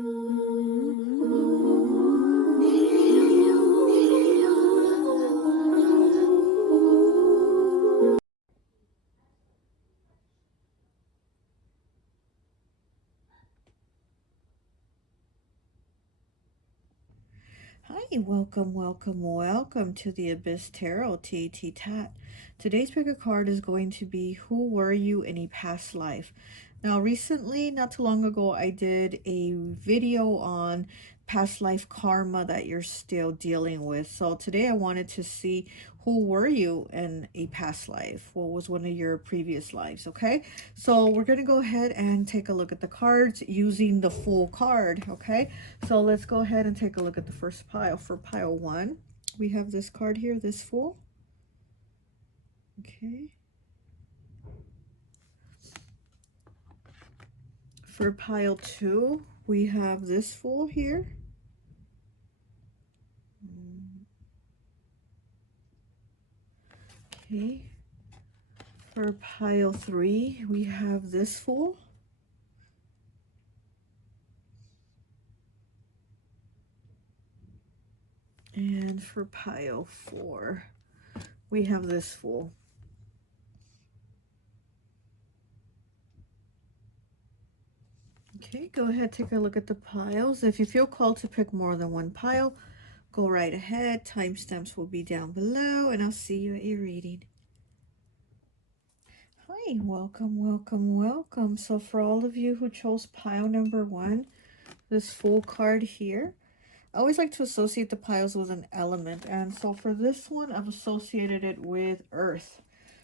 Hi, welcome, welcome, welcome to the Abyss Tarot T.A.T. Today's pick a card is going to be Who Were You in a Past Life? Now, recently, not too long ago, I did a video on past life karma that you're still dealing with. So today I wanted to see who were you in a past life? What was one of your previous lives? Okay, so we're going to go ahead and take a look at the cards using the full card. Okay, so let's go ahead and take a look at the first pile. For pile 1, we have this card here, this Fool. Okay. For pile 2, we have this Fool here. Okay. For pile 3, we have this Fool. And for pile 4, we have this Fool. Okay, go ahead, take a look at the piles. If you feel called to pick more than one pile, go right ahead. Timestamps will be down below, and I'll see you at your reading. Hi, welcome, welcome, welcome. So for all of you who chose pile number 1, this Fool card here, I always like to associate the piles with an element. And so for this one, I've associated it with Earth.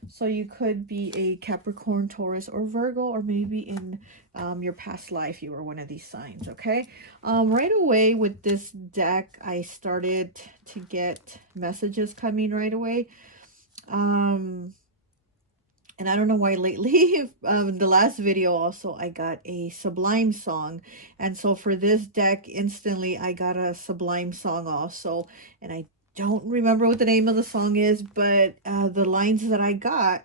So you could be a Capricorn, Taurus, or Virgo, or maybe in your past life you were one of these signs, okay? Right away with this deck, I started to get messages coming right away. And I don't know why lately, the last video also, I got a Sublime song. And so for this deck, instantly, I got a Sublime song also. And I don't remember what the name of the song is, but the lines that I got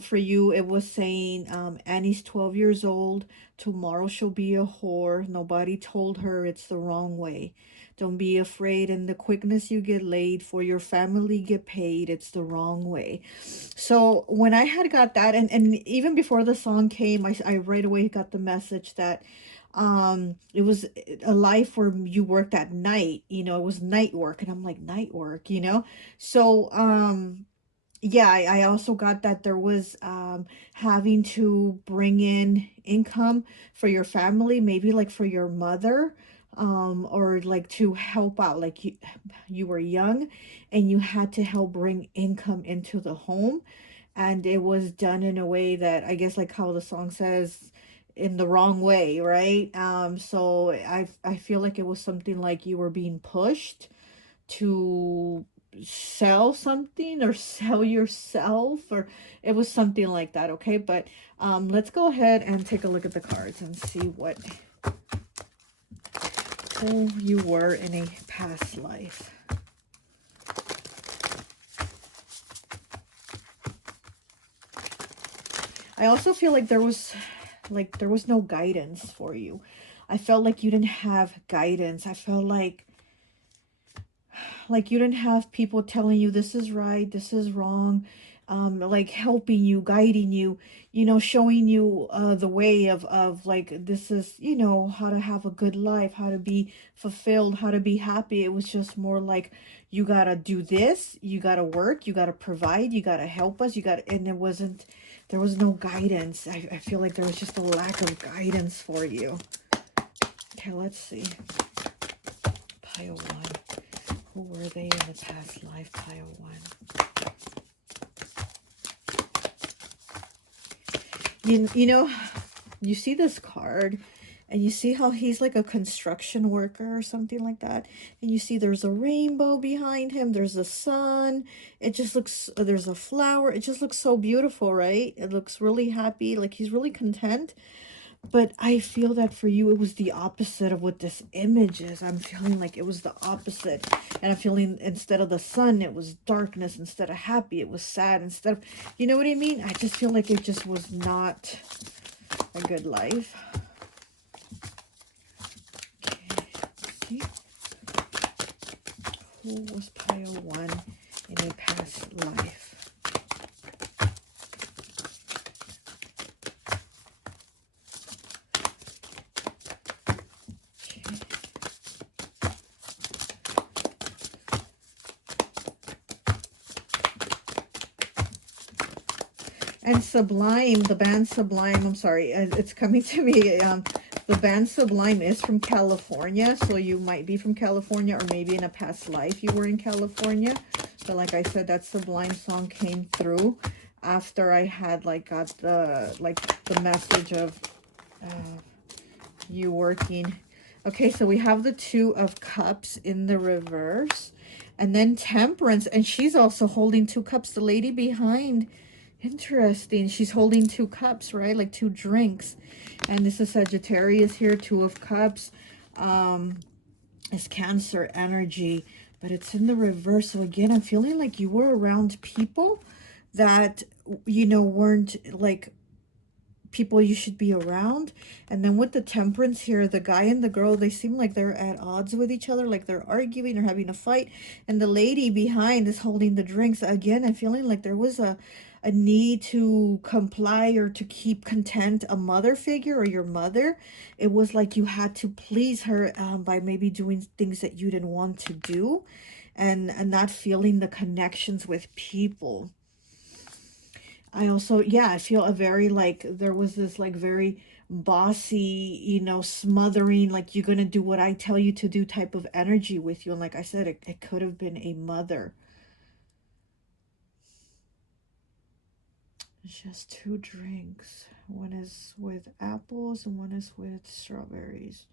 for you, it was saying, Annie's 12 years old. Tomorrow she'll be a whore. Nobody told her it's the wrong way. Don't be afraid in the quickness you get laid, for your family get paid. It's the wrong way. So when I had got that, and even before the song came, I right away got the message that it was a life where you worked at night, you know, it was night work. And I'm like, night work, you know? So yeah, I also got that there was having to bring in income for your family, maybe like for your mother, or like to help out, like you were young and you had to help bring income into the home, and it was done in a way that, I guess, like how the song says, in the wrong way, right? So I feel like it was something like you were being pushed to sell something or sell yourself, or it was something like that. Okay, but let's go ahead and take a look at the cards and see what who you were in a past life. I also feel like there was no guidance for you. I felt like you didn't have guidance. I felt like you didn't have people telling you this is right, this is wrong, like helping you, guiding you, you know, showing you the way of like, this is, you know, how to have a good life, how to be fulfilled, how to be happy. It was just more like, you gotta do this, you gotta work, you gotta provide, you gotta help us, you gotta, and there was no guidance. I feel like there was just a lack of guidance for you. Okay, let's see. Pile 1. Who were they in the past life? Pile 1. You know, you see this card and you see how he's like a construction worker or something like that. And you see there's a rainbow behind him. There's a sun. It just looks, there's a flower. It just looks so beautiful, right? It looks really happy. Like he's really content. But I feel that for you, it was the opposite of what this image is. I'm feeling like it was the opposite. And I'm feeling, instead of the sun, it was darkness. Instead of happy, it was sad. Instead of, you know what I mean? I just feel like it just was not a good life. Who was pile 1 in a past life? And Sublime, the band Sublime, I'm sorry, it's coming to me. The band Sublime is from California, so you might be from California, or maybe in a past life you were in California. But like I said, that Sublime song came through after I had got the message of you working. Okay, so we have the 2 of Cups in the reverse, and then Temperance, and she's also holding 2 cups. The lady behind, interesting, she's holding 2 cups, right? Like 2 drinks. And this is Sagittarius here, 2 of Cups. It's Cancer energy, but it's in the reverse. So again, I'm feeling like you were around people that, you know, weren't like people you should be around. And then with the Temperance here, the guy and the girl, they seem like they're at odds with each other, like they're arguing or having a fight. And the lady behind is holding the drinks. Again, I'm feeling like there was a need to comply or to keep content a mother figure or your mother. It was like you had to please her by maybe doing things that you didn't want to do, and not feeling the connections with people. I also, yeah, I feel a very there was this very bossy, you know, smothering, like you're gonna do what I tell you to do type of energy with you. And like I said, it could have been a mother. It's just 2 drinks. One is with apples and one is with strawberries.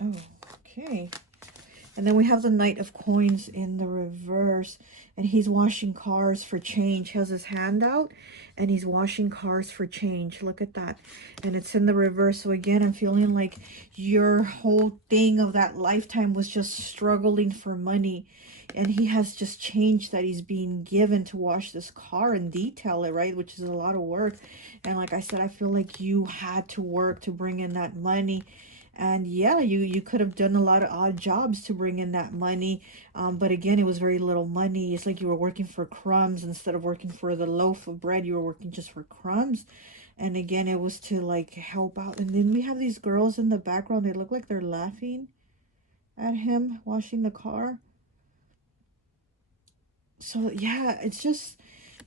Oh, okay. And then we have the Knight of Coins in the reverse, and he's washing cars for change. He has his hand out, and he's washing cars for change. Look at that. And it's in the reverse. So again, I'm feeling like your whole thing of that lifetime was just struggling for money. And he has just change that he's being given to wash this car and detail it, right? Which is a lot of work. And like I said, I feel like you had to work to bring in that money. And yeah, you could have done a lot of odd jobs to bring in that money. But again, it was very little money. It's like you were working for crumbs instead of working for the loaf of bread. You were working just for crumbs. And again, it was to help out. And then we have these girls in the background. They look like they're laughing at him washing the car. So yeah, it's just,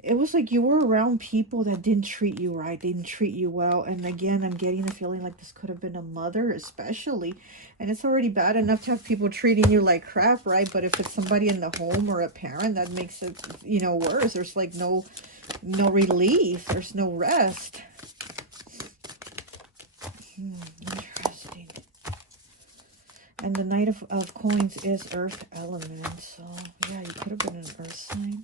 it was like you were around people that didn't treat you right, didn't treat you well. And again, I'm getting the feeling like this could have been a mother especially. And it's already bad enough to have people treating you like crap, right? But if it's somebody in the home or a parent, that makes it, you know, worse. There's like no relief. There's no rest. Interesting. And the Knight of Coins is Earth element. So yeah, you could have been an Earth sign.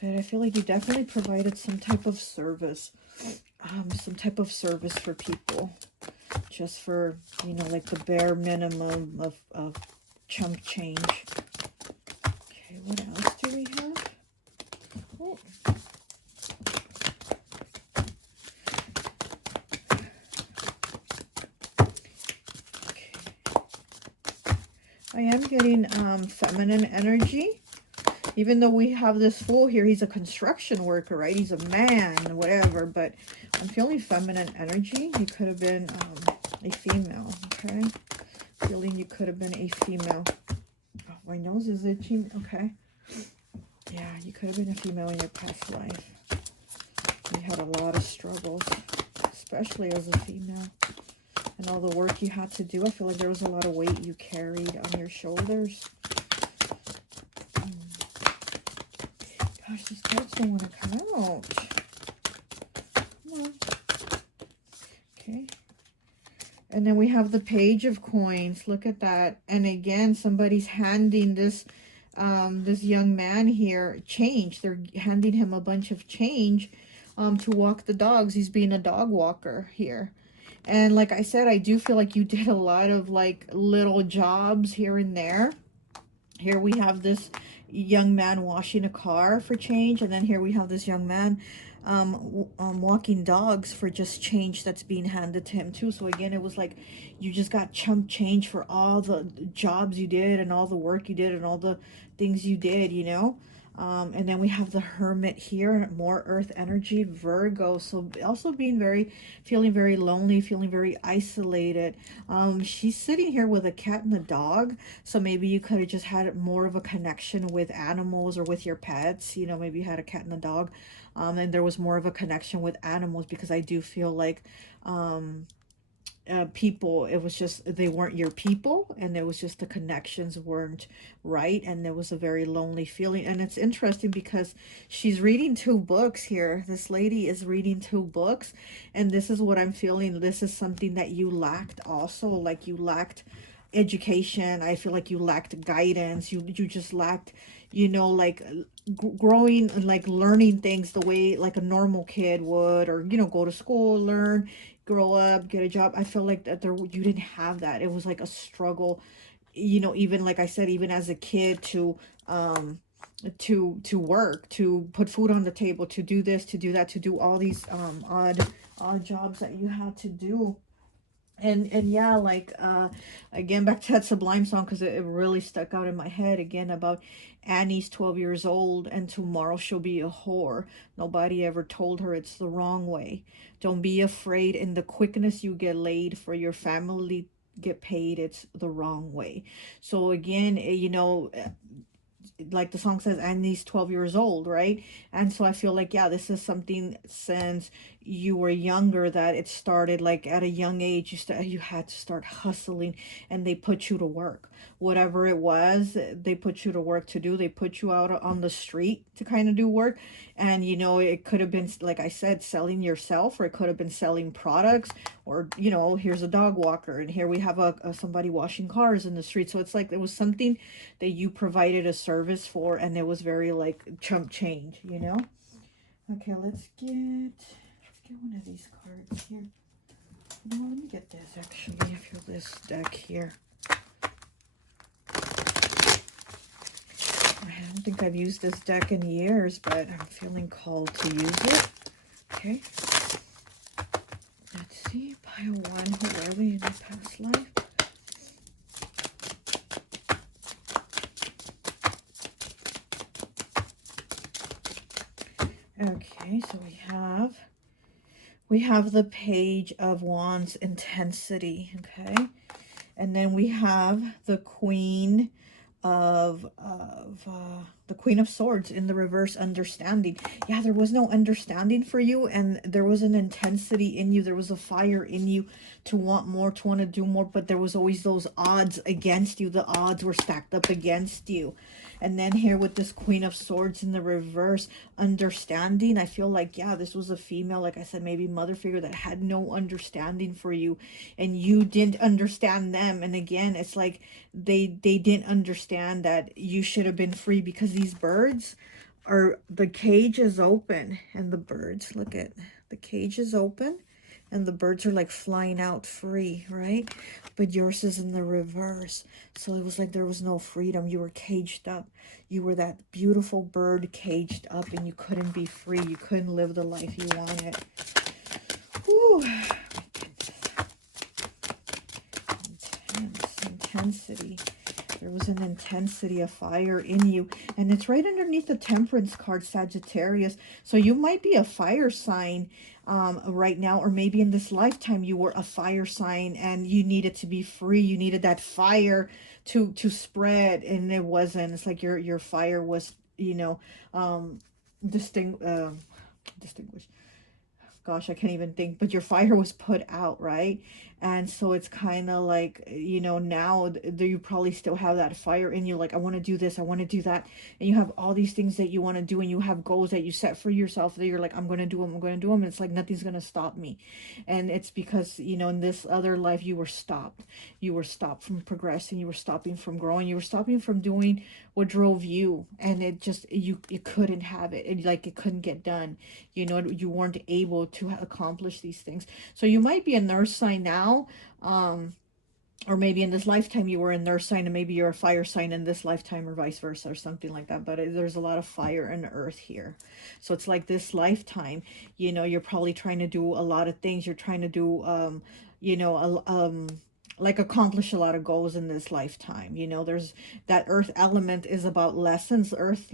But I feel like you definitely provided some type of service. Some type of service for people. Just for, you know, like the bare minimum of chump change. Okay, what else do we have? Oh. Okay. I am getting feminine energy. Even though we have this Fool here, he's a construction worker, right? He's a man, whatever. But I'm feeling feminine energy. He could have been a female, okay? Feeling you could have been a female. Oh, my nose is itching. Okay. Yeah, you could have been a female in your past life. You had a lot of struggles, especially as a female. And all the work you had to do. I feel like there was a lot of weight you carried on your shoulders. Gosh, these cards don't want to come out. Come on. Okay. And then we have the Page of Coins. Look at that. And again, somebody's handing this this young man here change. They're handing him a bunch of change to walk the dogs. He's being a dog walker here. And like I said, I do feel like you did a lot of like little jobs here and there. Here we have this young man washing a car for change, and then here we have this young man walking dogs for just change that's being handed to him too. So again, it was like you just got chump change for all the jobs you did and all the work you did and all the things you did, you know. And then we have the hermit here, more earth energy, Virgo. So also being very, feeling very lonely, feeling very isolated. She's sitting here with a cat and a dog. So maybe you could have just had more of a connection with animals or with your pets. You know, maybe you had a cat and a dog. And there was more of a connection with animals, because I do feel like people, it was just they weren't your people, and it was just the connections weren't right, and there was a very lonely feeling. And it's interesting because she's reading two books here. This lady is reading two books, and this is what I'm feeling. This is something that you lacked also, like you lacked education. I feel like you lacked guidance. You just lacked, you know, like growing, like learning things the way like a normal kid would, or you know, go to school, learn, grow up, get a job. I feel like that there, you didn't have that. It was like a struggle, you know, even like I said, even as a kid, to work, to put food on the table, to do this, to do that, to do all these odd jobs that you had to do. And yeah, like again, back to that Sublime song, because it really stuck out in my head again about Annie's 12 years old and tomorrow she'll be a whore. Nobody ever told her it's the wrong way. Don't be afraid, in the quickness you get laid, for your family get paid, it's the wrong way. So again, you know, like the song says, Annie's 12 years old, right? And so I feel like, yeah, this is something since you were younger, that it started like at a young age. You had to start hustling, and they put you to work. Whatever it was, they put you to work to do. They put you out on the street to kind of do work. And you know, it could have been, like I said, selling yourself, or it could have been selling products, or you know, here's a dog walker, and here we have a somebody washing cars in the street. So it's like it was something that you provided a service for, and it was very like chump change, you know. Okay, let's get one of these cards here. You know, let me get this, actually. I feel this deck here. I don't think I've used this deck in years, but I'm feeling called to use it. Okay, let's see. Pile one. Who were we in the past life? Okay, so we have the Page of Wands, intensity. Okay, and then we have the Queen of the Queen of Swords in the reverse, understanding. Yeah, there was no understanding for you, and there was an intensity in you. There was a fire in you to want more, to want to do more, but there was always those odds against you. The odds were stacked up against you. And then here with this Queen of Swords in the reverse, understanding. I feel like, yeah, this was a female, like I said, maybe mother figure, that had no understanding for you, and you didn't understand them. And again, it's like they didn't understand that you should have been free, because these birds are, the cage is open, and the birds, look at, the cage is open, and the birds are like flying out free, right? But yours is in the reverse. So it was like there was no freedom. You were caged up. You were that beautiful bird caged up, and you couldn't be free. You couldn't live the life you wanted. Whew. Intensity. There was an intensity, a fire in you, and it's right underneath the Temperance card, Sagittarius. So you might be a fire sign right now, or maybe in this lifetime you were a fire sign and you needed to be free. You needed that fire to spread, and it wasn't. It's like your fire was, you know, distinguished. Gosh, I can't even think, but your fire was put out, right? And so it's kind of like, you know, now you probably still have that fire in you, like, I want to do this, I want to do that, and you have all these things that you want to do, and you have goals that you set for yourself that you're like, I'm going to do them, I'm going to do them, and it's like nothing's going to stop me. And it's because, you know, in this other life you were stopped. You were stopped from progressing, you were stopping from growing, you were stopping from doing what drove you, and it just, you couldn't have it, like it couldn't get done. You know, you weren't able to accomplish these things. So you might be a nurse sign now, or maybe in this lifetime you were a nurse sign, and maybe you're a fire sign in this lifetime, or vice versa, or something like that. But there's a lot of fire and earth here. So it's like this lifetime, you know, you're probably trying to do a lot of things. You're trying to do, you know, like accomplish a lot of goals in this lifetime. You know, there's that earth element is about lessons. Earth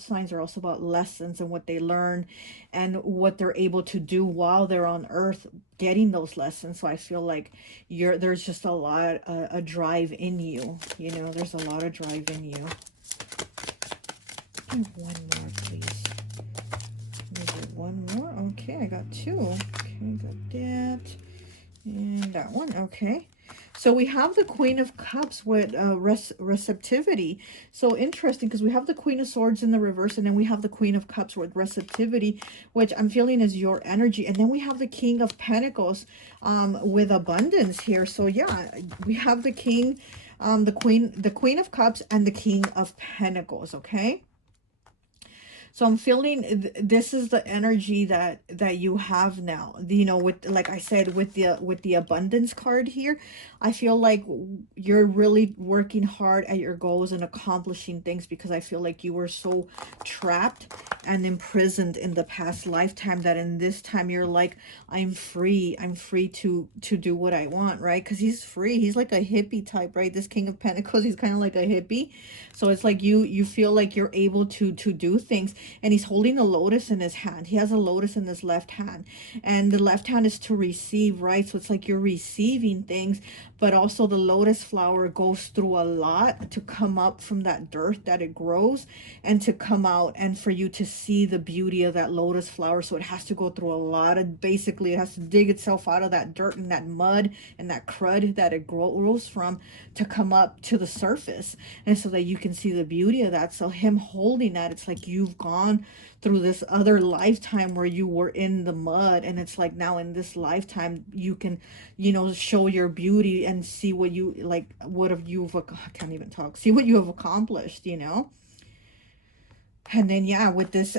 signs are also about lessons and what they learn and what they're able to do while they're on earth getting those lessons. So I feel like there's just a lot, a drive in you. You know, there's a lot of drive in you. I have one more, please. Is it one more? Okay, I got two. Okay, got that. And that one. Okay. So we have the Queen of Cups with receptivity. So interesting, because we have the Queen of Swords in the reverse, and then we have the Queen of Cups with receptivity, which I'm feeling is your energy. And then we have the King of Pentacles with abundance here. So yeah, we have the King, the Queen of Cups, and the King of Pentacles. Okay. So I'm feeling this is the energy that you have now. You know, with, like I said, with the abundance card here, I feel like you're really working hard at your goals and accomplishing things, because I feel like you were so trapped and imprisoned in the past lifetime that in this time you're like, I'm free. I'm free to do what I want, right? Because he's free. He's like a hippie type, right? This King of Pentacles, he's kind of like a hippie. So it's like you feel like you're able to do things. And he's holding a lotus in his hand. He has a lotus in his left hand, and the left hand is to receive, right? So it's like you're receiving things, but also the lotus flower goes through a lot to come up from that dirt that it grows, and to come out, and for you to see the beauty of that lotus flower. So it has to go through a lot of, basically it has to dig itself out of that dirt and that mud and that crud that it grows from, to come up to the surface, and so that you can see the beauty of that. So him holding that, it's like you've gone through this other lifetime where you were in the mud, and it's like now in this lifetime you can, you know, show your beauty and see what you like, what have you've, I can't even talk, see what you have accomplished, you know. And then yeah, with this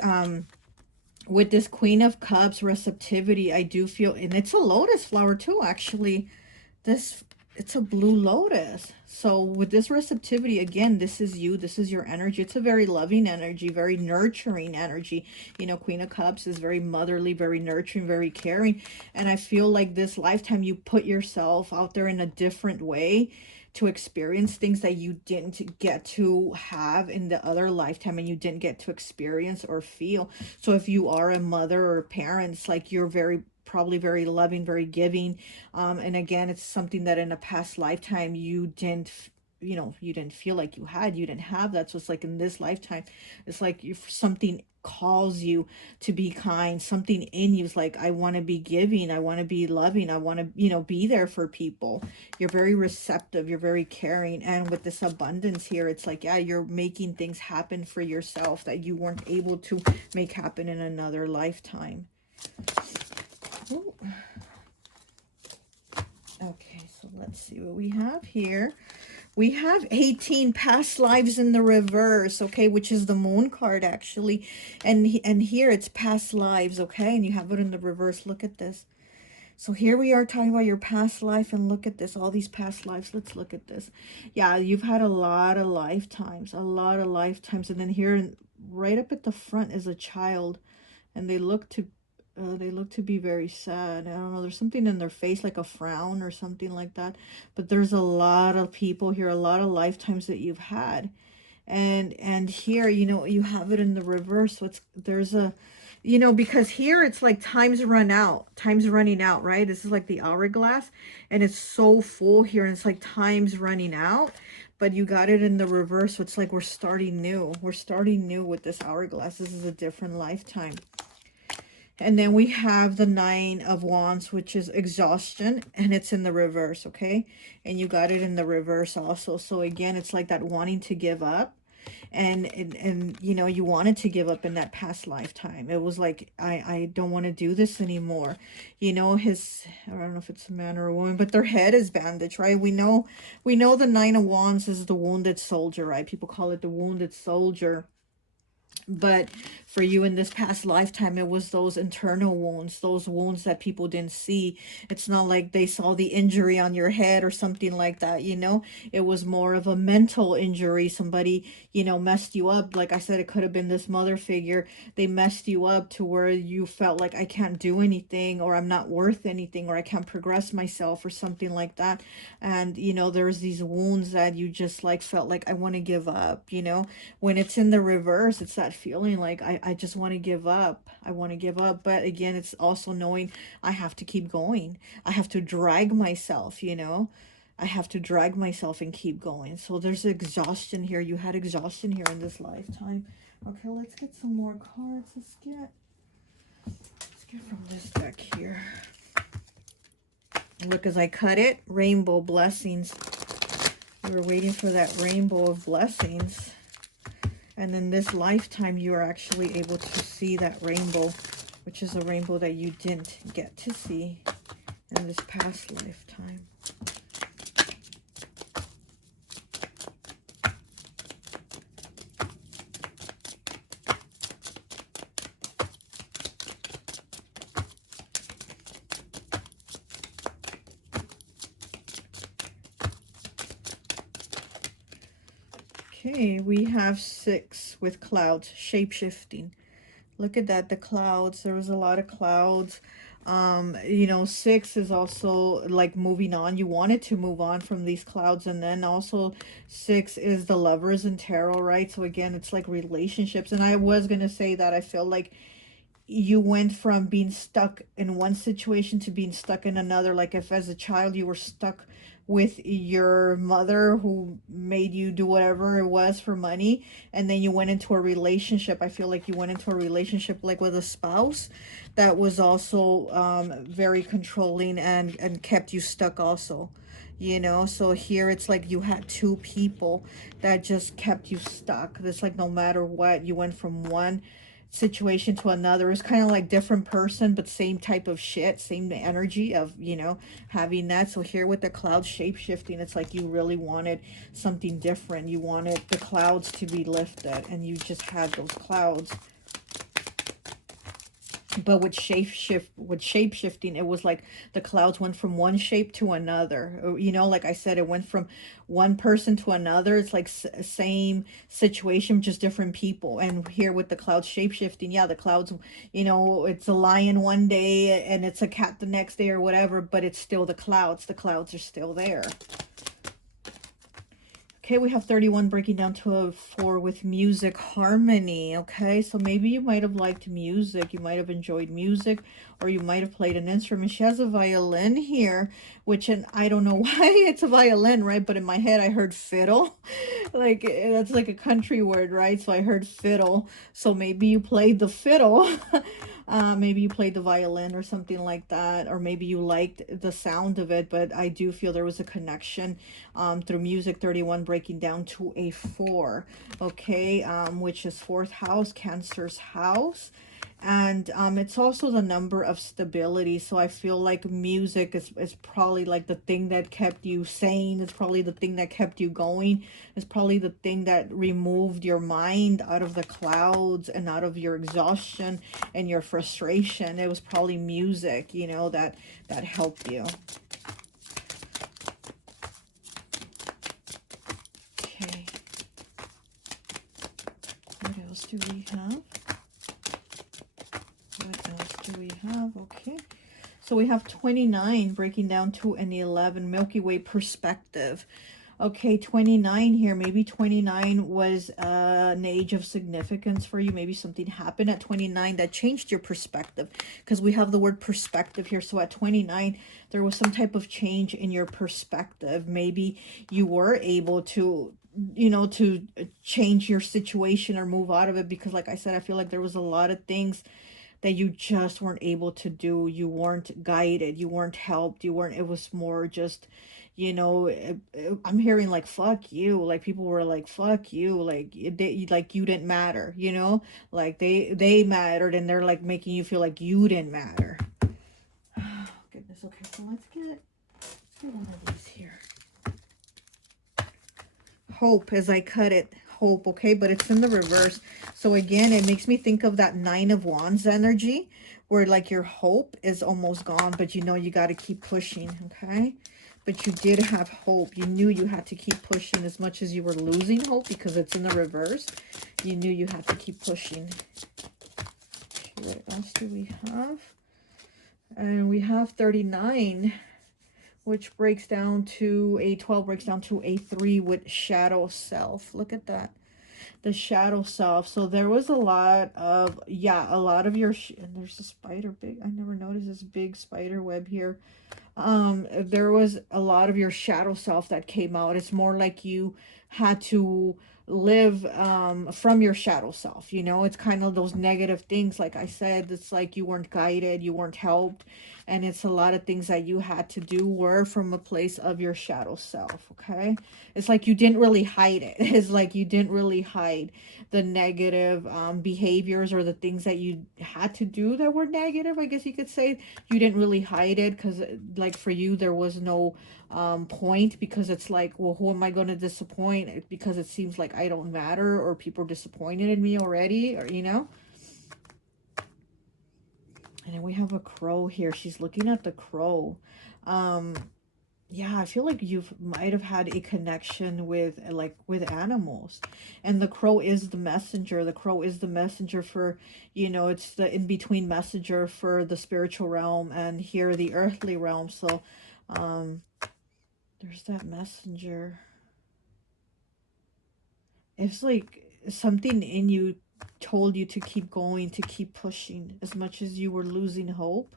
Queen of Cups receptivity, I do feel, and it's a lotus flower too, actually. This, it's a blue lotus. So with this receptivity, again, this is you, this is your energy. It's a very loving energy, very nurturing energy. You know, Queen of Cups is very motherly, very nurturing, very caring. And I feel like this lifetime you put yourself out there in a different way to experience things that you didn't get to have in the other lifetime, and you didn't get to experience or feel. So if you are a mother or parents, like you're probably very loving, very giving, and again, it's something that in a past lifetime you didn't, you know, you didn't feel like you didn't have that. So it's like in this lifetime, it's like if something calls you to be kind, something in you is like, I want to be giving, I want to be loving, I want to, you know, be there for people. You're very receptive, you're very caring. And with this abundance here, it's like, yeah, you're making things happen for yourself that you weren't able to make happen in another lifetime. Ooh. Okay, so let's see what we have here. We have 18 past lives in the reverse, okay, which is the moon card, actually. And here it's past lives, okay, and you have it in the reverse. Look at this. So here we are talking about your past life, and look at this, all these past lives. Let's look at this. Yeah, you've had a lot of lifetimes, and then here, right up at the front is a child, and they look to be very sad. I don't know, there's something in their face, like a frown or something like that. But there's a lot of people here, a lot of lifetimes that you've had. And here, you know, you have it in the reverse. So there's a, you know, because here it's like time's running out, right? This is like the hourglass, and it's so full here, and it's like time's running out. But you got it in the reverse. So it's like we're starting new. We're starting new with this hourglass. This is a different lifetime. And then we have the Nine of Wands, which is exhaustion, and it's in the reverse, okay? And you got it in the reverse also. So again, it's like that wanting to give up. And you know, you wanted to give up in that past lifetime. It was like, I don't want to do this anymore. You know, I don't know if it's a man or a woman, but their head is bandaged, right? We know the Nine of Wands is the wounded soldier, right? People call it the wounded soldier. But for you in this past lifetime, it was those internal wounds, those wounds that people didn't see. It's not like they saw the injury on your head or something like that, you know? It was more of a mental injury. Somebody, you know, messed you up. Like I said, it could have been this mother figure. They messed you up to where you felt like I can't do anything, or I'm not worth anything, or I can't progress myself or something like that. And, you know, there's these wounds that you just like felt like I want to give up, you know? When it's in the reverse, it's that feeling like I just want to give up. I want to give up. But again, it's also knowing I have to keep going. I have to drag myself, you know. I have to drag myself and keep going. So there's exhaustion here. You had exhaustion here in this lifetime. Okay, let's get some more cards. Let's get from this deck here. Look, as I cut it, rainbow blessings. We were waiting for that rainbow of blessings. And in this lifetime, you are actually able to see that rainbow, which is a rainbow that you didn't get to see in this past lifetime. Okay, we have 6 with clouds, shape-shifting. Look at that, the clouds. There was a lot of clouds. You know, 6 is also like moving on. You wanted to move on from these clouds. And then also 6 is the Lovers in tarot, right? So again, it's like relationships. And I was going to say that I feel like you went from being stuck in one situation to being stuck in another. Like if as a child you were stuck with your mother who made you do whatever it was for money, and then you went into a relationship. I feel like you went into a relationship like with a spouse that was also very controlling and kept you stuck also, you know. So here it's like you had 2 people that just kept you stuck. It's like no matter what, you went from one situation to another. It's kind of like different person, but same type of shit, same energy of, you know, having that. So here with the cloud shape shifting, it's like you really wanted something different. You wanted the clouds to be lifted, and you just had those clouds. But with shape shifting, it was like the clouds went from one shape to another. You know, like I said, it went from one person to another. It's like same situation, just different people. And here with the cloud shape shifting, yeah, the clouds, you know, it's a lion one day and it's a cat the next day or whatever, but it's still the clouds. The clouds are still there. Okay, we have 31 breaking down to a 4 with music harmony. Okay, so maybe you might have liked music. You might have enjoyed music, or you might have played an instrument. She has a violin here, which, and I don't know why it's a violin, right? But in my head, I heard fiddle. Like, that's like a country word, right? So I heard fiddle. So maybe you played the fiddle. Maybe you played the violin or something like that, or maybe you liked the sound of it. But I do feel there was a connection through music. 31 breaking down to a 4, okay, which is 4th house, Cancer's house. And it's also the number of stability. So I feel like music is probably like the thing that kept you sane. It's probably the thing that kept you going. It's probably the thing that removed your mind out of the clouds and out of your exhaustion and your frustration. It was probably music, you know, that helped you. Okay. What else do we have? What else do we have? Okay. So we have 29 breaking down to an 11, Milky Way perspective. Okay, 29 here. Maybe 29 was an age of significance for you. Maybe something happened at 29 that changed your perspective, because we have the word perspective here. So at 29, there was some type of change in your perspective. Maybe you were able to, you know, to change your situation or move out of it, because like I said, I feel like there was a lot of things that you just weren't able to do. You weren't guided, you weren't helped, you weren't, it was more just, you know, I'm hearing like fuck you, like people were like fuck you, like they, like you didn't matter, you know, like they mattered, and they're like making you feel like you didn't matter. Oh goodness. Okay, so let's get one of these here. Hope, as I cut it, hope, okay? But it's in the reverse. So again, it makes me think of that Nine of Wands energy, where like your hope is almost gone, but you know you got to keep pushing, okay? But you did have hope. You knew you had to keep pushing as much as you were losing hope, because it's in the reverse. You knew you had to keep pushing. Okay, what else do we have? And we have 39, which breaks down to a 12, breaks down to a 3 with shadow self. Look at that. The shadow self. So there was a lot of, yeah, a lot of your, and there's a spider big, I never noticed this big spider web here. There was a lot of your shadow self that came out. It's more like you had to live from your shadow self, you know. It's kind of those negative things, like I said. It's like you weren't guided, you weren't helped, and it's a lot of things that you had to do were from a place of your shadow self, okay? It's like you didn't really hide it. It's like you didn't really hide the negative behaviors or the things that you had to do that were negative, I guess you could say. You didn't really hide it, because like for you there was no point, because it's like, well, who am I going to disappoint, because it seems like I don't matter, or people are disappointed in me already, or you know. And then we have a crow here. She's looking at the crow. Yeah, I feel like you might have had a connection with, like, with animals. And the crow is the messenger. The crow is the messenger for, you know, it's the in-between messenger for the spiritual realm and here the earthly realm. So there's that messenger. It's like something in you told you to keep going, to keep pushing, as much as you were losing hope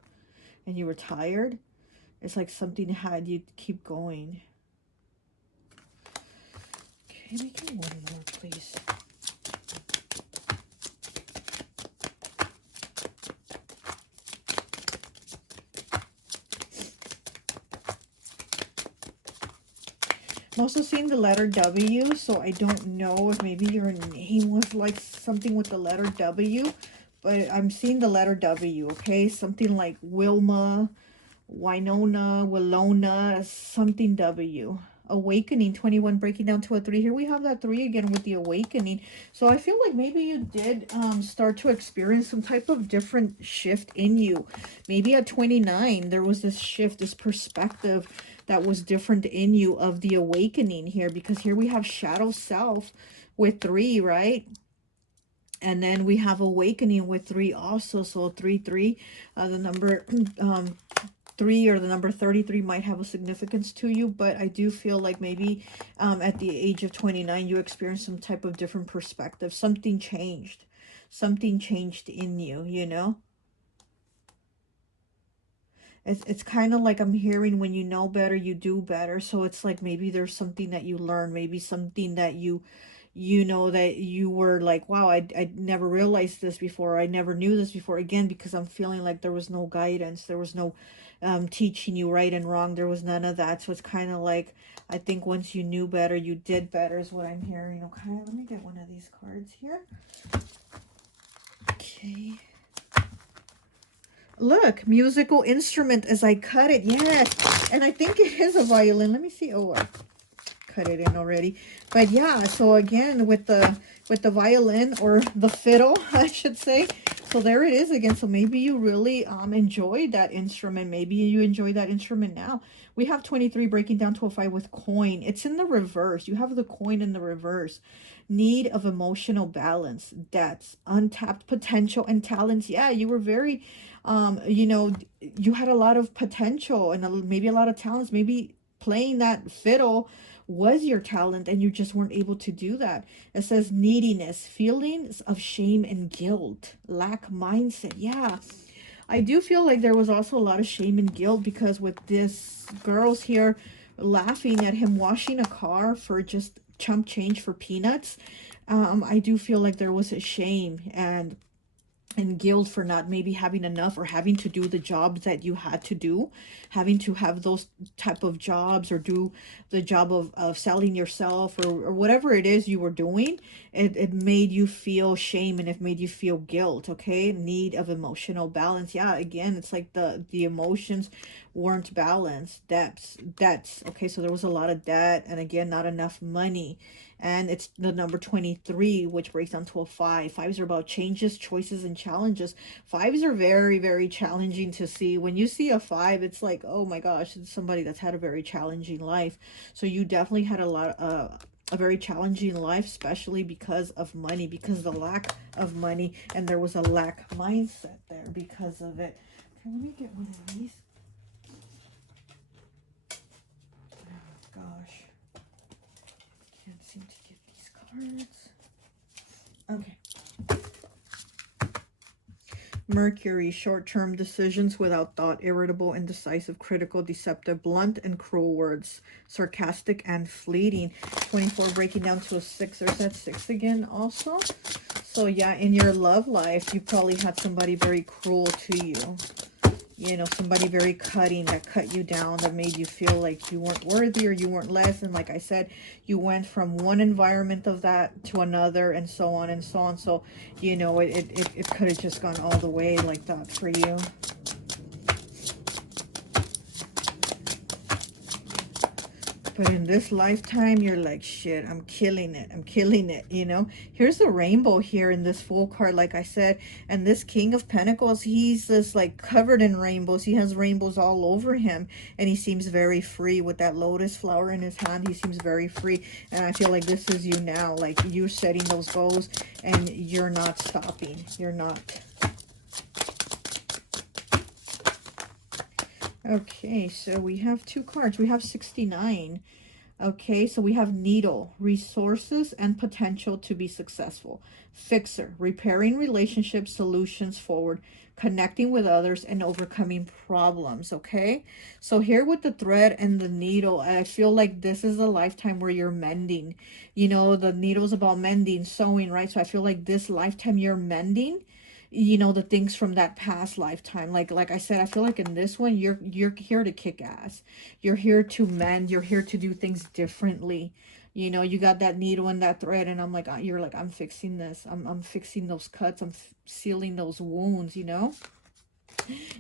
and you were tired. It's like something had you keep going. Okay, make me one more, please. I'm also seeing the letter W, so I don't know if maybe your name was like something with the letter W, but I'm seeing the letter W, okay? Something like Wilma, Winona, Willona, something W. Awakening, 21, breaking down to a 3. Here we have that 3 again with the awakening. So I feel like maybe you did start to experience some type of different shift in you. Maybe at 29, there was this shift, this perspective that was different in you of the awakening here. Because here we have shadow self with 3, right? And then we have awakening with 3 also. So 3, the number 3 or the number 33 might have a significance to you, but I do feel like maybe at the age of 29 you experienced some type of different perspective. Something changed in you, you know. It's kind of like I'm hearing, when you know better you do better. So it's like maybe there's something that you learned, maybe something that you know, that you were like, wow, I never realized this before, I never knew this before. Again, because I'm feeling like there was no guidance, there was no teaching you right and wrong, there was none of that. So it's kind of like, I think once you knew better you did better is what I'm hearing. Okay, let me get one of these cards here. Okay, look, musical instrument as I cut it. Yes, and I think it is a violin. Let me see. Oh, I cut it in already. But yeah, so again with the violin, or the fiddle I should say. So there it is again. So maybe you really enjoyed that instrument. Maybe you enjoy that instrument now. We have 23, breaking down to a 5 with coin. It's in the reverse. You have the coin in the reverse. Need of emotional balance, debts, untapped potential and talents. Yeah, you were very you know, you had a lot of potential and maybe a lot of talents. Maybe playing that fiddle was your talent and you just weren't able to do that. It says neediness, feelings of shame and guilt, lack mindset. Yeah, I do feel like there was also a lot of shame and guilt, because with this girls here laughing at him washing a car for just chump change for peanuts, I do feel like there was a shame and guilt for not maybe having enough, or having to do the jobs that you had to do, having to have those type of jobs, or do the job of selling yourself, or whatever it is you were doing. It made you feel shame and it made you feel guilt. Okay, need of emotional balance. Yeah, again, it's like the emotions weren't balanced. Debts. Okay, so there was a lot of debt, and again, not enough money. And it's the number 23, which breaks down to a 5. Fives are about changes, choices, and challenges. Fives are very, very challenging to see. When you see a 5, it's like, oh my gosh, it's somebody that's had a very challenging life. So you definitely had a very challenging life, especially because of money, because of the lack of money, and there was a lack mindset there because of it. Okay, let me get one of these. Oh gosh, can't seem to get these cards. Okay. Mercury, short-term decisions without thought, irritable, indecisive, critical, deceptive, blunt and cruel words, sarcastic and fleeting. 24 breaking down to a 6. Or is that 6 again also? So yeah, in your love life, you probably had somebody very cruel to you. You know, somebody very cutting that cut you down, that made you feel like you weren't worthy or you weren't less. And like I said, you went from one environment of that to another and so on and so on. So, you know, it could have just gone all the way like that for you. But in this lifetime, you're like, shit, I'm killing it. I'm killing it, you know? Here's a rainbow here in this full card, like I said. And this King of Pentacles, he's just like covered in rainbows. He has rainbows all over him. And he seems very free with that lotus flower in his hand. He seems very free. And I feel like this is you now. Like you're setting those goals and you're not stopping. You're not. Okay, so we have 2 cards. We have 69. Okay, so we have Needle, resources and potential to be successful. Fixer, repairing relationships, solutions forward, connecting with others, and overcoming problems. Okay, so here with the thread and the needle, I feel like this is a lifetime where you're mending. You know, the needle's about mending, sewing, right? So I feel like this lifetime you're mending, you know, the things from that past lifetime. Like I said, I feel like in this one you're here to kick ass. You're here to mend. You're here to do things differently. You know, you got that needle and that thread, and I'm like, you're like, I'm fixing this. I'm fixing those cuts. I'm sealing those wounds, you know.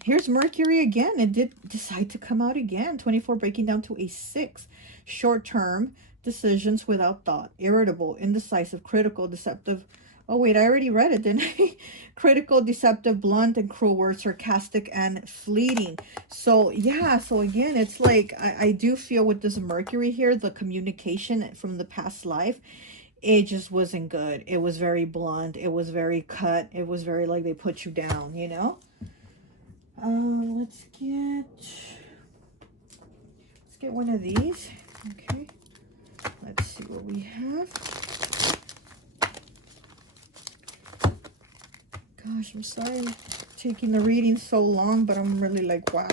Here's Mercury again. It did decide to come out again. 24 breaking down to a 6. Short term decisions without thought, irritable, indecisive, critical, deceptive. Oh, wait, I already read it, didn't I? Critical, deceptive, blunt, and cruel words, sarcastic, and fleeting. So, yeah, so again, it's like, I do feel with this Mercury here, the communication from the past life, it just wasn't good. It was very blunt. It was very cut. It was very like they put you down, you know? Let's get one of these. Okay. Let's see what we have. Gosh, I'm sorry I'm taking the reading so long, but I'm really like, wow.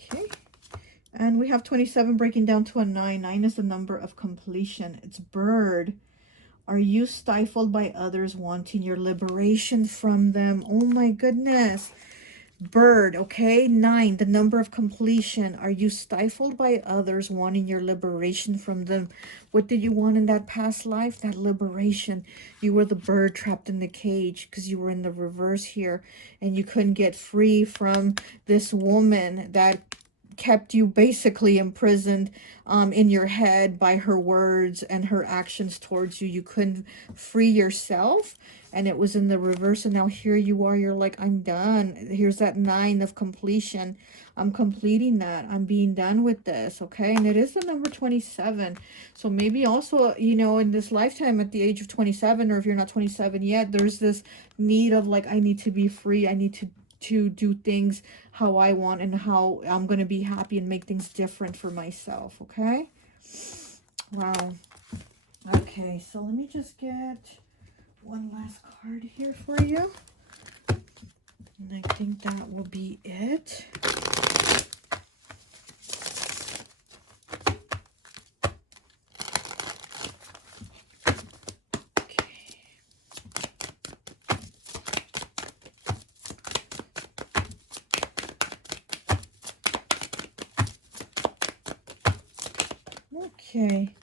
Okay. And we have 27 breaking down to a 9. 9 is the number of completion. It's bird. Are you stifled by others wanting your liberation from them? Oh my goodness. Bird, okay? 9, the number of completion. Are you stifled by others wanting your liberation from them? What did you want in that past life? That liberation. You were the bird trapped in the cage because you were in the reverse here and you couldn't get free from this woman that kept you basically imprisoned in your head by her words and her actions towards you. You couldn't free yourself, and it was in the reverse. And now here you are, you're like, I'm done. Here's that 9 of completion. I'm completing that. I'm being done with this, okay? And it is the number 27. So maybe also, you know, in this lifetime at the age of 27, or if you're not 27 yet, there's this need of like, I need to be free. I need to do things how I want and how I'm going to be happy and make things different for myself, okay? Wow. Okay, so let me just get one last card here for you. And I think that will be it. Okay,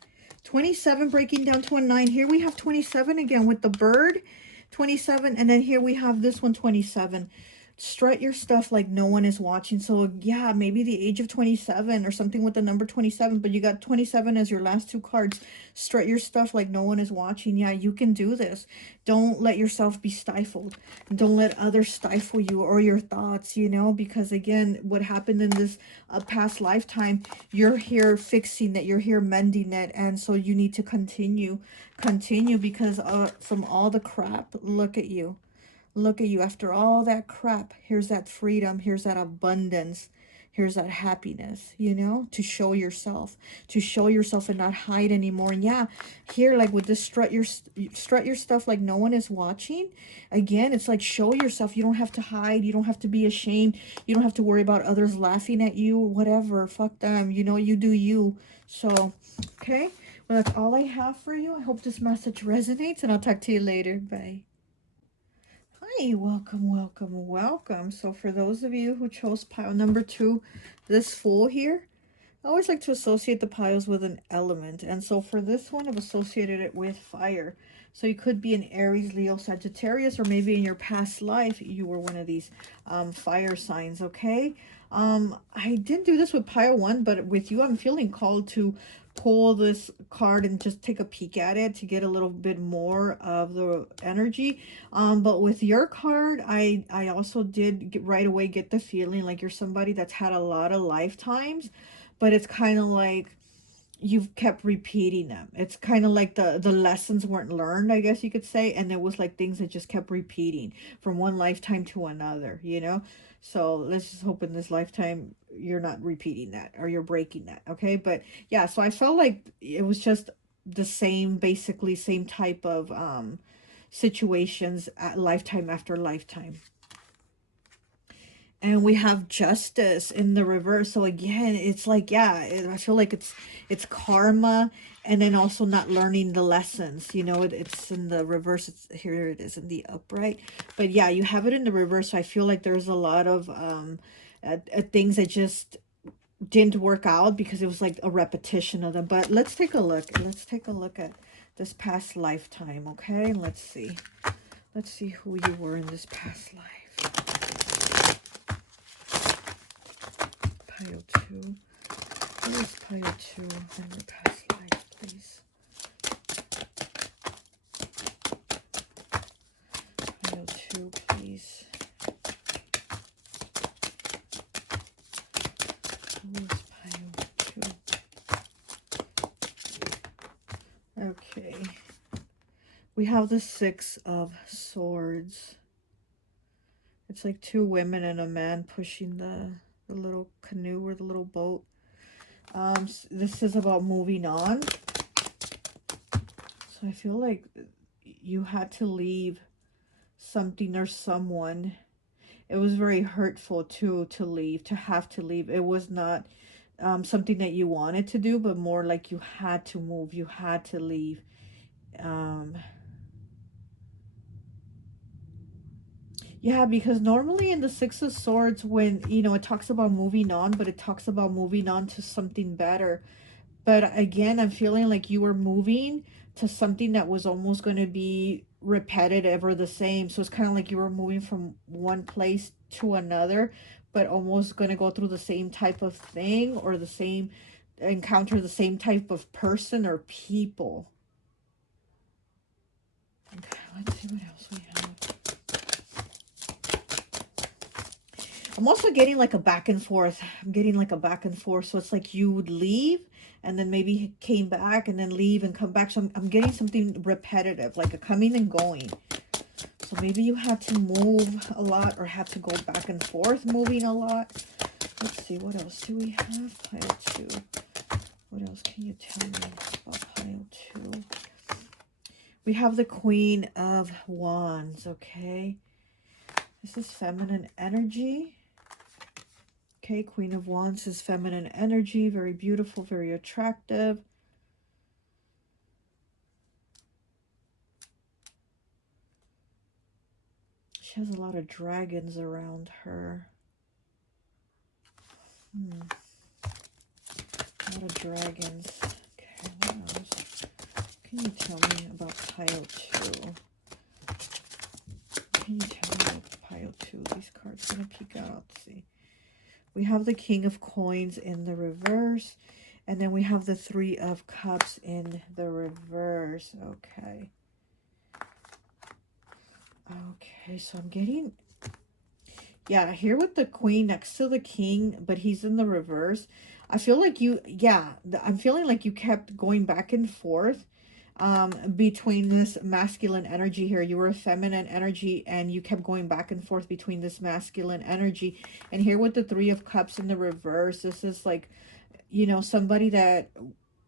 27 breaking down to a 9. Here we have 27 again with the bird, 27, and then here we have this one, 27. strut your stuff like no one is watching. So yeah, maybe the age of 27 or something with the number 27, but you got 27 as your last two cards. Strut your stuff like no one is watching. Yeah, you can do this. Don't let yourself be stifled. Don't let others stifle you or your thoughts, you know, because again, what happened in this past lifetime, you're here fixing it, you're here mending it, and so you need to continue because from all the crap, look at you. Look at you. After all that crap, here's that freedom, here's that abundance, here's that happiness, you know, to show yourself and not hide anymore. And yeah, here, like with this strut your stuff like no one is watching. Again, it's like show yourself. You don't have to hide. You don't have to be ashamed. You don't have to worry about others laughing at you or whatever. Fuck them. You know, you do you. So, okay. Well, that's all I have for you. I hope this message resonates, and I'll talk to you later. Bye. Hi, welcome, welcome, welcome. So for those of you who chose pile number 2, this Fool here, I always like to associate the piles with an element. And so for this one, I've associated it with fire. So you could be an Aries, Leo, Sagittarius, or maybe in your past life, you were one of these fire signs, okay? I didn't do this with pile 1, but with you, I'm feeling called to pull this card and just take a peek at it to get a little bit more of the energy. But with your card, I also did right away get the feeling like you're somebody that's had a lot of lifetimes, but it's kind of like you've kept repeating them. It's kind of like the lessons weren't learned, I guess you could say, and it was like things that just kept repeating from one lifetime to another, you know. So let's just hope in this lifetime you're not repeating that or you're breaking that, okay? But yeah, so I felt like it was just the same, basically same type of situations at lifetime after lifetime. And we have Justice in the reverse. So again, it's like, yeah, I feel like it's karma, and then also not learning the lessons. You know, it's in the reverse. It's here, it is in the upright. But yeah, you have it in the reverse. So I feel like there's a lot of things that just didn't work out because it was like a repetition of them. But let's take a look. Let's take a look at this past lifetime, okay? Let's see. Let's see who you were in this past life. Pile 2. Where is pile 2 in your past life, please? Pile 2, please. Who is pile 2? Okay. We have the 6 of Swords. It's like 2 women and a man pushing the little canoe or the little boat. This is about moving on. So I feel like you had to leave something or someone. It was very hurtful too to leave, to have to leave. It was not something that you wanted to do, but more like you had to move, you had to leave. Yeah, because normally in the 6 of Swords, when, you know, it talks about moving on, but it talks about moving on to something better. But again, I'm feeling like you were moving to something that was almost going to be repetitive or the same. So it's kind of like you were moving from one place to another, but almost going to go through the same type of thing or the same, encounter the same type of person or people. Okay, let's see what else we have. I'm also getting like a back and forth. I'm getting like a back and forth. So it's like you would leave and then maybe came back and then leave and come back. So I'm getting something repetitive, like a coming and going. So maybe you had to move a lot or had to go back and forth moving a lot. Let's see, what else do we have? Pile 2. What else can you tell me about pile 2? We have the Queen of Wands, okay? This is feminine energy. Okay, Queen of Wands is feminine energy, very beautiful, very attractive. She has a lot of dragons around her. A lot of dragons. Okay, what else can you tell me about pile 2? Can you tell me about pile 2? These cards cards gonna peek out? Let's see. We have the King of Coins in the reverse. And then we have the Three of Cups in the reverse. Okay. Okay, so I'm getting... Yeah, here with the Queen next to the King, but he's in the reverse. I feel like you... Yeah, I'm feeling like you kept going back and forth between this masculine energy here. You were a feminine energy and you kept going back and forth between this masculine energy. And here with the Three of Cups in the reverse, this is like, you know, somebody that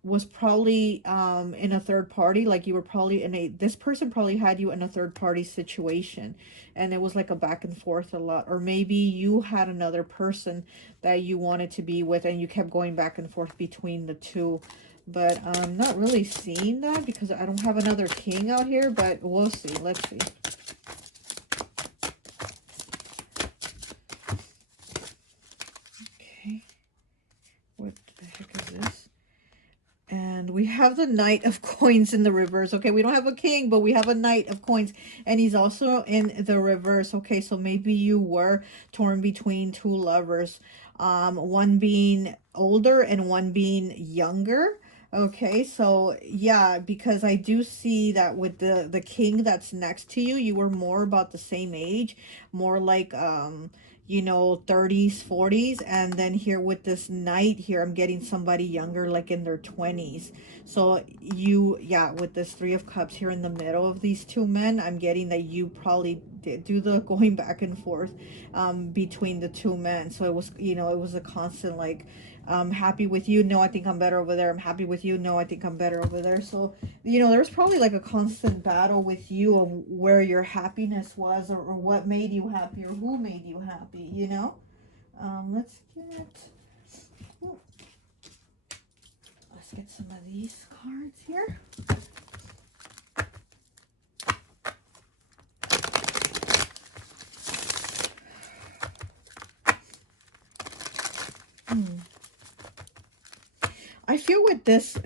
was probably in a third party. Like you were probably in a, this person probably had you in a third party situation, and it was like a back and forth a lot. Or maybe you had another person that you wanted to be with and you kept going back and forth between the two. But I'm not really seeing that because I don't have another king out here, but we'll see. Let's see. Okay. What the heck is this? And we have the Knight of Coins in the reverse. Okay, we don't have a king, but we have a Knight of Coins. And he's also in the reverse. Okay, so maybe you were torn between two lovers. One being older and one being younger. Okay, so yeah, because I do see that with the king that's next to you, you were more about the same age, more like you know, 30s, 40s, and then here with this knight here, I'm getting somebody younger, like in their 20s. So you, yeah, with this Three of Cups here in the middle of these two men, I'm getting that you probably did do the going back and forth between the two men. So it was, you know, it was a constant like, I'm happy with you. No, I think I'm better over there. I'm happy with you. No, I think I'm better over there. So, you know, there's probably like a constant battle with you of where your happiness was, or what made you happy, or who made you happy, you know? Let's get some of these cards here. I feel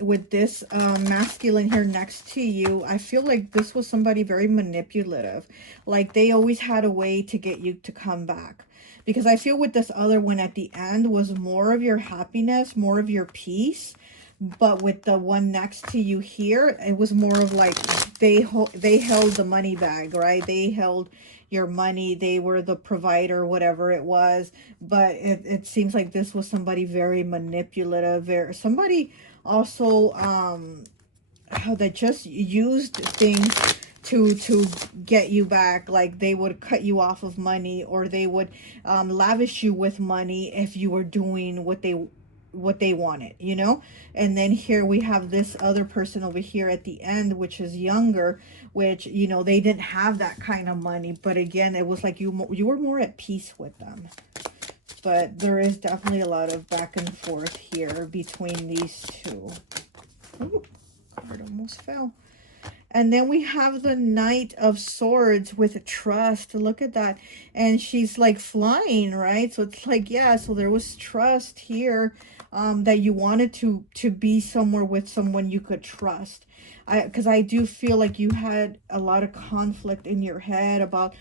with this masculine here next to you, I feel like this was somebody very manipulative. Like they always had a way to get you to come back. Because I feel with this other one at the end was more of your happiness, more of your peace. But with the one next to you here, it was more of like they held the money bag, right? They held your money. They were the provider, whatever it was. But it seems like this was somebody very manipulative. Somebody also that just used things to get you back. Like they would cut you off of money, or they would lavish you with money if you were doing what they wanted, you know. And then here we have this other person over here at the end, which is younger, which, you know, they didn't have that kind of money, but again, it was like you were more at peace with them. But there is definitely a lot of back and forth here between these two. Ooh, card almost fell. And then we have the Knight of Swords with trust. Look at that. And she's like flying, right? So it's like, yeah, so there was trust here, that you wanted to be somewhere with someone you could trust. Because I do feel like you had a lot of conflict in your head about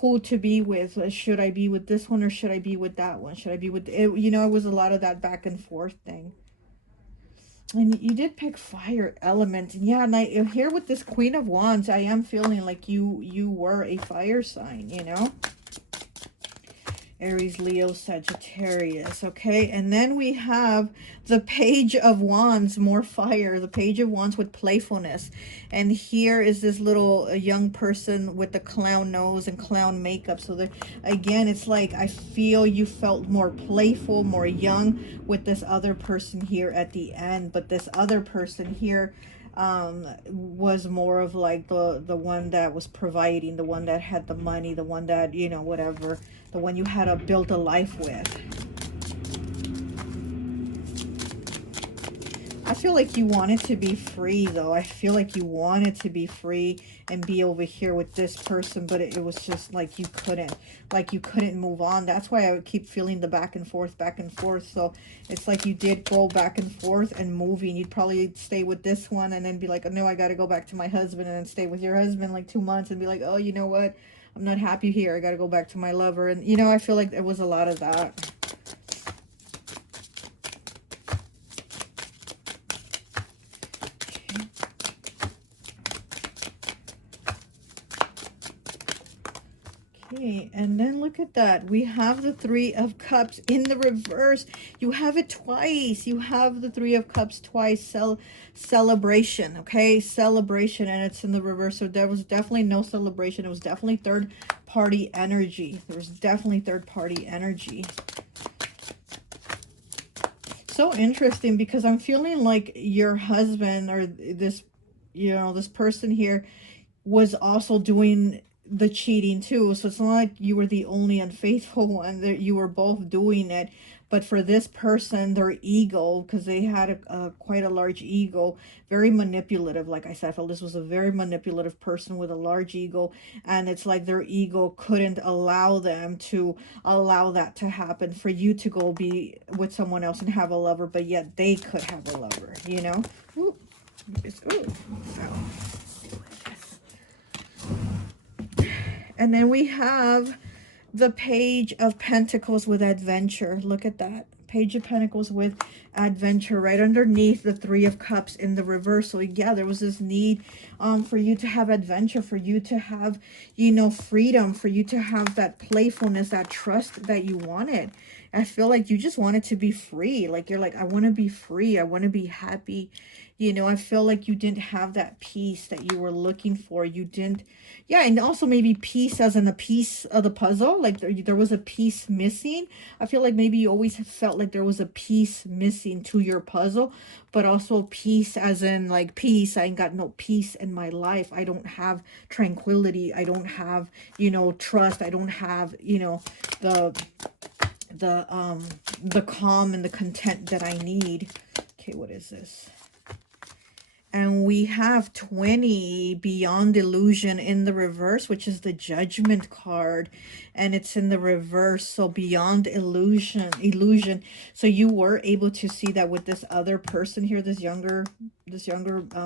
who to be with. Should I be with this one or should I be with that one? Should I be with it? You know, it was a lot of that back and forth thing. And you did pick fire element. Yeah, and here with this Queen of Wands, I am feeling like you were a fire sign, you know? Aries, Leo, Sagittarius. Okay, and then we have the Page of Wands, more fire. The Page of Wands with playfulness. And here is this little young person with the clown nose and clown makeup. So there, again, it's like I feel you felt more playful, more young with this other person here at the end. But this other person here was more of like the one that was providing, the one that had the money, the one that, you know, whatever, the one you had to build a life with. I feel like you wanted to be free, though. I feel like you wanted to be free and be over here with this person, but it was just like you couldn't move on. That's why I would keep feeling the back and forth, back and forth. So it's like you did go back and forth and moving. You'd probably stay with this one and then be like, oh, no, I got to go back to my husband, and then stay with your husband like 2 months and be like, oh, you know what? I'm not happy here. I got to go back to my lover. And, you know, I feel like there was a lot of that. Okay, and then look at that. We have the Three of Cups in the reverse. You have it twice. You have the Three of Cups twice. Celebration, okay? Celebration, and it's in the reverse. So there was definitely no celebration. It was definitely third-party energy. There was definitely third-party energy. So interesting, because I'm feeling like your husband or this, you know, this person here was also doing the cheating too. So it's not like you were the only unfaithful one, that you were both doing it. But for this person, their ego, because they had a quite a large ego, very manipulative. Like I said, I felt this was a very manipulative person with a large ego, and it's like their ego couldn't allow them to allow that to happen, for you to go be with someone else and have a lover, but yet they could have a lover, you know. Ooh, ooh. And then we have the Page of Pentacles with adventure. Look at that. Page of Pentacles with adventure right underneath the Three of Cups in the reverse. So yeah, there was this need for you to have adventure, for you to have, you know, freedom, for you to have that playfulness, that trust that you wanted. I feel like you just wanted to be free. Like you're like, I want to be free. I want to be happy. You know, I feel like you didn't have that peace that you were looking for. You didn't, yeah, and also maybe peace as in a piece of the puzzle. Like there was a piece missing. I feel like maybe you always felt like there was a piece missing to your puzzle, but also peace as in like peace. I ain't got no peace in my life. I don't have tranquility. I don't have, you know, trust. I don't have, you know, the calm and the content that I need. Okay, what is this? And we have 20 Beyond Illusion in the reverse, which is the Judgment card. And it's in the reverse. So beyond illusion. So you were able to see that with this other person here, this younger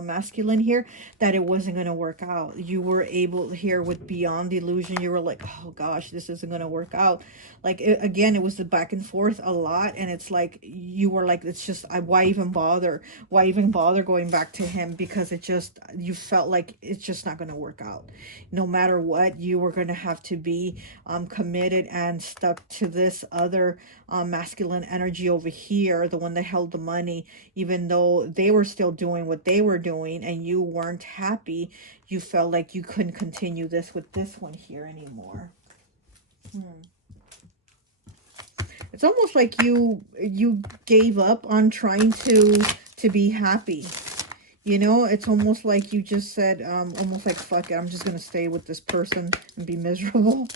masculine here, that it wasn't going to work out. You were able here with beyond illusion. You were like, oh gosh, this isn't going to work out. Like, again, it was the back and forth a lot. And it's like, you were like, it's just, why even bother? Why even bother going back to him? Because it just, you felt like it's just not going to work out. No matter what, you were going to have to be committed and stuck to this other masculine energy over here, the one that held the money, even though they were still doing what they were doing and you weren't happy. You felt like you couldn't continue this with this one here anymore. It's almost like you gave up on trying to be happy. You know, it's almost like you just said, almost like, fuck it, I'm just going to stay with this person and be miserable.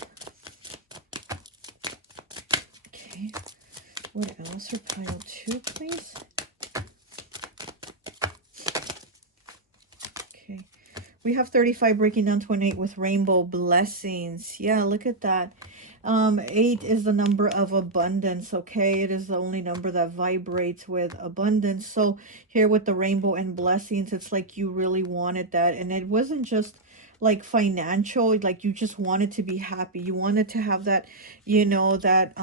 Okay. What else for pile 2, please? Okay. We have 35 breaking down to an 8 with rainbow blessings. Yeah, look at that. 8 is the number of abundance, okay? It is the only number that vibrates with abundance. So here with the rainbow and blessings, it's like you really wanted that. And it wasn't just like financial, like you just wanted to be happy. You wanted to have that, you know, that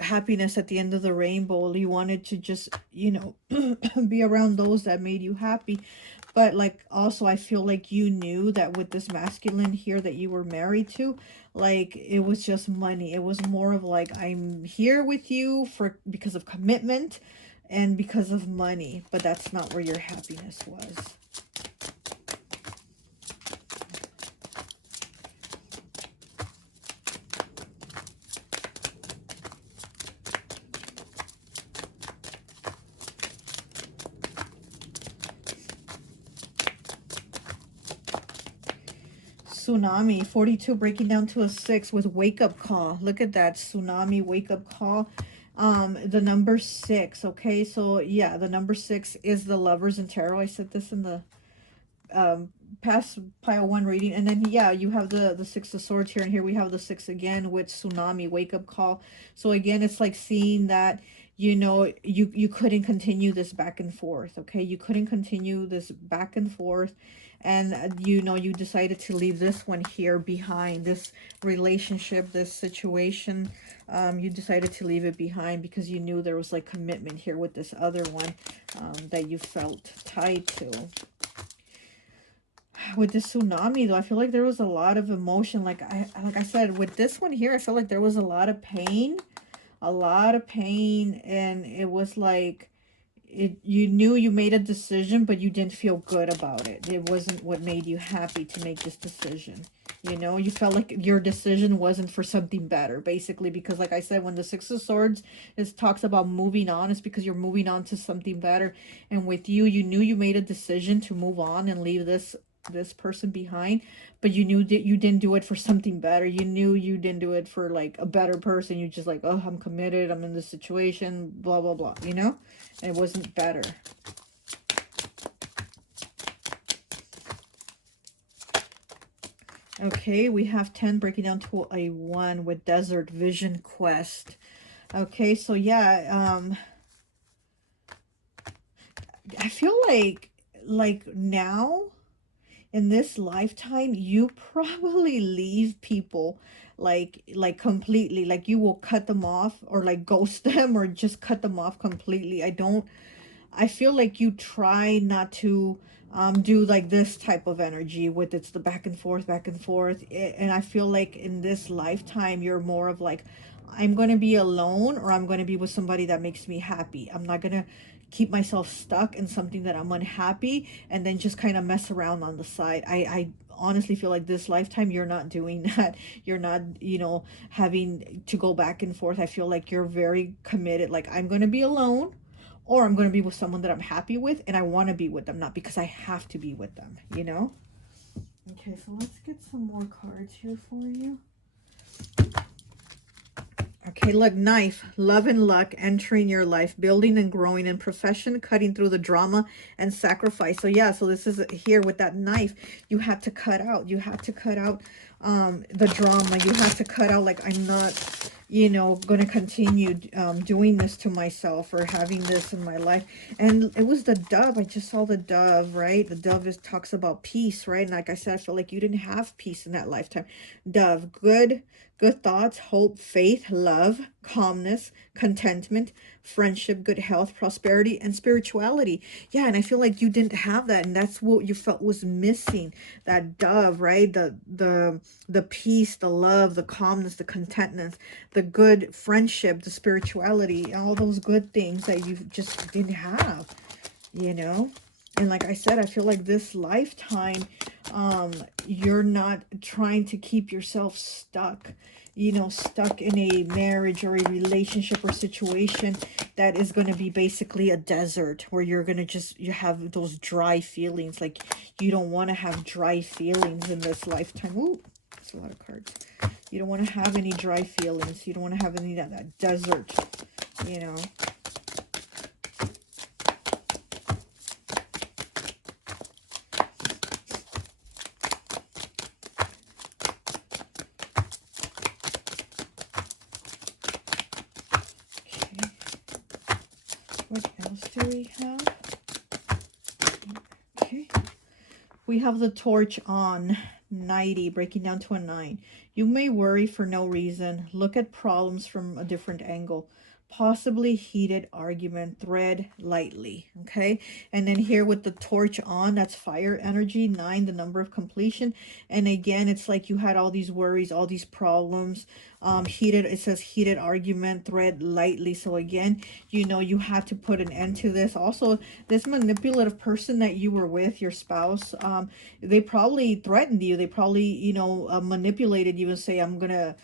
happiness at the end of the rainbow. You wanted to just, you know, be around those that made you happy. But like also I feel like you knew that with this masculine here that you were married to, like it was just money. It was more of like, I'm here with you for because of commitment and because of money, but that's not where your happiness was. Tsunami, 42 breaking down to a 6 with wake up call. Look at that, tsunami, wake up call. The number 6, okay? So yeah, the number 6 is the Lovers in Tarot. I said this in the past pile 1 reading. And then yeah, you have the 6 of Swords here, and here we have the 6 again with tsunami, wake up call. So again, it's like seeing that, you know, you couldn't continue this back and forth, okay? You couldn't continue this back and forth. And you know, you decided to leave this one here behind, this relationship, this situation. You decided to leave it behind because you knew there was like commitment here with this other one that you felt tied to. With this tsunami though, I feel like there was a lot of emotion. Like I said, with this one here, I feel like there was a lot of pain, and it was like you knew you made a decision, but you didn't feel good about it. It wasn't what made you happy to make this decision. You know, you felt like your decision wasn't for something better, basically, because like I said, when the Six of Swords talks about moving on, it's because you're moving on to something better. And with you, you knew you made a decision to move on and leave this person behind, but you knew that you didn't do it for something better. You knew you didn't do it for like a better person. You just like, oh, I'm committed, I'm in this situation, blah blah blah, you know. And it wasn't better. Okay, we have 10 breaking down to a 1 with Desert Vision Quest. Okay, so yeah, I feel like now in this lifetime, you probably leave people like completely, like you will cut them off or like ghost them or just cut them off completely. I feel like you try not to do like this type of energy with it's the back and forth. And I feel like in this lifetime, you're more of like, I'm going to be alone or I'm going to be with somebody that makes me happy. I'm not going to keep myself stuck in something that I'm unhappy and then just kind of mess around on the side. I honestly feel like this lifetime you're not doing that. You're not, you know, having to go back and forth. I feel like you're very committed. Like, I'm going to be alone or I'm going to be with someone that I'm happy with and I want to be with them, not because I have to be with them, you know? Okay, so let's get some more cards here for you. Okay, look, knife, love and luck, entering your life, building and growing in profession, cutting through the drama and sacrifice. So yeah, so this is here with that knife, you had to cut out, the drama. You have to cut out like, I'm not, you know, going to continue doing this to myself or having this in my life. And it was the dove. I just saw the dove, right? The dove talks about peace, right? And like I said, I feel like you didn't have peace in that lifetime. Dove, good thoughts, hope, faith, love, calmness, contentment, friendship, good health, prosperity, and spirituality. Yeah, and I feel like you didn't have that, and that's what you felt was missing. That dove, right? The peace, the love, the calmness, the contentness, the good friendship, the spirituality, all those good things that you just didn't have, you know? And like I said, I feel like this lifetime, you're not trying to keep yourself stuck, you know, stuck in a marriage or a relationship or situation that is going to be basically a desert where you're going to just, you have those dry feelings. Like, you don't want to have dry feelings in this lifetime. Ooh, that's a lot of cards. You don't want to have any dry feelings. You don't want to have any of that desert, you know. What else do we have? Okay. We have the torch on 90, breaking down to a 9. You may worry for no reason. Look at problems from a different angle. Possibly heated argument, thread lightly. Okay. And then here with the torch on, that's fire energy, 9, the number of completion. And again, it's like you had all these worries, all these problems. It says heated argument, thread lightly. So again, you know, you had to put an end to this. Also, this manipulative person that you were with, your spouse, they probably threatened you. They probably, you know, manipulated you and say, I'm gonna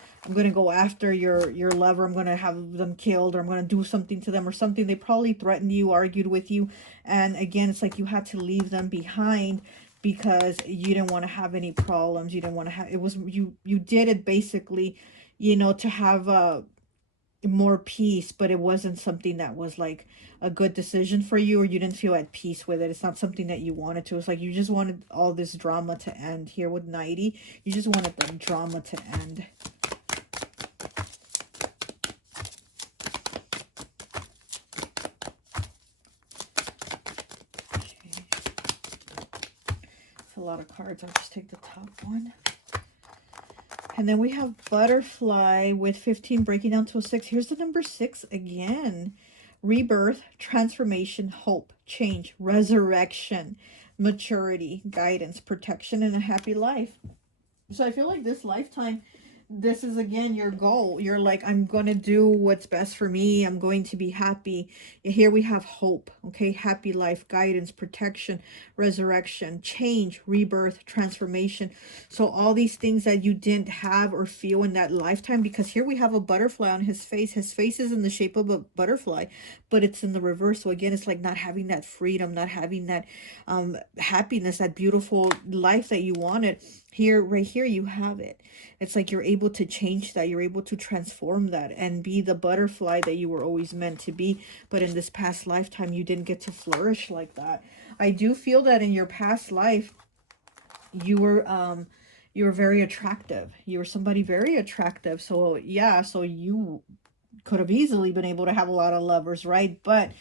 go after your lover. I'm gonna have them killed, or I'm gonna do something to them or something. They probably threatened you, argued with you. And again, it's like you had to leave them behind because you didn't want to have any problems. You didn't want to have, it was, you did it basically, you know, to have more peace, but it wasn't something that was like a good decision for you, or you didn't feel at peace with it. It's not something that you wanted to. It's like you just wanted all this drama to end. Here with 90, you just wanted the drama to end. So lot of cards. I'll just take the top one. And then we have butterfly with 15 breaking down to a 6. Here's the number 6 again. Rebirth, transformation, hope, change, resurrection, maturity, guidance, protection, and a happy life. So I feel like this lifetime, this is again your goal. You're like, I'm going to do what's best for me. I'm going to be happy. Here we have hope, okay? Happy life, guidance, protection, resurrection, change, rebirth, transformation. So all these things that you didn't have or feel in that lifetime, because here we have a butterfly on his face. His face is in the shape of a butterfly, but it's in the reverse. So again, it's like not having that freedom, not having that happiness, that beautiful life that you wanted. Here, right here, you have it. It's like you're able to change that. You're able to transform that and be the butterfly that you were always meant to be. But in this past lifetime, you didn't get to flourish like that. I do feel that in your past life, you were very attractive. You were somebody very attractive. So yeah, so you could have easily been able to have a lot of lovers, right? But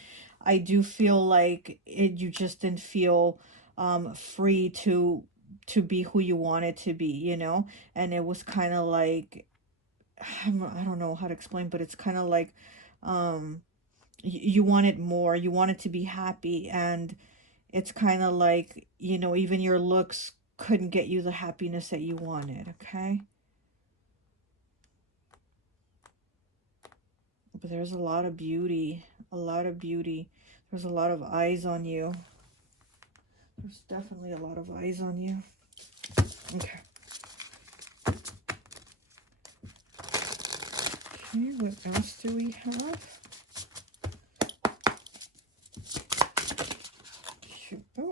I do feel like you just didn't feel free to be who you wanted to be, you know? And it was kind of like, I don't know how to explain, but it's kind of like you wanted more. You wanted to be happy, and it's kind of like, you know, even your looks couldn't get you the happiness that you wanted, okay? But there's a lot of beauty, a lot of beauty. There's a lot of eyes on you. There's definitely a lot of eyes on you. Okay. Okay, what else do we have? Shoot. Oh.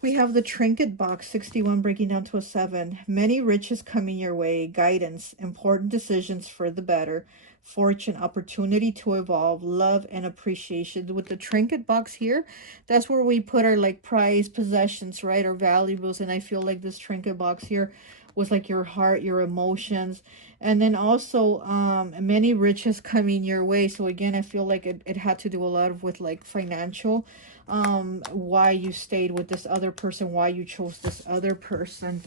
We have the trinket box, 61 breaking down to a 7. Many riches coming your way, guidance, important decisions for the better, fortune, opportunity to evolve, love, and appreciation. With the trinket box here, that's where we put our like prized possessions, right? Our valuables. And I feel like this trinket box here was like your heart, your emotions. And then also many riches coming your way. So again, I feel like it had to do a lot of with like financial, why you stayed with this other person, why you chose this other person.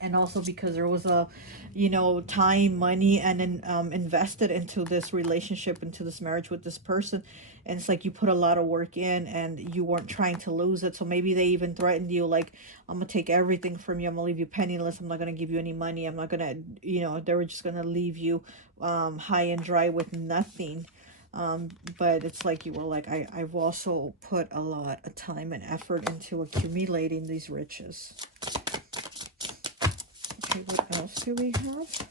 And also because there was a, you know, time, money, and then invested into this relationship, into this marriage with this person. And it's like you put a lot of work in and you weren't trying to lose it. So maybe they even threatened you like, I'm gonna take everything from you, I'm gonna leave you penniless, I'm not gonna give you any money, I'm not gonna, you know, they were just gonna leave you high and dry with nothing. But it's like you were like, I've also put a lot of time and effort into accumulating these riches. Okay, what else do we have?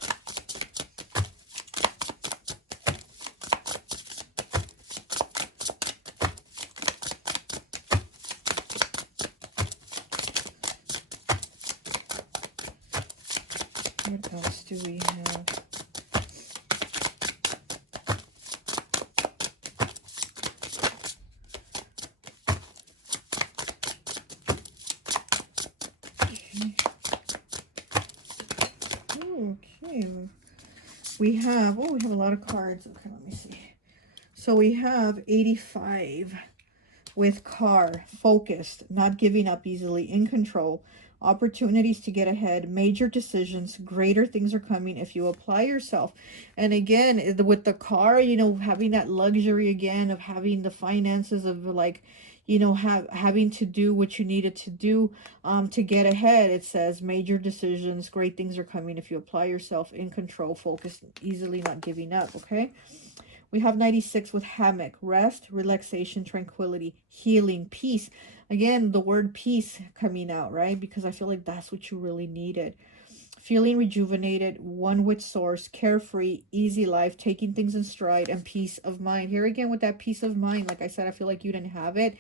What else do we have? Okay. We have, oh, we have a lot of cards. Okay, let me see. So we have 85 with car, focused, not giving up easily, in control, opportunities to get ahead, major decisions, greater things are coming if you apply yourself. And again, with the car, you know, having that luxury again of having the finances of like, you know, having to do what you needed to do to get ahead. It says major decisions, great things are coming if you apply yourself, in control, focused, easily, not giving up, okay? We have 96 with hammock, rest, relaxation, tranquility, healing, peace. Again, the word peace coming out, right? Because I feel like that's what you really needed. Feeling rejuvenated, one with source, carefree, easy life, taking things in stride, and peace of mind. Here again with that peace of mind, like I said, I feel like you didn't have it.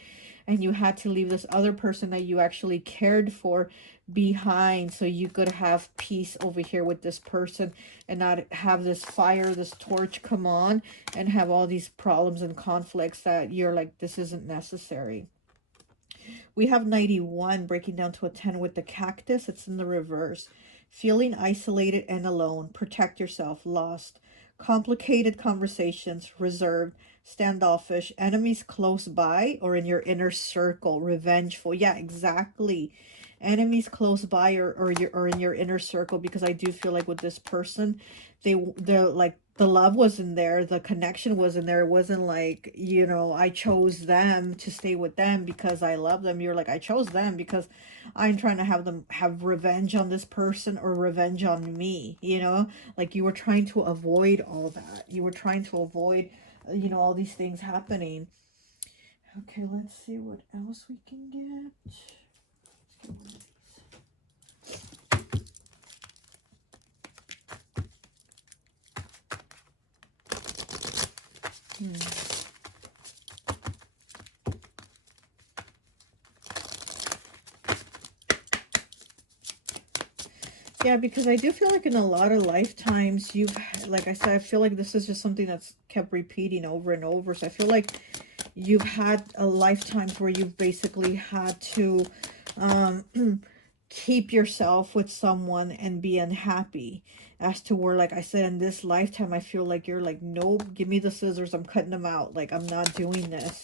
And you had to leave this other person that you actually cared for behind so you could have peace over here with this person and not have this fire, this torch come on and have all these problems and conflicts that you're like, this isn't necessary. We have 91 breaking down to a 10 with the cactus. It's in the reverse. Feeling isolated and alone. Protect yourself. Lost. complicated conversations, reserved, standoffish, enemies close by or in your inner circle, revengeful. Yeah, exactly. Enemies close by or in your inner circle, because I do feel like with this person, they're like, the love wasn't there, the connection wasn't there. It wasn't like, you know, I chose them to stay with them because I love them. You're like, I chose them because I'm trying to have them have revenge on this person or revenge on me, you know? Like you were trying to avoid all that. You were trying to avoid, you know, all these things happening. Okay, let's see what else we can get. Yeah, because I do feel like in a lot of lifetimes you've, like I said, I feel like this is just something that's kept repeating over and over. So I feel like you've had a lifetimes where you've basically had to um, keep yourself with someone and be unhappy. As to where, like I said, in this lifetime, I feel like you're like, nope, give me the scissors. I'm cutting them out. Like, I'm not doing this.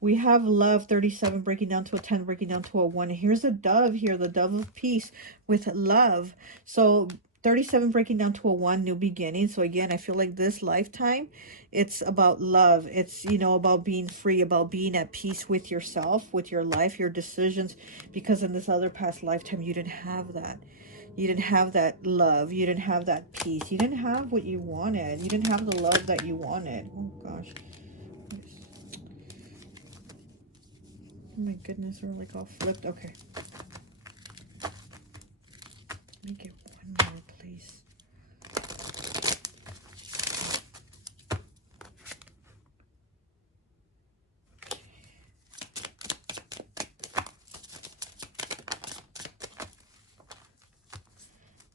We have love, 37 breaking down to a 10, breaking down to a 1. Here's a dove here, the dove of peace with love. So 37 breaking down to a 1, new beginning. So again, I feel like this lifetime, it's about love. It's, you know, about being free, about being at peace with yourself, with your life, your decisions. Because in this other past lifetime, you didn't have that. You didn't have that love. You didn't have that peace. You didn't have what you wanted. You didn't have the love that you wanted. Oh, gosh. Oh my goodness, we're like all flipped. Okay. Let me get one more, please.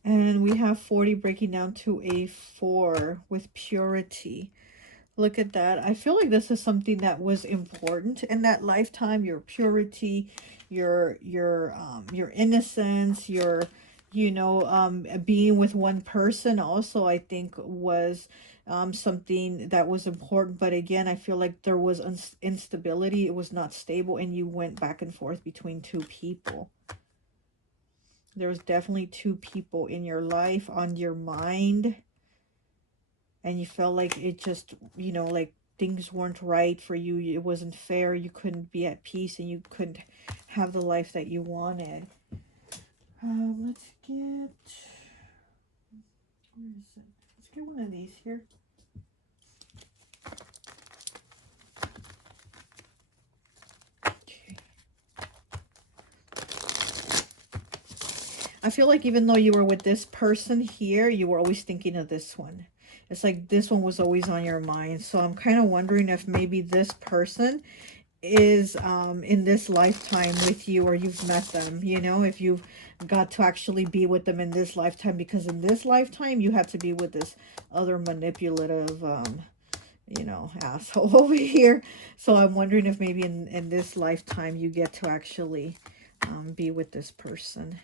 And we have 40 breaking down to a 4 with purity. Look at that. I feel like this is something that was important in that lifetime. Your purity, your innocence, your, you know, being with one person also, I think was something that was important. But again, I feel like there was instability. It was not stable, and you went back and forth between two people. There was definitely two people in your life, on your mind. And you felt like it just, you know, like things weren't right for you. It wasn't fair. You couldn't be at peace, and you couldn't have the life that you wanted. Let's get, where is it? Let's get one of these here. Okay. I feel like even though you were with this person here, you were always thinking of this one. It's like this one was always on your mind. So I'm kind of wondering if maybe this person is in this lifetime with you, or you've met them, you know, if you've got to actually be with them in this lifetime, because in this lifetime you had to be with this other manipulative you know, asshole over here. So I'm wondering if maybe in this lifetime you get to actually be with this person.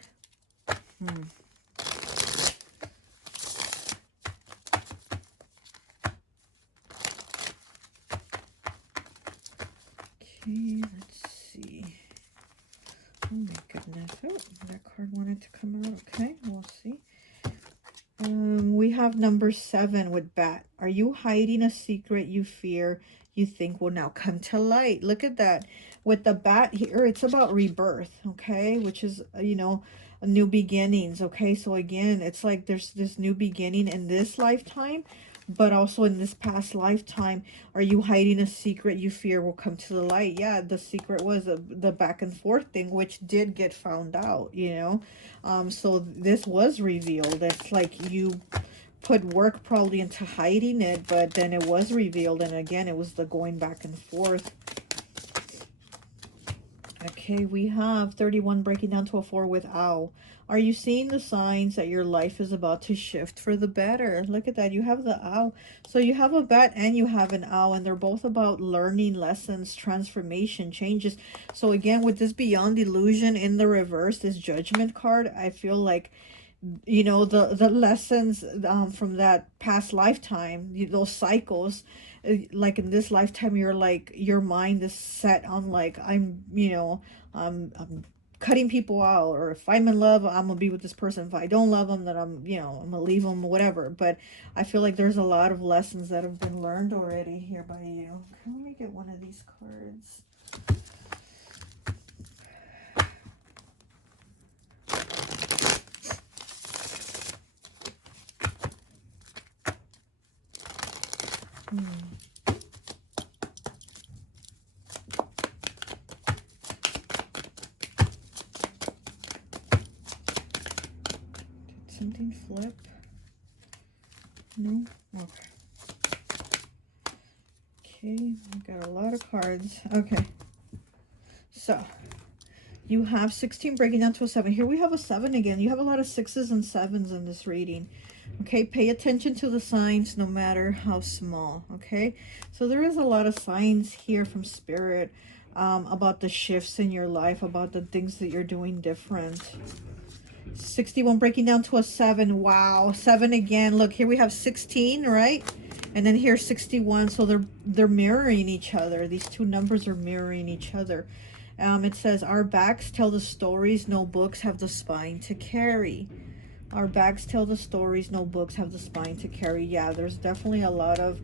Okay, let's see. Oh my goodness. Oh, that card wanted to come out. Okay, we'll see. We have number 7 with bat. Are you hiding a secret you fear you think will now come to light? Look at that. With the bat here, it's about rebirth, okay? Which is, you know, new beginnings, okay? So again, it's like there's this new beginning in this lifetime, but also in this past lifetime. Are you hiding a secret you fear will come to the light? Yeah, the secret was the back and forth thing, which did get found out, you know? So this was revealed. It's like you put work probably into hiding it, but then it was revealed. And again, it was the going back and forth. Okay, we have 31 breaking down to a 4 with owl. Are you seeing the signs that your life is about to shift for the better? Look at that. You have the owl. So you have a bat and you have an owl, and they're both about learning lessons, transformation, changes. So again, with this beyond illusion in the reverse, this judgment card, I feel like you know, the lessons from that past lifetime, those cycles. Like in this lifetime, you're like, your mind is set on like, I'm, you know, I'm cutting people out, or if I'm in love, I'm gonna be with this person. If I don't love them, then I'm, you know, I'm gonna leave them, whatever. But I feel like there's a lot of lessons that have been learned already here by you. Okay, let me get one of these cards. Did something flip? No? Okay. Okay, I got a lot of cards. Okay. So, you have 16 breaking down to a 7. Here we have a 7 again. You have a lot of 6s and 7s in this reading. Okay, pay attention to the signs no matter how small. Okay, so there is a lot of signs here from Spirit about the shifts in your life, about the things that you're doing different. 61 breaking down to a 7. Wow, 7 again. Look, here we have 16, right? And then here's 61. So they're mirroring each other. These two numbers are mirroring each other. It says, our backs tell the stories no books have the spine to carry. Our backs tell the stories no books have the spine to carry. Yeah, there's definitely a lot of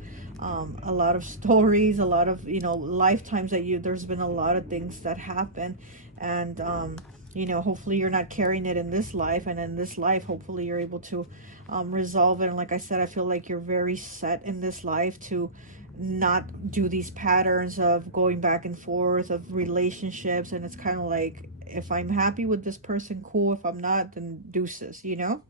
stories, a lot of, you know, lifetimes that there's been a lot of things that happen. And you know, hopefully you're not carrying it in this life, and in this life hopefully you're able to resolve it. And like I said, I feel like you're very set in this life to not do these patterns of going back and forth of relationships. And it's kind of like, if I'm happy with this person, cool. If I'm not, then deuces, you know.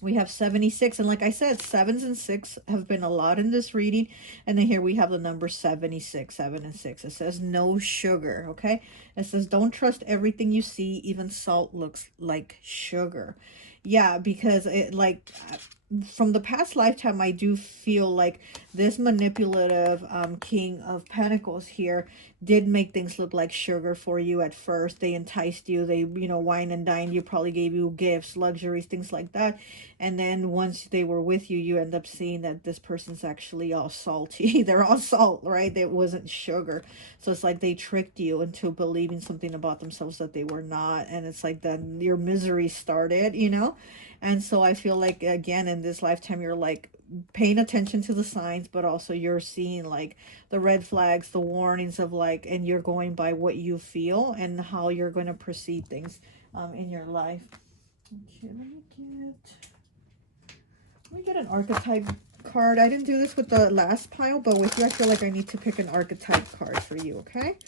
We have 76, and like I said, 7s and 6 have been a lot in this reading. And then here we have the number 76, 7 and 6. It says no sugar. Okay, it says don't trust everything you see, even salt looks like sugar. Yeah, because it, like, from the past lifetime, I do feel like this manipulative King of Pentacles here did make things look like sugar for you at first. They enticed you, they, you know, wine and dined you, probably gave you gifts, luxuries, things like that. And then once they were with you, you end up seeing that this person's actually all salty. They're all salt, right? It wasn't sugar. So it's like they tricked you into believing something about themselves that they were not. And it's like then your misery started, you know. And so I feel like, again, in this lifetime, you're like paying attention to the signs, but also you're seeing like the red flags, the warnings of like, and you're going by what you feel and how you're going to proceed things in your life. Okay, let me get an archetype card. I didn't do this with the last pile, but with you, I feel like I need to pick an archetype card for you, okay?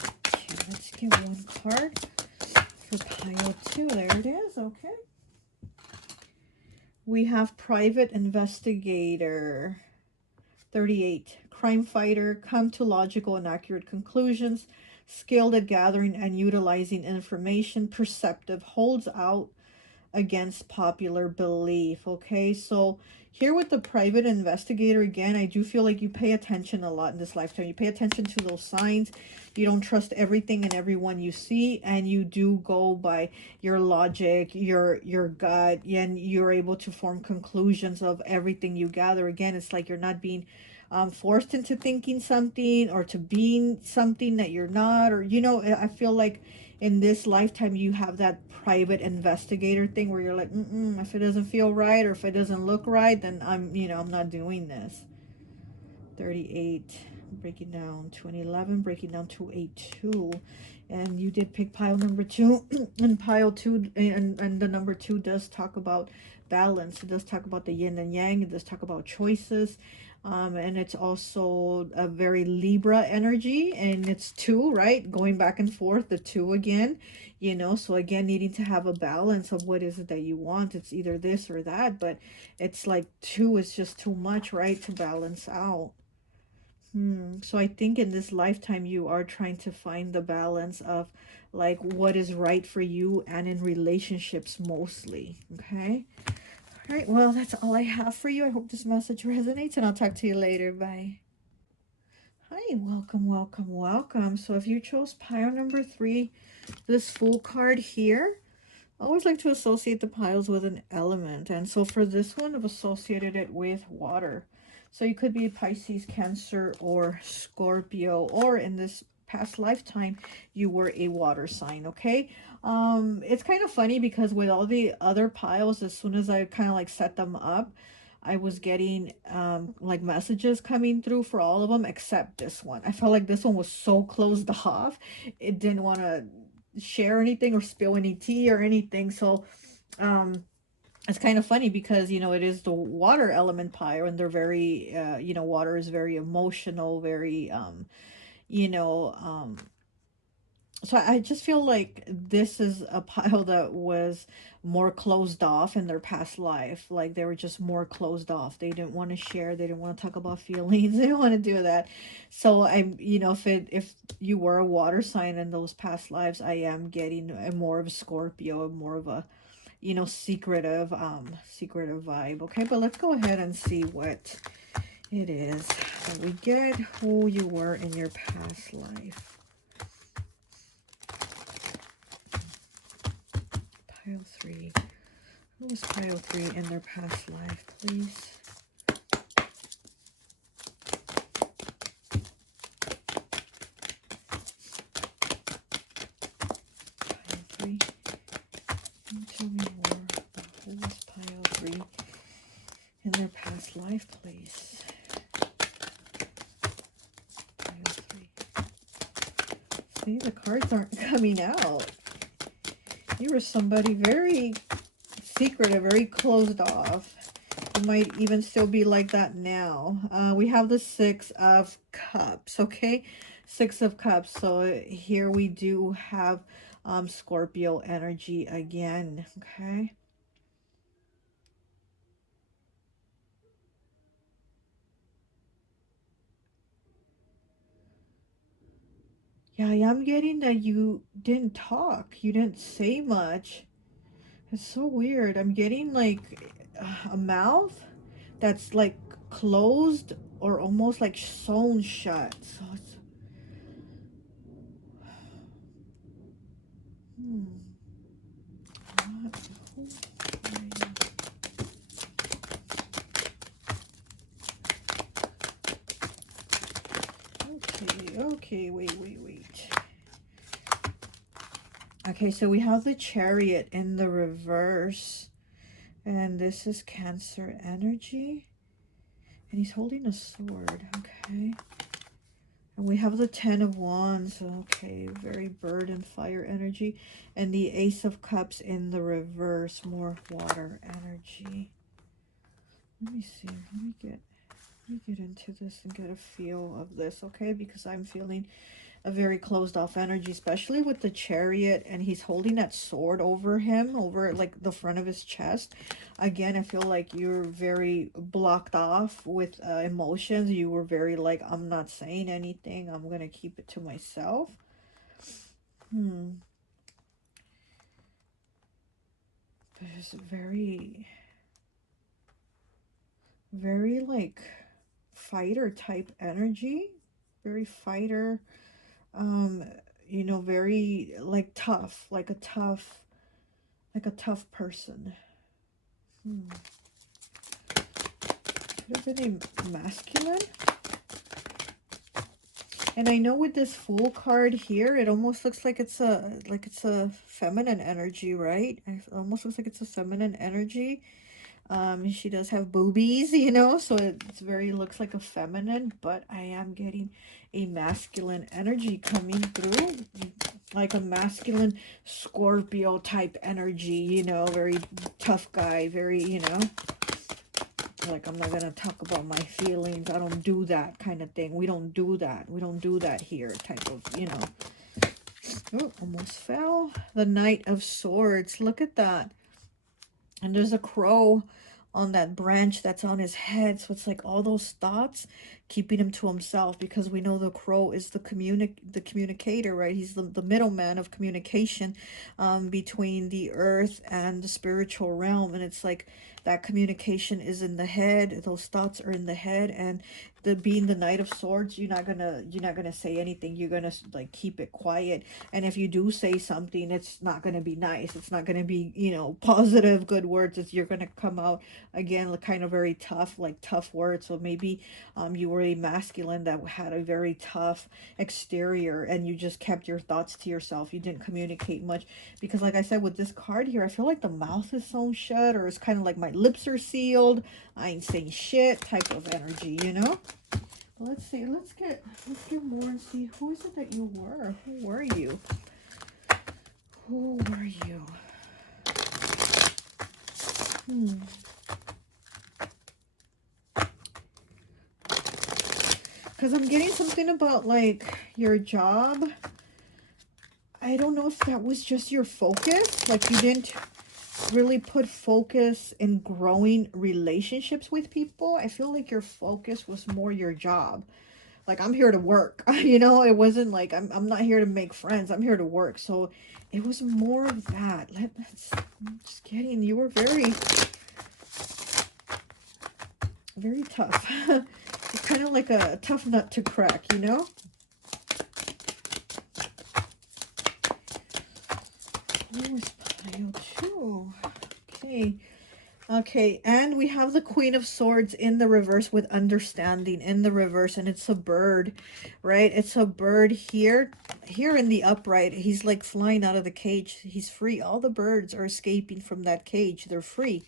Okay, let's get one card for pile 2. There it is, okay. We have Private Investigator. 38. Crime fighter, come to logical and accurate conclusions, skilled at gathering and utilizing information, perceptive, holds out against popular belief. Okay, so here with the private investigator, again, I do feel like you pay attention a lot in this lifetime. You pay attention to those signs. You don't trust everything and everyone you see, and you do go by your logic, your gut, and you're able to form conclusions of everything you gather. Again, it's like you're not being forced into thinking something or to being something that you're not, or, you know, I feel like in this lifetime you have that private investigator thing where you're like, if it doesn't feel right or if it doesn't look right, then I'm, you know, I'm not doing this. 38 breaking down to an 11, breaking down to a 2. And you did pick pile number 2. And pile 2, and the number 2 does talk about balance. It does talk about the yin and yang. It does talk about choices. And it's also a very Libra energy, and it's 2, right? Going back and forth, the 2 again, you know. So again, needing to have a balance of what is it that you want. It's either this or that, but it's like 2 is just too much, right, to balance out. So I think in this lifetime you are trying to find the balance of like what is right for you, and in relationships mostly. Okay. All right, well, that's all I have for you. I hope this message resonates, and I'll talk to you later. Bye. Hi, welcome, welcome, welcome. So if you chose pile number 3, this Fool card here, I always like to associate the piles with an element. And so for this one, I've associated it with water. So you could be Pisces, Cancer, or Scorpio, or in this past lifetime, you were a water sign, okay? It's kind of funny because with all the other piles, as soon as I kind of like set them up, I was getting like messages coming through for all of them except this one. I felt like this one was so closed off. It didn't want to share anything or spill any tea or anything. So um it's kind of funny because you know it is the water element pile, and they're very you know, water is very emotional, very you know, so I just feel like this is a pile that was more closed off in their past life. Like they were just more closed off. They didn't want to share. They didn't want to talk about feelings. They didn't want to do that. So I'm, you know, if you were a water sign in those past lives, I am getting a more of a Scorpio, more of a, you know, secretive vibe. Okay, but let's go ahead and see what it is that we get, who you were in your past life. Pile 3. Who was pile 3 in their past life, please? Pile 3. Can you tell me more about who was pile 3 in their past life, please? Pile 3. See, the cards aren't coming out. You were somebody very secretive, very closed off. You might even still be like that now. We have the 6 of Cups, okay? 6 of Cups. So here we do have Scorpio energy again, okay? Yeah, I am getting that you didn't talk. You didn't say much. It's so weird. I'm getting like a mouth that's like closed or almost like sewn shut. So it's what? Okay, wait. Okay, so we have the Chariot in the reverse. And this is Cancer energy. And he's holding a sword, okay. And we have the 10 of Wands, okay, very bird and fire energy. And the Ace of Cups in the reverse, more water energy. Let me see, let me get into this and get a feel of this, okay? Because I'm feeling a very closed off energy, especially with the Chariot, and he's holding that sword over him, over like the front of his chest. Again, I feel like you're very blocked off with emotions. You were very like, I'm not saying anything, I'm gonna keep it to myself. There's very like fighter type energy, very fighter, you know, very like tough, like a tough person. Could have been a masculine. And I know with this Fool card here, it almost looks like it's a feminine energy, right? It almost looks like it's a feminine energy. She does have boobies, you know, so it's very, looks like a feminine, but I am getting a masculine energy coming through, like a masculine Scorpio type energy, you know, very tough guy, very, you know, like, I'm not gonna talk about my feelings, I don't do that kind of thing. We don't do that here type of, you know. Oh, almost fell. The Knight of Swords, look at that. And there's a crow on that branch that's on his head. So it's like all those thoughts keeping him to himself, because we know the crow is the communicator, right? He's the middleman of communication between the earth and the spiritual realm. And it's like that communication is in the head, those thoughts are in the head. And being the Knight of Swords, you're not gonna say anything. You're gonna like keep it quiet. And if you do say something, it's not gonna be nice. It's not gonna be, you know, positive, good words. You're gonna come out again like kind of very tough, like tough words. So maybe you were a masculine that had a very tough exterior, and you just kept your thoughts to yourself. You didn't communicate much, because like I said, with this card here, I feel like the mouth is sewn shut, or it's kind of like my lips are sealed. I ain't saying shit type of energy, you know? Let's see. Let's get more and see, who is it that you were? Who were you? Who were you? Because I'm getting something about like your job. I don't know if that was just your focus. Like you didn't really put focus in growing relationships with people. I feel like your focus was more your job. Like, I'm here to work, you know? It wasn't like, I'm not here to make friends. I'm here to work. So it was more of that. I'm just kidding. You were very, very tough. It's kind of like a tough nut to crack, you know? Where's pile 2? Okay. Okay, and we have the Queen of Swords in the reverse with understanding in the reverse, and it's a bird, right? It's a bird here in the upright. He's like flying out of the cage. He's free. All the birds are escaping from that cage. They're free.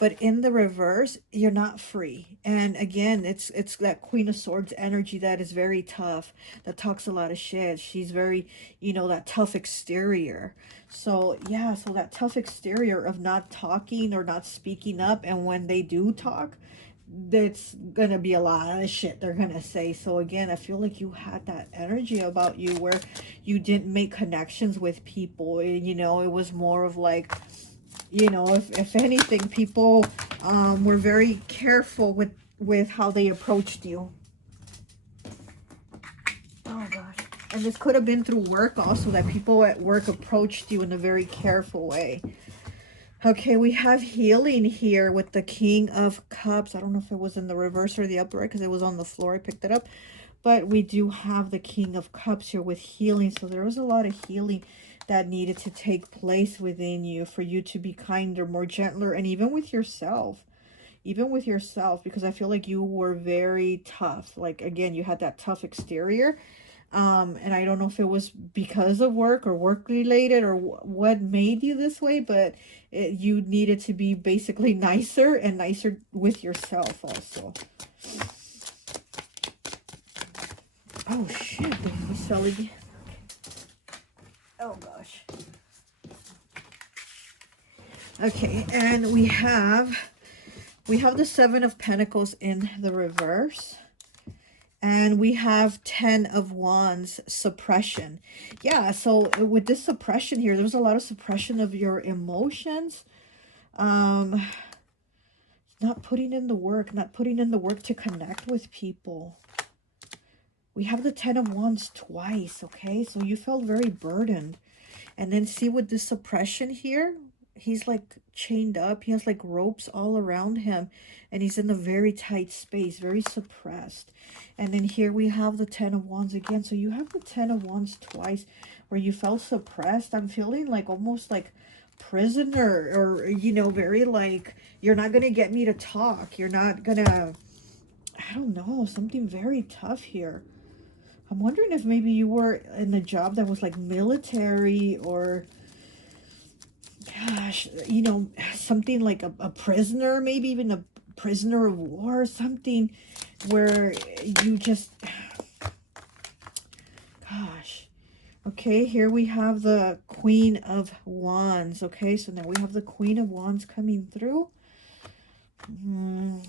But in the reverse, you're not free. And again, it's that Queen of Swords energy that is very tough, that talks a lot of shit. She's very, you know, that tough exterior. So yeah, so that tough exterior of not talking or not speaking up, and when they do talk, that's gonna be a lot of shit they're gonna say. So again, I feel like you had that energy about you where you didn't make connections with people. You know, it was more of like, you know, if anything, people were very careful with how they approached you. Oh gosh. And this could have been through work also, that people at work approached you in a very careful way. Okay, we have healing here with the King of Cups. I don't know if it was in the reverse or the upright because it was on the floor. I picked it up. But we do have the King of Cups here with healing. So there was a lot of healing that needed to take place within you for you to be kinder, more gentler, and even with yourself. Even with yourself, because I feel like you were very tough. Like, again, you had that tough exterior. And I don't know if it was because of work or work related or what made you this way, but you needed to be basically nicer and nicer with yourself also. Oh shit, he's selling. Oh gosh. Okay, and we have the Seven of Pentacles in the reverse. And we have 10 of Wands, suppression. Yeah, so with this suppression here, there's a lot of suppression of your emotions. Not putting in the work, to connect with people. We have the 10 of Wands twice, okay? So you felt very burdened. And then see with this suppression here, he's like chained up. He has like ropes all around him. And he's in a very tight space, very suppressed. And then here we have the 10 of Wands again. So you have the 10 of Wands twice where you felt suppressed. I'm feeling like almost like prisoner, or, you know, very like, you're not going to get me to talk. You're not going to, I don't know, something very tough here. I'm wondering if maybe you were in a job that was like military, or gosh, you know, something like a prisoner, maybe even a prisoner of war, something where you just, gosh. Okay, here we have the Queen of Wands. Okay, so now we have the Queen of Wands coming through.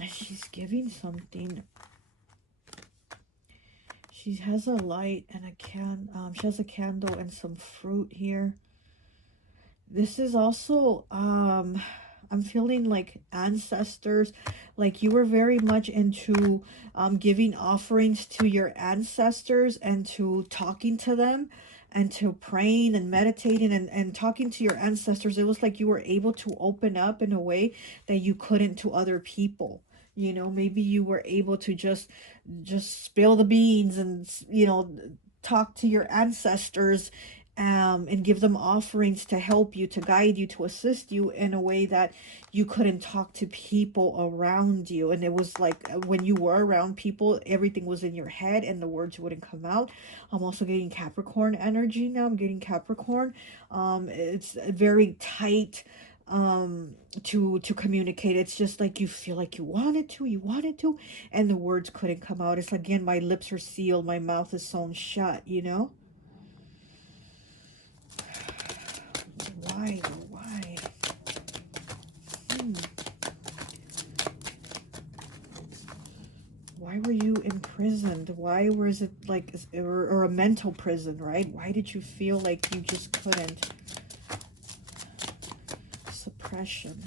She's giving something. She has a light and she has a candle and some fruit here. This is also I'm feeling like ancestors, like you were very much into giving offerings to your ancestors and to talking to them and to praying and meditating and talking to your ancestors. It was like you were able to open up in a way that you couldn't to other people. You know, maybe you were able to just spill the beans and, you know, talk to your ancestors, and give them offerings to help you, to guide you, to assist you in a way that you couldn't talk to people around you. And it was like when you were around people, everything was in your head and the words wouldn't come out. I'm also getting Capricorn energy now. I'm getting Capricorn. It's very tight to communicate. It's just like you feel like you wanted to, and the words couldn't come out. It's like, again, my lips are sealed, my mouth is sewn shut, you know. Why? Why? Hmm. Why were you imprisoned? Why was it like, or a mental prison, right? Why did you feel like you just couldn't? Suppression.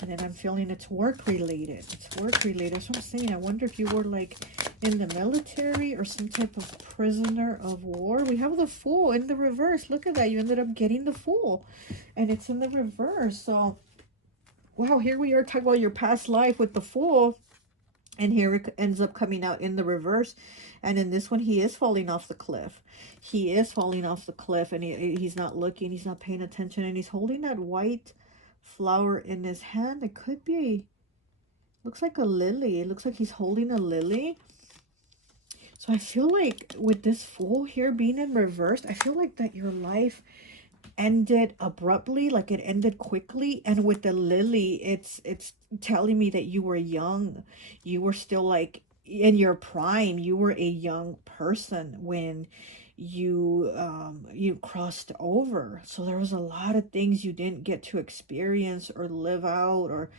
And then I'm feeling it's work related. It's work related. That's what I'm saying. I wonder if you were like in the military or some type of prisoner of war. We have the Fool in the reverse. Look at that. You ended up getting the Fool. And it's in the reverse. So, wow, here we are talking about your past life with the Fool. And here it ends up coming out in the reverse. And in this one, he is falling off the cliff. He is falling off the cliff. And he's not looking. He's not paying attention. And he's holding that white flower in his hand. It could be, looks like a lily. It looks like he's holding a lily. So I feel like with this Fool here being in reverse, I feel like that your life ended abruptly, like it ended quickly. And with the lily, it's telling me that you were young. You were still like in your prime. You were a young person when you crossed over. So there was a lot of things you didn't get to experience or live out, or,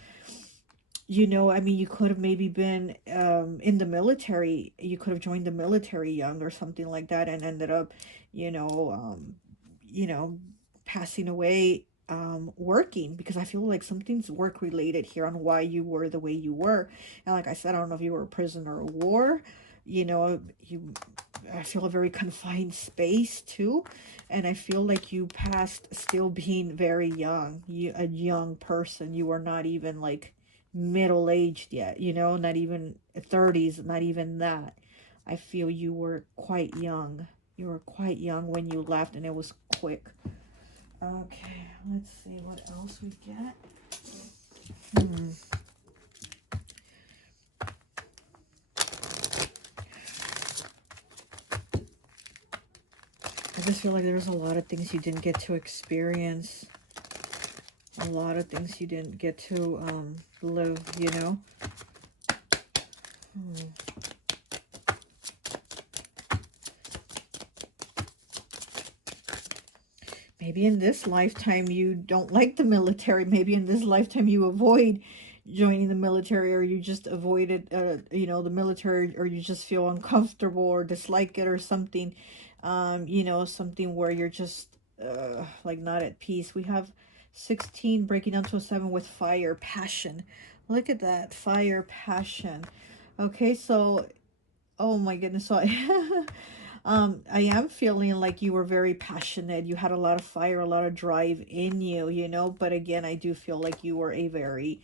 you know, I mean, you could have maybe been in the military. You could have joined the military young or something like that and ended up, you know, you know, passing away working, because I feel like something's work related here on why you were the way you were. And like I said, I don't know if you were a prisoner of war, you know, I feel a very confined space too. And I feel like you passed still being very young, a young person. You were not even like middle-aged yet, you know, not even 30s, not even that. I feel you were quite young. You were quite young when you left, and it was quick. Okay, let's see what else we get. I just feel like there's a lot of things you didn't get to experience. A lot of things you didn't get to live, you know. Maybe in this lifetime you don't like the military. Maybe in this lifetime you avoid joining the military, or you just avoided, you know, the military, or you just feel uncomfortable or dislike it or something. You know, something where you're just like not at peace. We have 16 breaking down to a 7 with fire, passion. Look at that, fire, passion. Okay, so, oh my goodness, so I am feeling like you were very passionate. You had a lot of fire, a lot of drive in you, you know. But again, I do feel like you're a very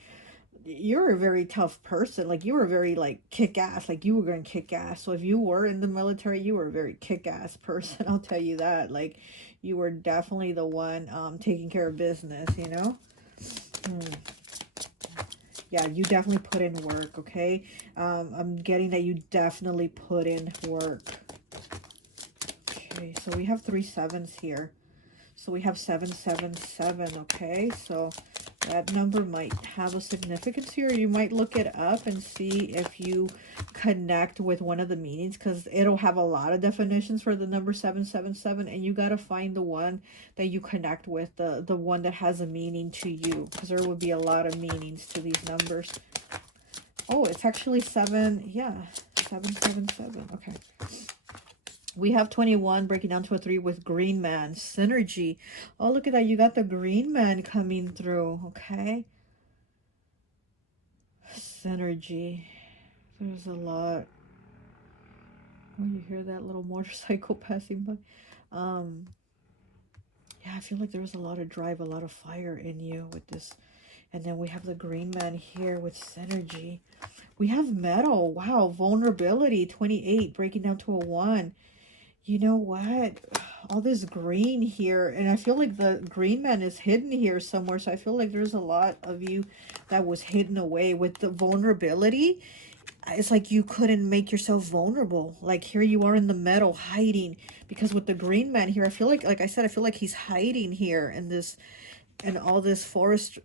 tough person. Like you were very like kick-ass, like you were going to kick ass. So if you were in the military, you were a very kick-ass person. I'll tell you that. Like you were definitely the one taking care of business, you know. Yeah, you definitely put in work, okay? I'm getting that you definitely put in work. Okay, so we have 3 sevens here. So we have 777, okay? So that number might have a significance here. You might look it up and see if you connect with one of the meanings, because it'll have a lot of definitions for the number 777, and you got to find the one that you connect with, the one that has a meaning to you, because there would be a lot of meanings to these numbers. Oh, it's actually 7, yeah, 777, okay. We have 21 breaking down to a 3 with Green Man. Synergy. Oh, look at that. You got the Green Man coming through. Okay. Synergy. There's a lot. Oh, you hear that little motorcycle passing by? Yeah, I feel like there was a lot of drive, a lot of fire in you with this. And then we have the Green Man here with Synergy. We have Metal. Wow. Vulnerability. 28 breaking down to a 1. You know what? All this green here, and I feel like the Green Man is hidden here somewhere. So I feel like there's a lot of you that was hidden away with the vulnerability. It's like you couldn't make yourself vulnerable. Like here you are in the meadow hiding, because with the Green Man here, I feel like I said, I feel like he's hiding here in this, and all this forest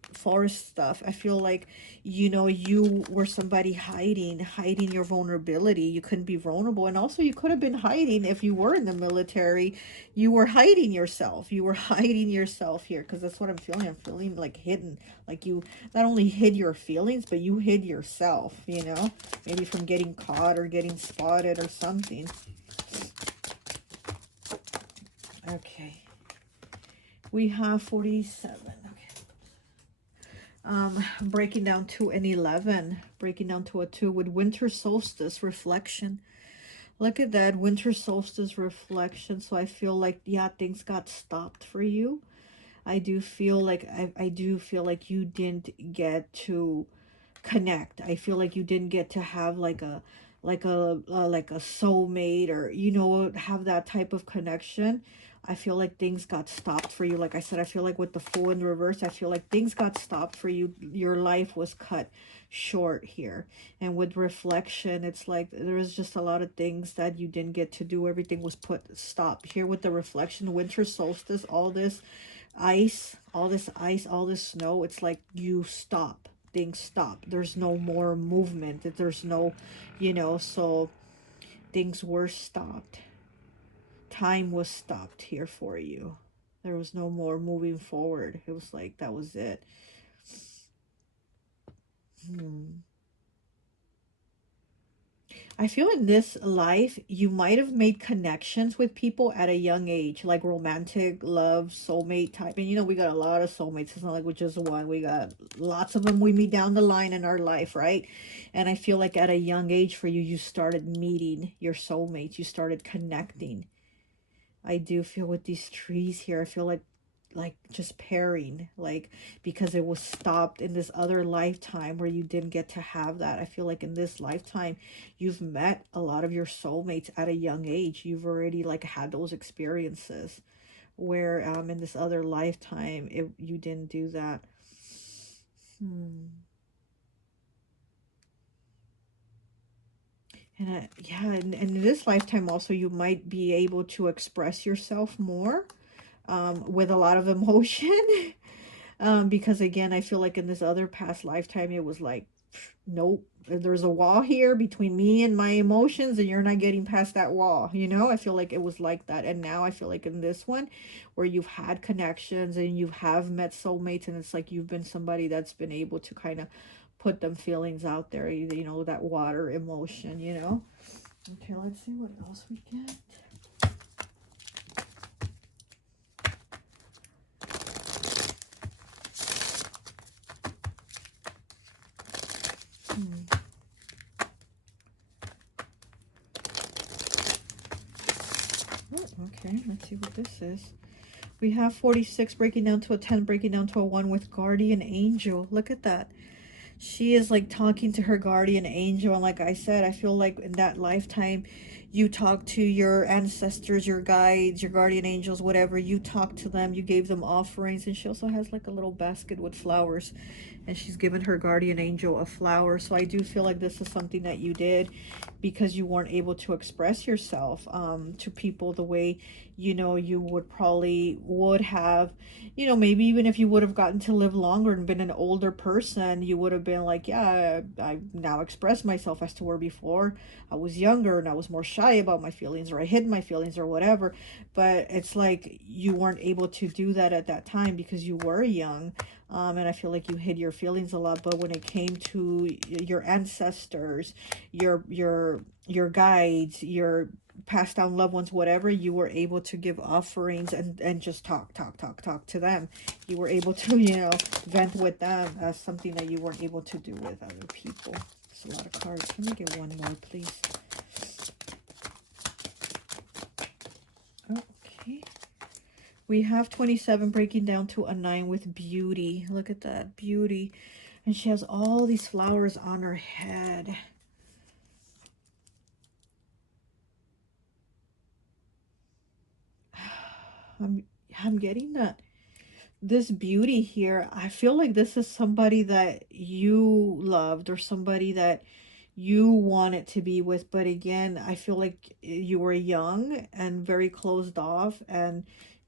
stuff. I feel like, you know, you were somebody hiding your vulnerability. You couldn't be vulnerable. And also you could have been hiding if you were in the military. You were hiding yourself. You were hiding yourself here, because that's what I'm feeling. I'm feeling like hidden. Like you not only hid your feelings, but you hid yourself, you know, maybe from getting caught or getting spotted or something. Okay, we have 47. Breaking down to an 11, breaking down to a 2 with Winter Solstice Reflection. Look at that, Winter Solstice Reflection. So I feel like, yeah, things got stopped for you. I do feel like, I do feel like you didn't get to connect. I feel like you didn't get to have like a soulmate, or, you know, have that type of connection. I feel like things got stopped for you. Like I said, I feel like with the Fool in reverse, I feel like things got stopped for you. Your life was cut short here. And with Reflection, it's like there was just a lot of things that you didn't get to do. Everything was put stop here with the Reflection. Winter solstice, all this ice, all this snow, it's like you stop. Things stop. There's no more movement. There's no, you know, so things were stopped. Time was stopped here for you. There was no more moving forward. It was like that was it. I feel in this life, you might have made connections with people at a young age, like romantic, love, soulmate type. And you know, we got a lot of soulmates. It's not like we're just one. We got lots of them we meet down the line in our life, right? And I feel like at a young age for you, you started meeting your soulmates. You started connecting. I do feel with these trees here, I feel like just pairing, like, because it was stopped in this other lifetime where you didn't get to have that. I feel like in this lifetime you've met a lot of your soulmates at a young age. You've already like had those experiences where in this other lifetime you didn't do that. And yeah, and in this lifetime also you might be able to express yourself more with a lot of emotion. Because again, I feel like in this other past lifetime, it was like, nope, there's a wall here between me and my emotions, and you're not getting past that wall. You know, I feel like it was like that. And now I feel like in this one, where you've had connections and you have met soulmates, and it's like you've been somebody that's been able to kind of put them feelings out there, you know, that water emotion, you know. Okay, let's see what else we get. Oh, okay, let's see what this is. We have 46 breaking down to a 10, breaking down to a 1 with Guardian Angel. Look at that. She is like talking to her guardian angel. And like I said, I feel like in that lifetime, you talked to your ancestors, your guides, your guardian angels, whatever. You talked to them, you gave them offerings. And she also has like a little basket with flowers. And she's given her guardian angel a flower. So I do feel like this is something that you did because you weren't able to express yourself to people the way, you know, you would have, you know, maybe even if you would have gotten to live longer and been an older person, you would have been like, yeah, I now express myself, as to where before I was younger and I was more shy about my feelings, or I hid my feelings or whatever. But it's like you weren't able to do that at that time because you were young. And I feel like you hid your feelings a lot. But when it came to your ancestors, your guides, your passed down loved ones, whatever, you were able to give offerings and just talk to them. You were able to, you know, vent with them. That's something that you weren't able to do with other people. It's a lot of cards. Let me get one more, please. Okay. We have 27 breaking down to a 9 with beauty. Look at that, beauty. And she has all these flowers on her head. I'm getting that this beauty here. I feel like this is somebody that you loved or somebody that you wanted to be with, but again, I feel like you were young and very closed off, and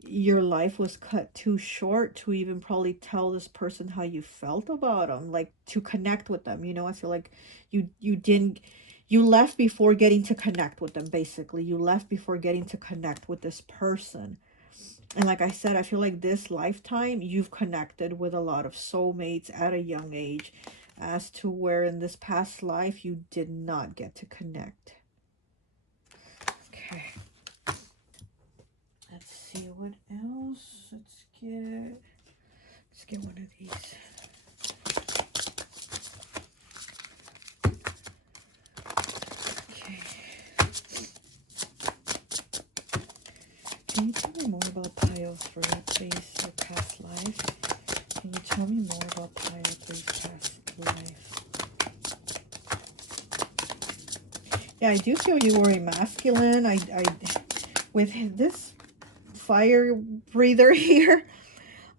your life was cut too short to even probably tell this person how you felt about them, like to connect with them. You know, I feel like you didn't, you left before getting to connect with them. Basically, you left before getting to connect with this person. And like I said, I feel like this lifetime, you've connected with a lot of soulmates at a young age, as to where in this past life, you did not get to connect. Okay. Let's see what else. Let's get one of these. Okay. Can you tell me more about Pile 3, please, your past life? Can you tell me more about Pile 3's past life? Yeah, I do feel you were a masculine. I with this fire breather here,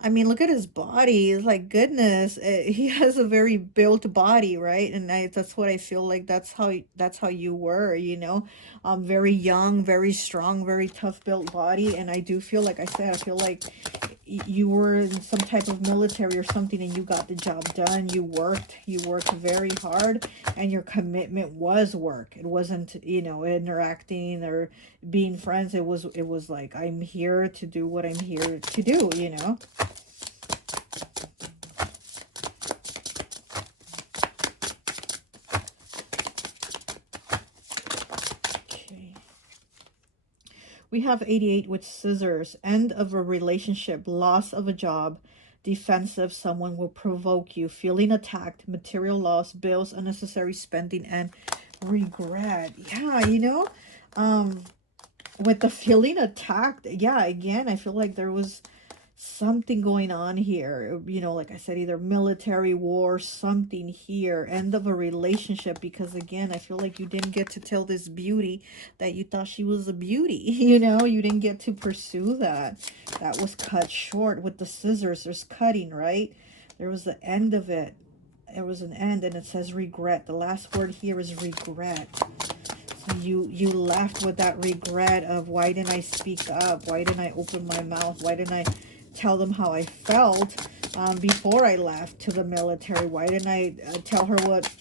I mean, look at his body. It's like, goodness, he has a very built body, right? And that's what I feel like. That's how you were, you know, very young, very strong, very tough built body. And I do feel like I said, I feel like you were in some type of military or something, and you got the job done. You worked very hard, and your commitment was work. It wasn't, you know, interacting or being friends. It was like, I'm here to do what I'm here to do, you know. We have 88 with scissors. End of a relationship, loss of a job, defensive, someone will provoke you, feeling attacked, material loss, bills, unnecessary spending, and regret. Yeah, you know, with the feeling attacked, yeah, again, I feel like there was something going on here, you know, like I said, either military war, something here, end of a relationship, because again, I feel like you didn't get to tell this beauty that you thought she was a beauty, you know, you didn't get to pursue that. That was cut short with the scissors. There's cutting, right? There was the end of it. There was an end, and it says regret. The last word here is regret. So you left with that regret of, why didn't I speak up? Why didn't I open my mouth? Why didn't I tell them how I felt before I left to the military? Why didn't I tell her what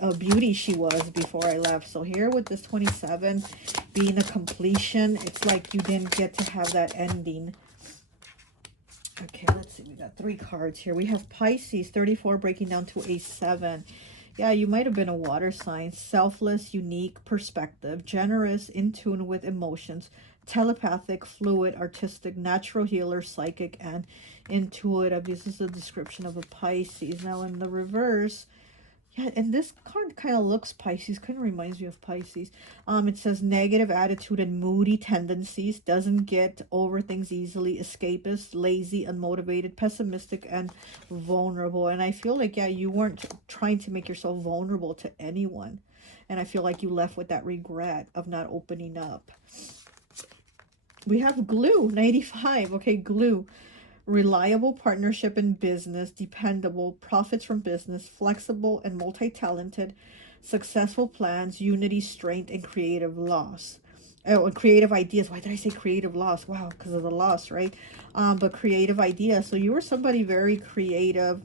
a beauty she was before I left? So here with this 27 being a completion, it's like you didn't get to have that ending. Okay, let's see. We got 3 cards here. We have Pisces, 34 breaking down to a 7. Yeah, you might have been a water sign. Selfless, unique perspective, generous, in tune with emotions, telepathic, fluid, artistic, natural healer, psychic, and intuitive. This is a description of a Pisces. Now in the reverse, yeah, and this card kind of looks Pisces, kind of reminds me of Pisces. It says negative attitude and moody tendencies, doesn't get over things easily, escapist, lazy, unmotivated, pessimistic, and vulnerable. And I feel like, yeah, you weren't trying to make yourself vulnerable to anyone. And I feel like you left with that regret of not opening up. We have glue, 95. Okay, glue. Reliable partnership in business, dependable, profits from business, flexible and multi-talented, successful plans, unity, strength, and creative loss. Oh, and creative ideas. Why did I say creative loss? Wow, because of the loss, right? But creative ideas. So you were somebody very creative.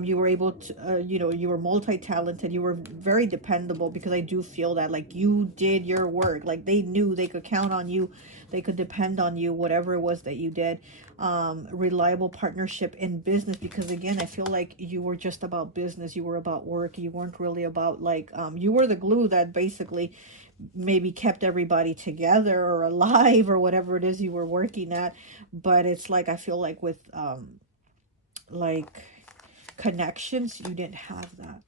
You were able to, you know, you were multi-talented. You were very dependable, because I do feel that, like, you did your work. Like, they knew they could count on you. They could depend on you, whatever it was that you did. Reliable partnership in business, because again, I feel like you were just about business. You were about work. You weren't really about, like, you were the glue that basically maybe kept everybody together or alive or whatever it is you were working at. But it's like, I feel like with like connections, you didn't have that.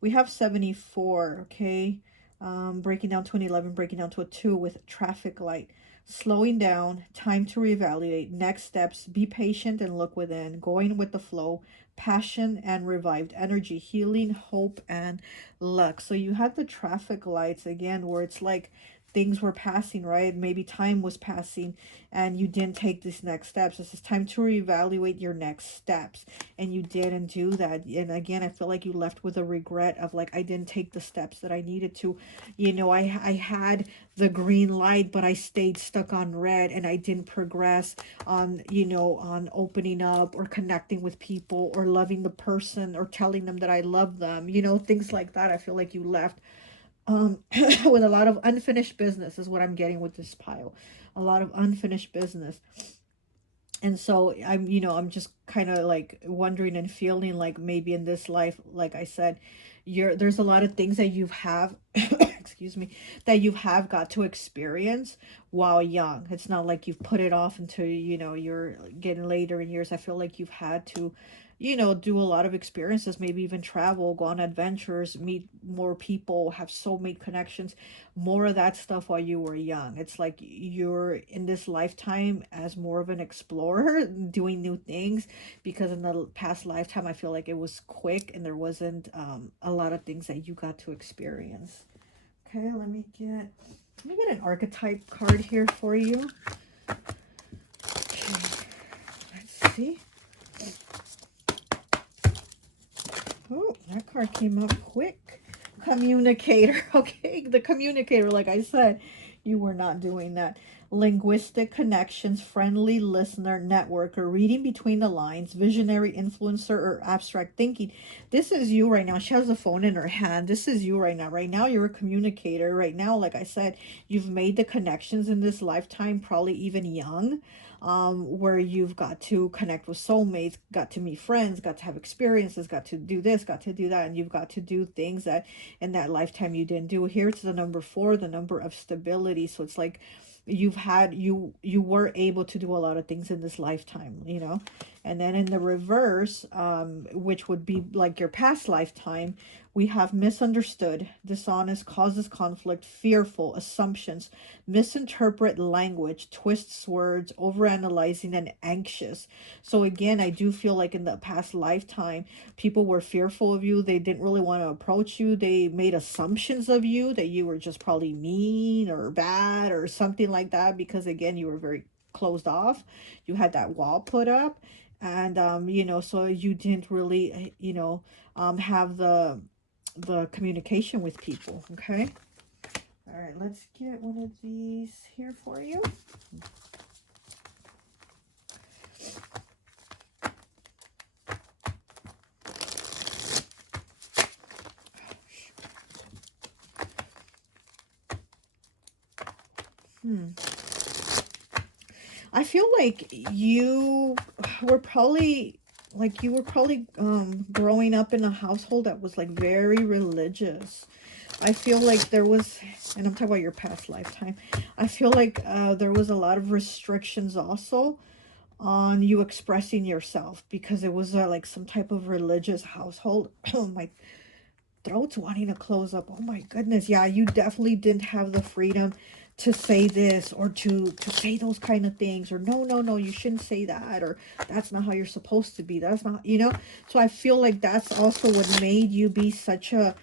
We have 74, okay? Breaking down to an 11, breaking down to a 2 with traffic light. Slowing down, time to reevaluate, next steps, be patient and look within, going with the flow, passion and revived energy, healing, hope, and luck. So you had the traffic lights again, where it's like things were passing, right? Maybe time was passing and you didn't take these next steps. This is time to reevaluate your next steps, and you didn't do that. And again, I feel like you left with a regret of like, I didn't take the steps that I needed to. You know, I had the green light, but I stayed stuck on red, and I didn't progress on, you know, on opening up or connecting with people or loving the person or telling them that I love them, you know, things like that. I feel like you left with a lot of unfinished business is what I'm getting with this pile. A lot of unfinished business. And so I'm, you know, I'm just kind of like wondering and feeling like maybe in this life, like I said, there's a lot of things that you have excuse me, that you have got to experience while young. It's not like you've put it off until, you know, you're getting later in years. I feel like you've had to, you know, do a lot of experiences, maybe even travel, go on adventures, meet more people, have soulmate connections, more of that stuff while you were young. It's like you're in this lifetime as more of an explorer, doing new things, because in the past lifetime, I feel like it was quick and there wasn't a lot of things that you got to experience. Okay, let me get an archetype card here for you. Okay, let's see. Oh, that card came up quick. Communicator. Okay, the communicator, like I said, you were not doing that. Linguistic connections, friendly listener, networker, reading between the lines, visionary influencer, or abstract thinking. This is you right now. She has a phone in her hand. This is you right now. Right now, you're a communicator. Right now, like I said, you've made the connections in this lifetime, probably even young, where you've got to connect with soulmates, got to meet friends, got to have experiences, got to do this, got to do that, and you've got to do things that in that lifetime you didn't do. Here it's the number 4, the number of stability. So it's like you were able to do a lot of things in this lifetime, you know. And then in the reverse, which would be like your past lifetime, we have misunderstood, dishonest, causes conflict, fearful, assumptions, misinterpret language, twists words, overanalyzing, and anxious. So again, I do feel like in the past lifetime, people were fearful of you. They didn't really want to approach you. They made assumptions of you that you were just probably mean or bad or something like that, because again, you were very closed off. You had that wall put up, and you know, so you didn't really, you know, have the communication with people. Okay, all right, let's get one of these here for you. I feel like you were probably growing up in a household that was like very religious. I feel like there was, and I'm talking about your past lifetime, I feel like there was a lot of restrictions also on you expressing yourself, because it was like some type of religious household. Oh, my throat's wanting to close up. Oh my goodness. Yeah, you definitely didn't have the freedom to say this, or to say those kind of things, or no, you shouldn't say that, or that's not how you're supposed to be. That's not, you know. So I feel like that's also what made you be such a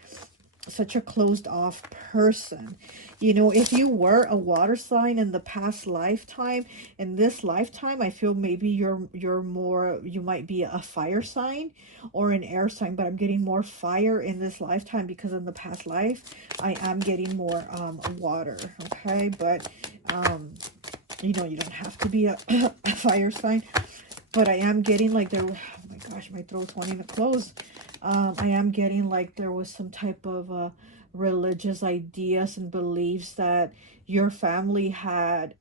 closed off person. You know, if you were a water sign in the past lifetime, in this lifetime, I feel maybe you're more, you might be a fire sign or an air sign, but I'm getting more fire in this lifetime, because in the past life I am getting more water. Okay, but you know, you don't have to be a, a fire sign, but I am getting like there, oh my gosh, my throat's wanting to close. I am getting like there was some type of religious ideas and beliefs that your family had,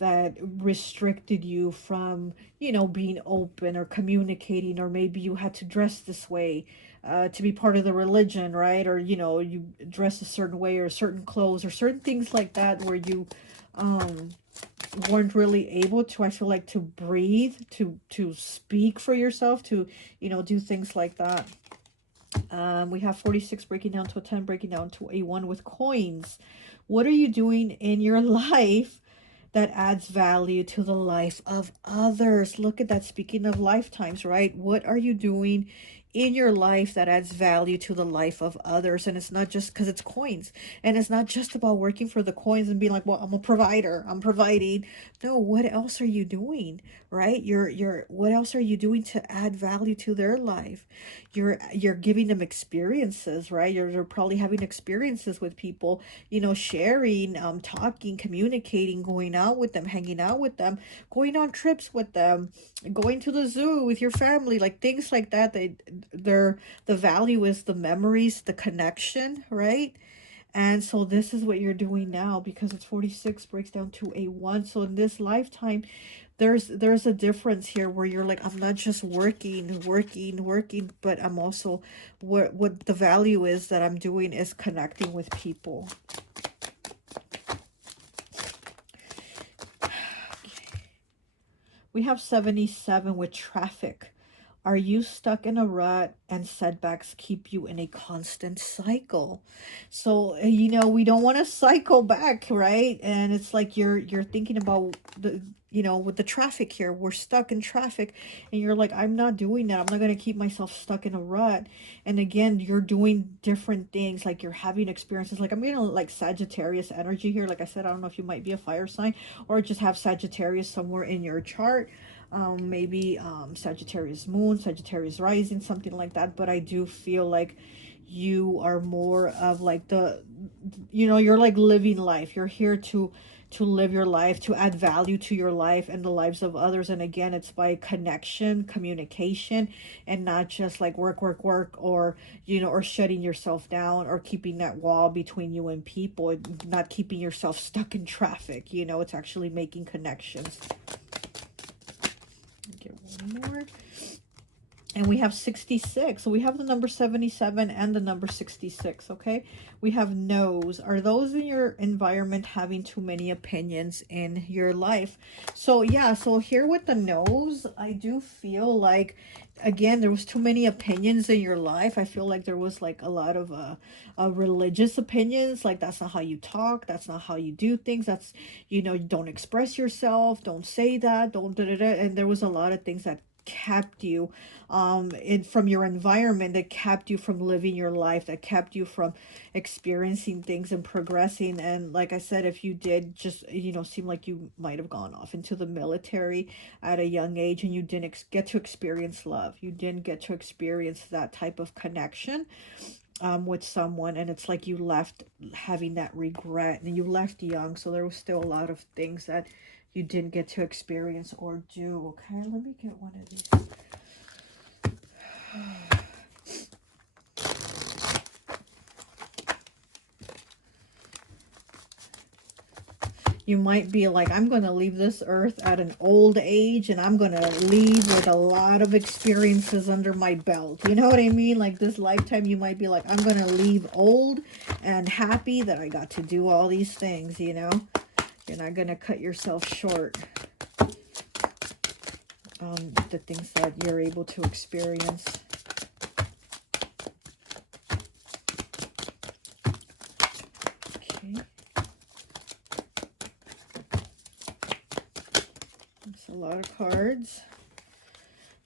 that restricted you from, you know, being open or communicating, or maybe you had to dress this way to be part of the religion, right? Or, you know, you dress a certain way, or certain clothes, or certain things like that, where you um, weren't really able to, I feel like, to breathe, to speak for yourself, to, you know, do things like that. We have 46 breaking down to a 10, breaking down to a 1 with coins. What are you doing in your life that adds value to the life of others? Look at that. Speaking of lifetimes, right? What are you doing in your life that adds value to the life of others? And it's not just because it's coins, and it's not just about working for the coins and being like, well, I'm a provider, I'm providing. No, what else are you doing, right? You're what else are you doing to add value to their life? You're giving them experiences, right? You're probably having experiences with people, you know, sharing, talking, communicating, going out with them, hanging out with them, going on trips with them, going to the zoo with your family, like things like that. They're the value is the memories, the connection, right? And so this is what you're doing now, because it's 46 breaks down to a 1. So in this lifetime, there's a difference here where you're like, I'm not just working, but I'm also, what the value is that I'm doing is connecting with people. We have 77 with traffic. Are you stuck in a rut and setbacks keep you in a constant cycle? So, you know, we don't want to cycle back, right? And it's like you're thinking about the, you know, with the traffic here, we're stuck in traffic, and you're like, I'm not doing that. I'm not going to keep myself stuck in a rut. And again, you're doing different things, like you're having experiences. Like I'm getting like Sagittarius energy here. Like I said, I don't know if you might be a fire sign or just have Sagittarius somewhere in your chart. Maybe Sagittarius moon, Sagittarius rising, something like that. But I do feel like you are more of like the, you know, you're like living life. You're here to live your life, to add value to your life and the lives of others. And again, it's by connection, communication, and not just like work, or, you know, or shutting yourself down, or keeping that wall between you and people, not keeping yourself stuck in traffic. You know, it's actually making connections. Get one more. And we have 66. So we have the number 77 and the number 66, okay? We have no's. Are those in your environment having too many opinions in your life? So yeah, so here with the no's, I do feel like, again, there was too many opinions in your life. I feel like there was like a lot of religious opinions, like that's not how you talk, that's not how you do things, that's, you know, don't express yourself, don't say that, don't da da da. And there was a lot of things that kept you from your environment, that kept you from living your life, that kept you from experiencing things and progressing. And like I said, if you did just, you know, seem like you might have gone off into the military at a young age, and you didn't get to experience love, you didn't get to experience that type of connection with someone, and it's like you left having that regret, and you left young, so there was still a lot of things that you didn't get to experience or do. Okay, let me get one of these. You might be like, I'm going to leave this earth at an old age, and I'm going to leave with a lot of experiences under my belt. You know what I mean? Like this lifetime, you might be like, I'm going to leave old and happy that I got to do all these things, you know? You're not going to cut yourself short. The things that you're able to experience. Okay. That's a lot of cards.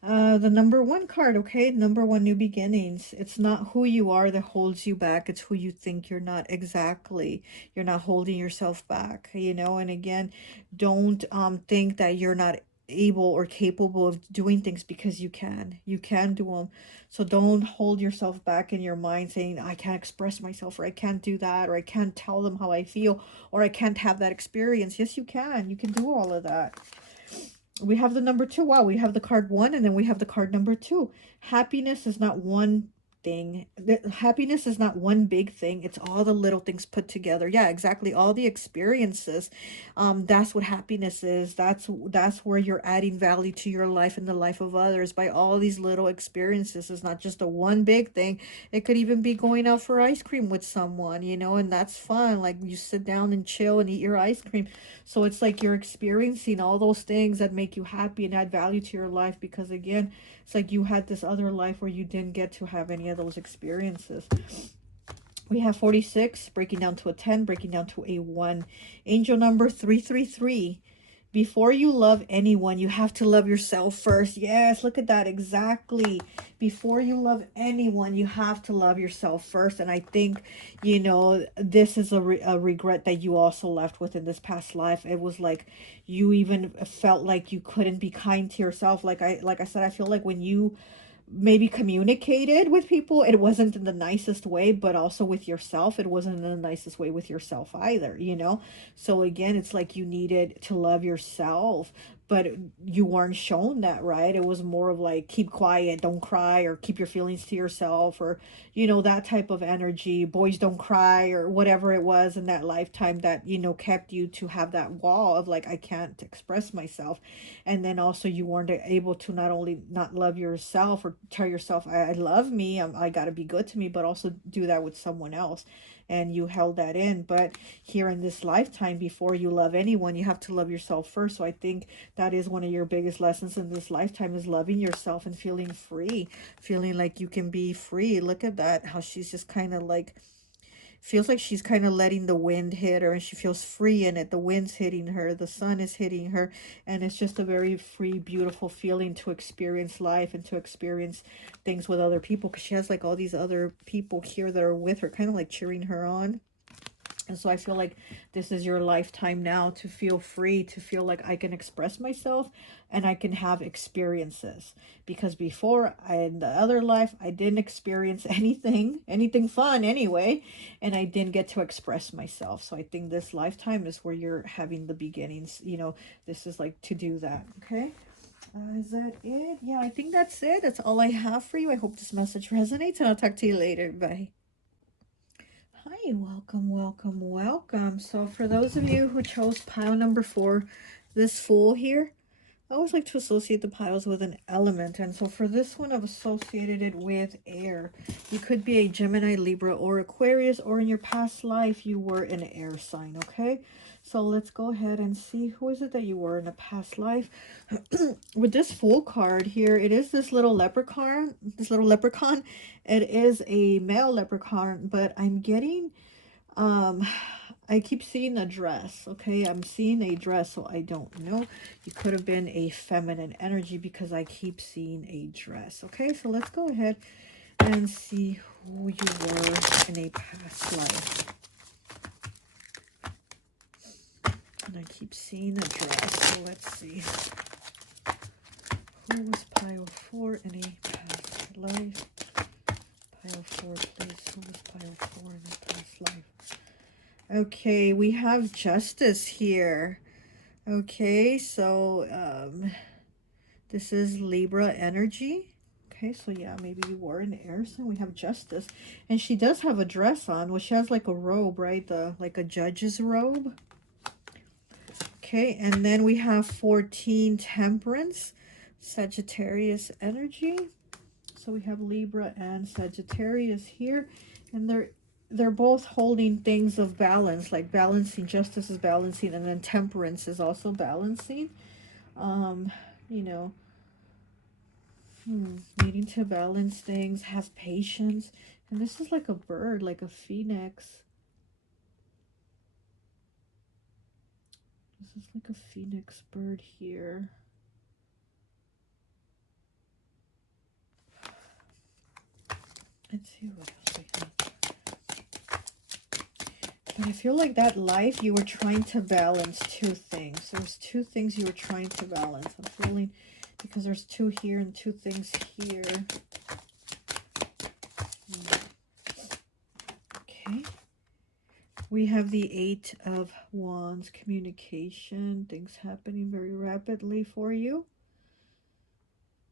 The number 1 card, okay? Number 1, new beginnings. It's not who you are that holds you back. It's who you think you're not. Exactly. You're not holding yourself back, you know? And again, don't think that you're not able or capable of doing things, because you can. You can do them. So don't hold yourself back in your mind saying, I can't express myself, or I can't do that, or I can't tell them how I feel, or I can't have that experience. Yes, you can. You can do all of that. We have the number 2. Wow, we have the card 1, and then we have the card number 2. Happiness is not one thing. Happiness is not one big thing. It's all the little things put together. Yeah, exactly. All the experiences. That's what happiness is. That's where you're adding value to your life and the life of others by all these little experiences. It's not just a one big thing. It could even be going out for ice cream with someone, you know, and that's fun. Like you sit down and chill and eat your ice cream. So it's like you're experiencing all those things that make you happy and add value to your life, because again, it's like you had this other life where you didn't get to have any of those experiences. We have 46, breaking down to a 10, breaking down to a 1. Angel number 333. Before you love anyone, you have to love yourself first. Yes, look at that. Exactly. Before you love anyone, you have to love yourself first. And I think, you know, this is a regret that you also left with in this past life. It was like you even felt like you couldn't be kind to yourself. Like I said, I feel like when you maybe communicated with people, it wasn't in the nicest way, but also with yourself, it wasn't in the nicest way with yourself either, you know. So again, it's like you needed to love yourself, but you weren't shown that, right? It was more of like, keep quiet, don't cry, or keep your feelings to yourself, or you know, that type of energy. Boys don't cry, or whatever it was in that lifetime that, you know, kept you to have that wall of like, I can't express myself. And then also you weren't able to not only not love yourself or tell yourself, I love me, I got to be good to me, but also do that with someone else. And you held that in. But here in this lifetime, before you love anyone, you have to love yourself first. So I think that is one of your biggest lessons in this lifetime, is loving yourself and feeling free, feeling like you can be free. Look at that, how she's just kind of like, feels like she's kind of letting the wind hit her, and she feels free in it. The wind's hitting her, the sun is hitting her, and it's just a very free, beautiful feeling to experience life and to experience things with other people, because she has like all these other people here that are with her, kind of like cheering her on. And so I feel like this is your lifetime now to feel free, to feel like I can express myself and I can have experiences. Because before, in the other life, I didn't experience anything fun anyway, and I didn't get to express myself. So I think this lifetime is where you're having the beginnings. You know, this is like to do that, okay? Is that it? Yeah, I think that's it. That's all I have for you. I hope this message resonates, and I'll talk to you later. Bye. Hi, welcome, welcome, welcome. So for those of you who chose pile number 4, this Fool here, I always like to associate the piles with an element. And so for this one, I've associated it with air. You could be a Gemini, Libra, or Aquarius, or in your past life, you were an air sign, okay? So let's go ahead and see, who is it that you were in a past life? With this Fool card here, it is this little leprechaun, It is a male leprechaun, but I'm getting, I keep seeing a dress, okay? I'm seeing a dress, so I don't know. You could have been a feminine energy because I keep seeing a dress, okay? So let's go ahead and see who you were in a past life. And I keep seeing a dress, so let's see. Who was pile 4 in a past life? Pile 4, please. Who was pile 4 in a past life? Okay, we have Justice here. Okay, so this is Libra energy. Okay, so yeah, maybe you were an air sign. We have Justice, and she does have a dress on. Well, she has like a robe, right? Like a judge's robe. Okay, and then we have 14, Temperance, Sagittarius energy. So we have Libra and Sagittarius here, and they're both holding things of balance, like balancing. Justice is balancing, and then Temperance is also balancing. You know, needing to balance things, have patience. And this is like a bird, like a phoenix. This is like a phoenix bird here. Let's see what else we have. But I feel like that life, you were trying to balance 2 things. There's 2 things you were trying to balance. I'm feeling, because there's 2 here and 2 things here. Okay. We have the 8 of Wands, communication, things happening very rapidly for you.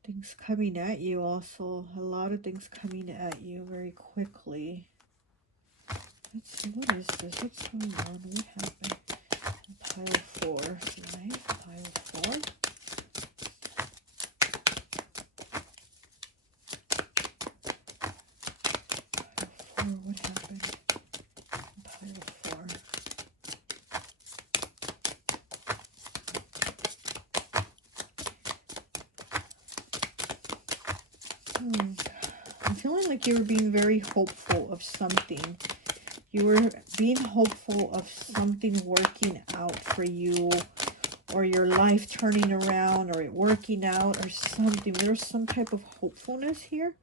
Things coming at you also. A lot of things coming at you very quickly. Let's see, what is this? What's going on? What happened? Pile 4, right? Pile 4. Pile 4, what happened? Pile 4. I'm feeling like you were being very hopeful of something. You were being hopeful of something working out for you, or your life turning around, or it working out, or something. There's some type of hopefulness here.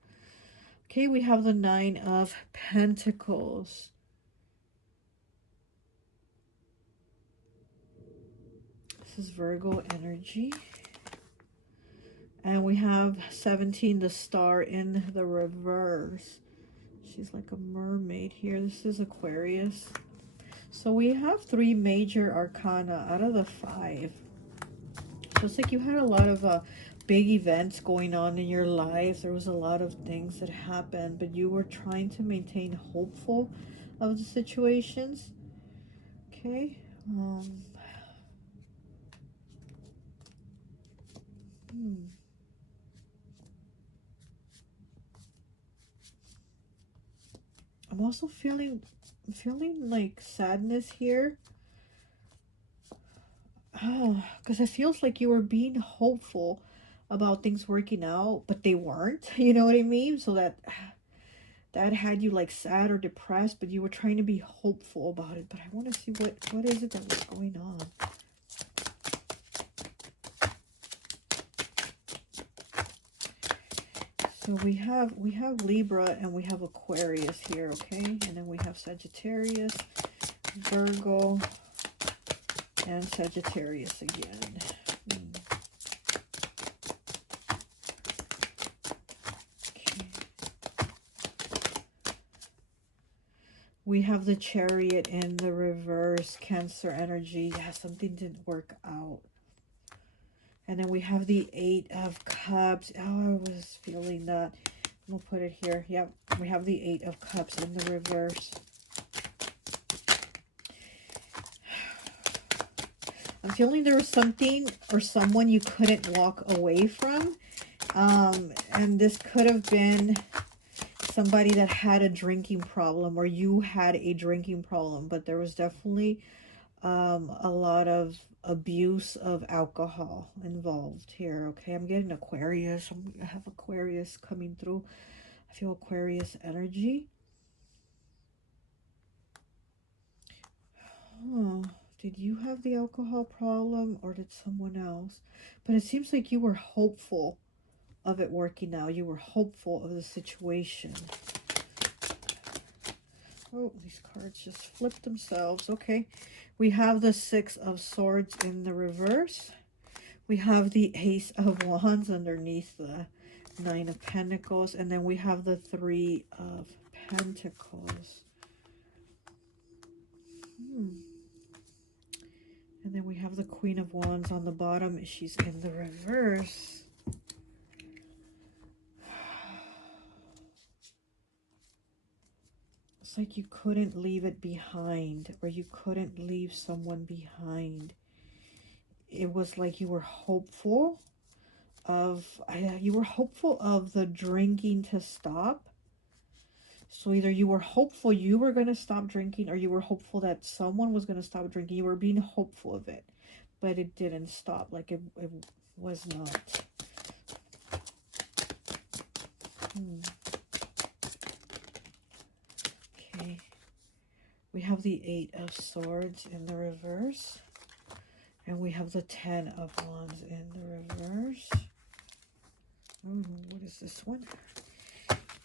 Okay, we have the 9 of Pentacles. This is Virgo energy. And we have 17, the Star in the reverse. She's like a mermaid here. This is Aquarius. So we have 3 major arcana out of the 5. So it's like you had a lot of big events going on in your life. There was a lot of things that happened, but you were trying to maintain hopeful of the situations. Okay. I'm also feeling like sadness here. Oh, because it feels like you were being hopeful about things working out, but they weren't. You know what I mean? So that had you like sad or depressed, but you were trying to be hopeful about it. But I want to see what is it that was going on. So we have Libra and we have Aquarius here, okay? And then we have Sagittarius, Virgo, and Sagittarius again. Okay. We have the Chariot in the reverse, Cancer energy. Yeah, something didn't work out. And then we have the 8 of Cups. Oh, I was feeling that. I'm going to put it here. Yep, we have the 8 of Cups in the reverse. I'm feeling there was something or someone you couldn't walk away from. And this could have been somebody that had a drinking problem, or you had a drinking problem. But there was definitely a lot of abuse of alcohol involved here. Okay, I'm getting Aquarius. I have Aquarius coming through. I feel Aquarius energy. Oh, did you have the alcohol problem or did someone else? But it seems like you were hopeful of it working out. You were hopeful of the situation. Oh, these cards just flipped themselves. Okay, we have the 6 of Swords in the reverse. We have the Ace of Wands underneath the 9 of Pentacles. And then we have the 3 of Pentacles. And then we have the Queen of Wands on the bottom. She's in the reverse. It's like you couldn't leave it behind, or you couldn't leave someone behind. It was like you were hopeful of the drinking to stop. So either you were hopeful you were going to stop drinking, or you were hopeful that someone was going to stop drinking. You were being hopeful of it, but it didn't stop. Like it was not. Okay. We have the 8 of Swords in the reverse. And we have the 10 of Wands in the reverse. Oh, what is this one?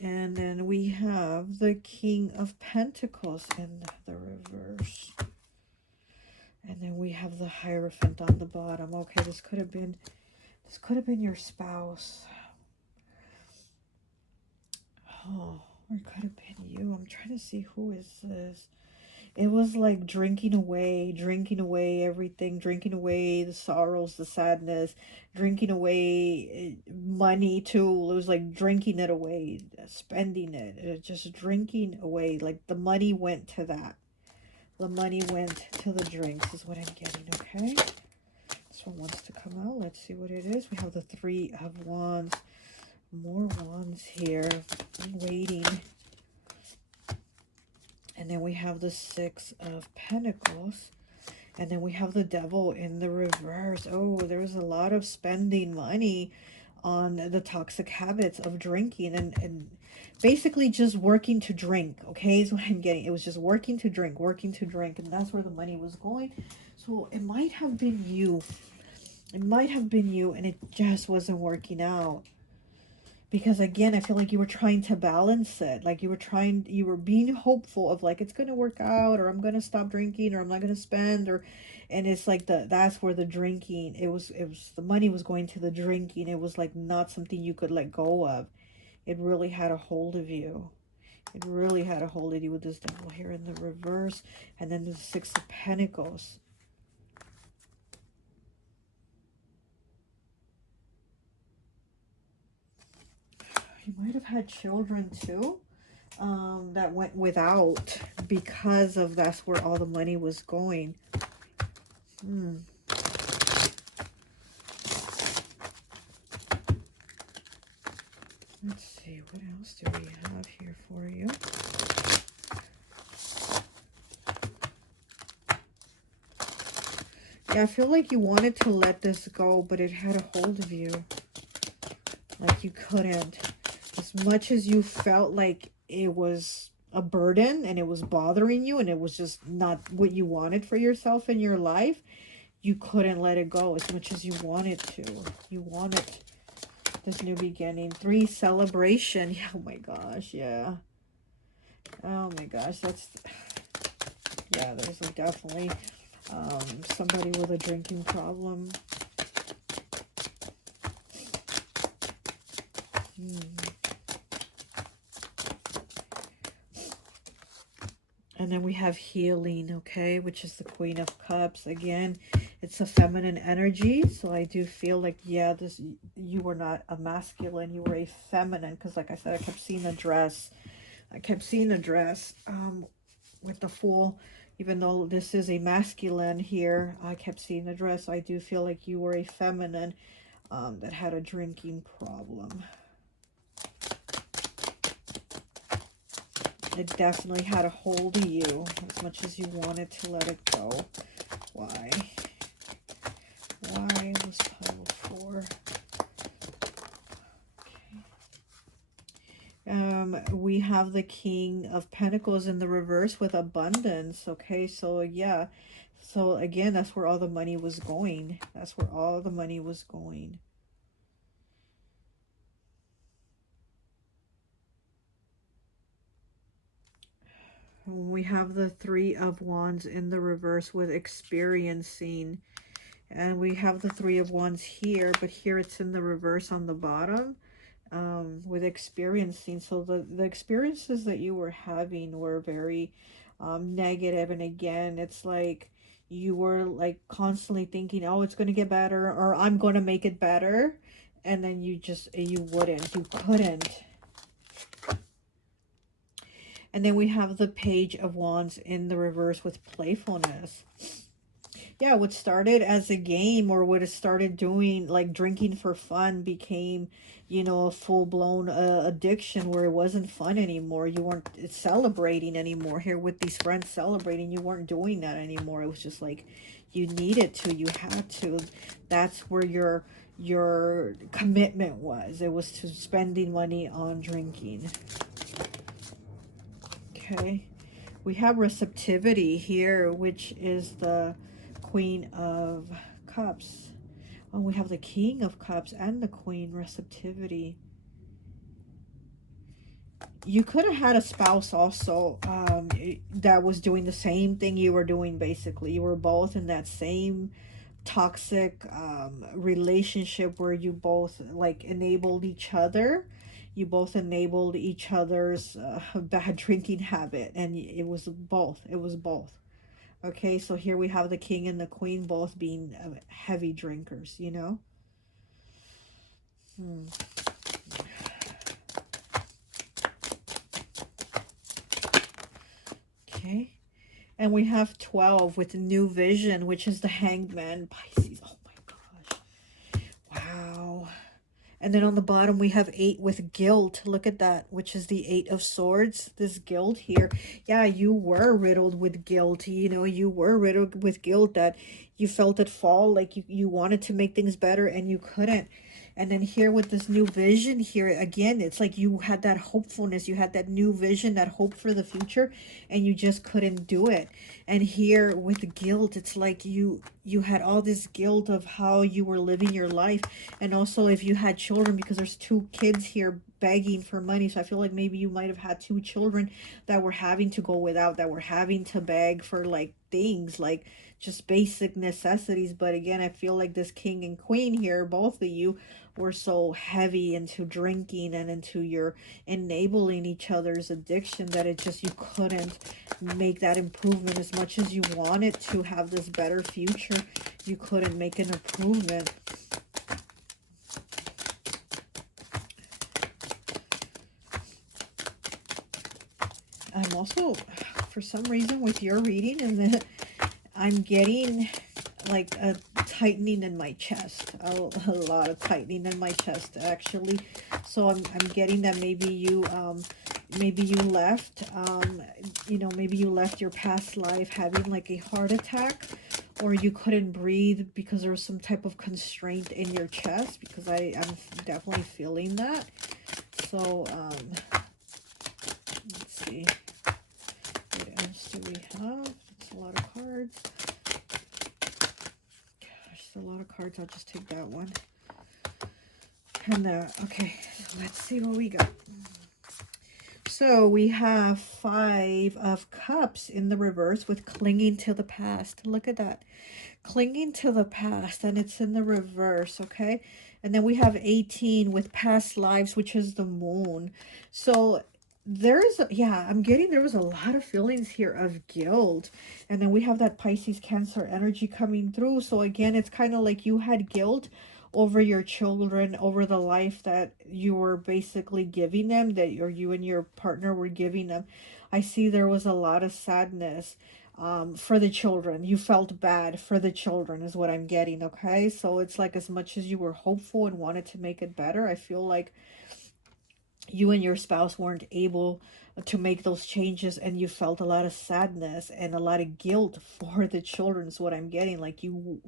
And then we have the King of Pentacles in the reverse. And then we have the Hierophant on the bottom. Okay, this could have been your spouse. Oh, or it could have been you. I'm trying to see, who is this? It was like drinking away everything, drinking away the sorrows, the sadness, drinking away money too. It was like drinking it away, spending it, just drinking away. Like the money went to that. The money went to the drinks is what I'm getting, okay? This one wants to come out. Let's see what it is. We have the Three of Wands. More wands here. I'm waiting. And then we have the Six of Pentacles. And then we have the Devil in the reverse. Oh, there's a lot of spending money on the toxic habits of drinking and basically just working to drink, okay, is what I'm getting. It was just working to drink, and that's where the money was going. So it might have been you. It might have been you, and it just wasn't working out. Because again, I feel like you were trying to balance it. Like you were being hopeful of like, it's going to work out, or I'm going to stop drinking, or I'm not going to spend, and it's like that's where the drinking, it was the money was going to the drinking. It was like not something you could let go of. It really had a hold of you. It really had a hold of you with this Devil here in the reverse. And then the Six of Pentacles. You might have had children too, that went without because of that's where all the money was going. Let's see, what else do we have here for you? Yeah, I feel like you wanted to let this go, but it had a hold of you. Like you couldn't. As much as you felt like it was a burden and it was bothering you and it was just not what you wanted for yourself in your life, you couldn't let it go as much as you wanted to. You wanted this new beginning. 3, celebration. Yeah, oh my gosh, yeah. Oh my gosh, that's... Yeah, there's definitely somebody with a drinking problem. And then we have healing, okay, which is the Queen of Cups. Again, it's a feminine energy. So I do feel like, yeah, you were not a masculine, you were a feminine. Because like I said, I kept seeing a dress. I kept seeing a dress with the Fool. Even though this is a masculine here, I kept seeing a dress. So I do feel like you were a feminine that had a drinking problem. It definitely had a hold of you as much as you wanted to let it go. Why? Why was pile 4? Okay. We have the King of Pentacles in the reverse with abundance. Okay, so yeah. So again, that's where all the money was going. That's where all the money was going. We have the Three of Wands in the reverse with experiencing. And we have the Three of Wands here, but here it's in the reverse on the bottom with experiencing. So the experiences that you were having were very negative. And again, it's like you were like constantly thinking, oh, it's going to get better, or I'm going to make it better. And then you wouldn't, you couldn't. And then we have the Page of Wands in the reverse with playfulness. Yeah, what started as a game, or what it started doing, like drinking for fun, became, you know, a full-blown addiction where it wasn't fun anymore. You weren't celebrating anymore. Here with these friends celebrating, you weren't doing that anymore. It was just like you needed to, you had to. That's where your commitment was. It was to spending money on drinking. Okay, we have receptivity here, which is the Queen of Cups. Oh, we have the King of Cups and the Queen. Receptivity. You could have had a spouse also that was doing the same thing you were doing, basically. You were both in that same toxic relationship where you both like enabled each other. You both enabled each other's bad drinking habit, and it was both. It was both. Okay, so here we have the king and the queen both being heavy drinkers, you know? Okay. And we have 12 with new vision, which is the hanged man, Pisces. Oh my gosh. Wow. And then on the bottom, we have 8 with guilt. Look at that, which is the 8 of swords. This guilt here. Yeah, you were riddled with guilt. You know, you were riddled with guilt that you felt it fall. Like you wanted to make things better and you couldn't. And then here with this new vision here, again, it's like you had that hopefulness. You had that new vision, that hope for the future, and you just couldn't do it. And here with guilt, it's like you had all this guilt of how you were living your life. And also if you had children, because there's 2 kids here begging for money. So I feel like maybe you might have had 2 children that were having to go without, that were having to beg for like things like just basic necessities. But again, I feel like this king and queen here, both of you, were so heavy into drinking and into your enabling each other's addiction that it just, you couldn't make that improvement as much as you wanted to have this better future. You couldn't make an improvement. I'm also, for some reason with your reading, and then I'm getting like a tightening in my chest, a lot of tightening in my chest actually. So I'm getting that maybe you left, you know, maybe you left your past life having like a heart attack, or you couldn't breathe because there was some type of constraint in your chest, because I'm definitely feeling that. So let's see, what else do we have? It's a lot of cards. A lot of cards. I'll just take that one. And okay, so let's see what we got. So we have 5 of Cups in the reverse with clinging to the past. Look at that. Clinging to the past, and it's in the reverse, okay? And then we have 18 with past lives, which is the moon. So there's, yeah, I'm getting, there was a lot of feelings here of guilt. And then we have that Pisces Cancer energy coming through. So again, it's kind of like you had guilt over your children, over the life that you were basically giving them, that you and your partner were giving them. I see there was a lot of sadness for the children. You felt bad for the children is what I'm getting, okay? So it's like as much as you were hopeful and wanted to make it better, I feel like you and your spouse weren't able to make those changes, and you felt a lot of sadness and a lot of guilt for the children is what I'm getting. Like you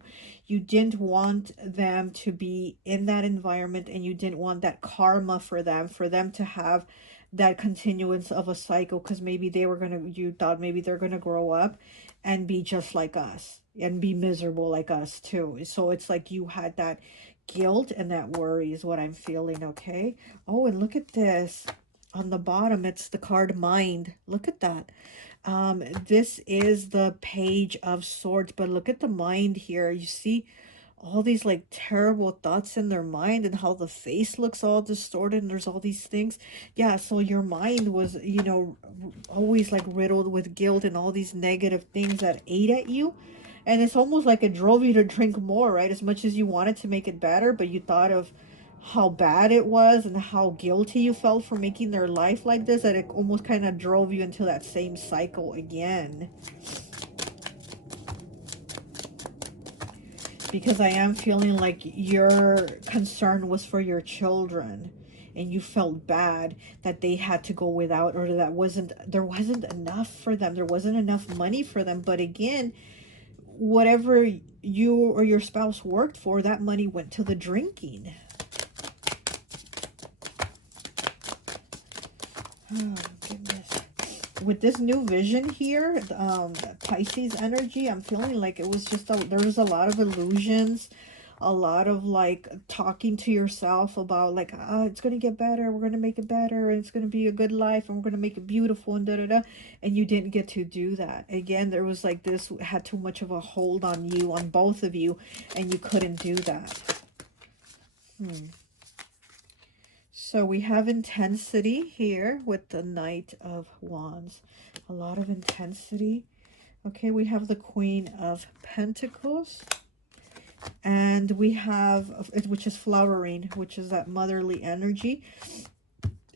didn't want them to be in that environment, and you didn't want that karma for them to have that continuance of a cycle, because maybe they were gonna, you thought maybe they're gonna grow up and be just like us and be miserable like us too. So it's like you had that guilt and that worry is what I'm feeling, okay? Oh, and look at this. On the bottom, it's the card Mind. Look at that. This is the Page of Swords, but look at the mind here. You see all these like terrible thoughts in their mind, and how the face looks all distorted, and there's all these things. Yeah, so your mind was, you know, always like riddled with guilt and all these negative things that ate at you. And it's almost like it drove you to drink more, right? As much as you wanted to make it better, but you thought of how bad it was and how guilty you felt for making their life like this, that it almost kind of drove you into that same cycle again. Because I am feeling like your concern was for your children, and you felt bad that they had to go without, or that there wasn't enough for them. There wasn't enough money for them. But again, whatever you or your spouse worked for, that money went to the drinking. Oh, goodness. With this new vision here, Pisces energy, I'm feeling like it was just, there was a lot of illusions, a lot of like talking to yourself about like, it's going to get better, we're going to make it better, and it's going to be a good life, and we're going to make it beautiful, and da-da-da. And you didn't get to do that. Again, there was like this had too much of a hold on you, on both of you, and you couldn't do that. So we have intensity here with the Knight of Wands. A lot of intensity. Okay, we have the Queen of Pentacles. And we have, which is flowering, which is that motherly energy.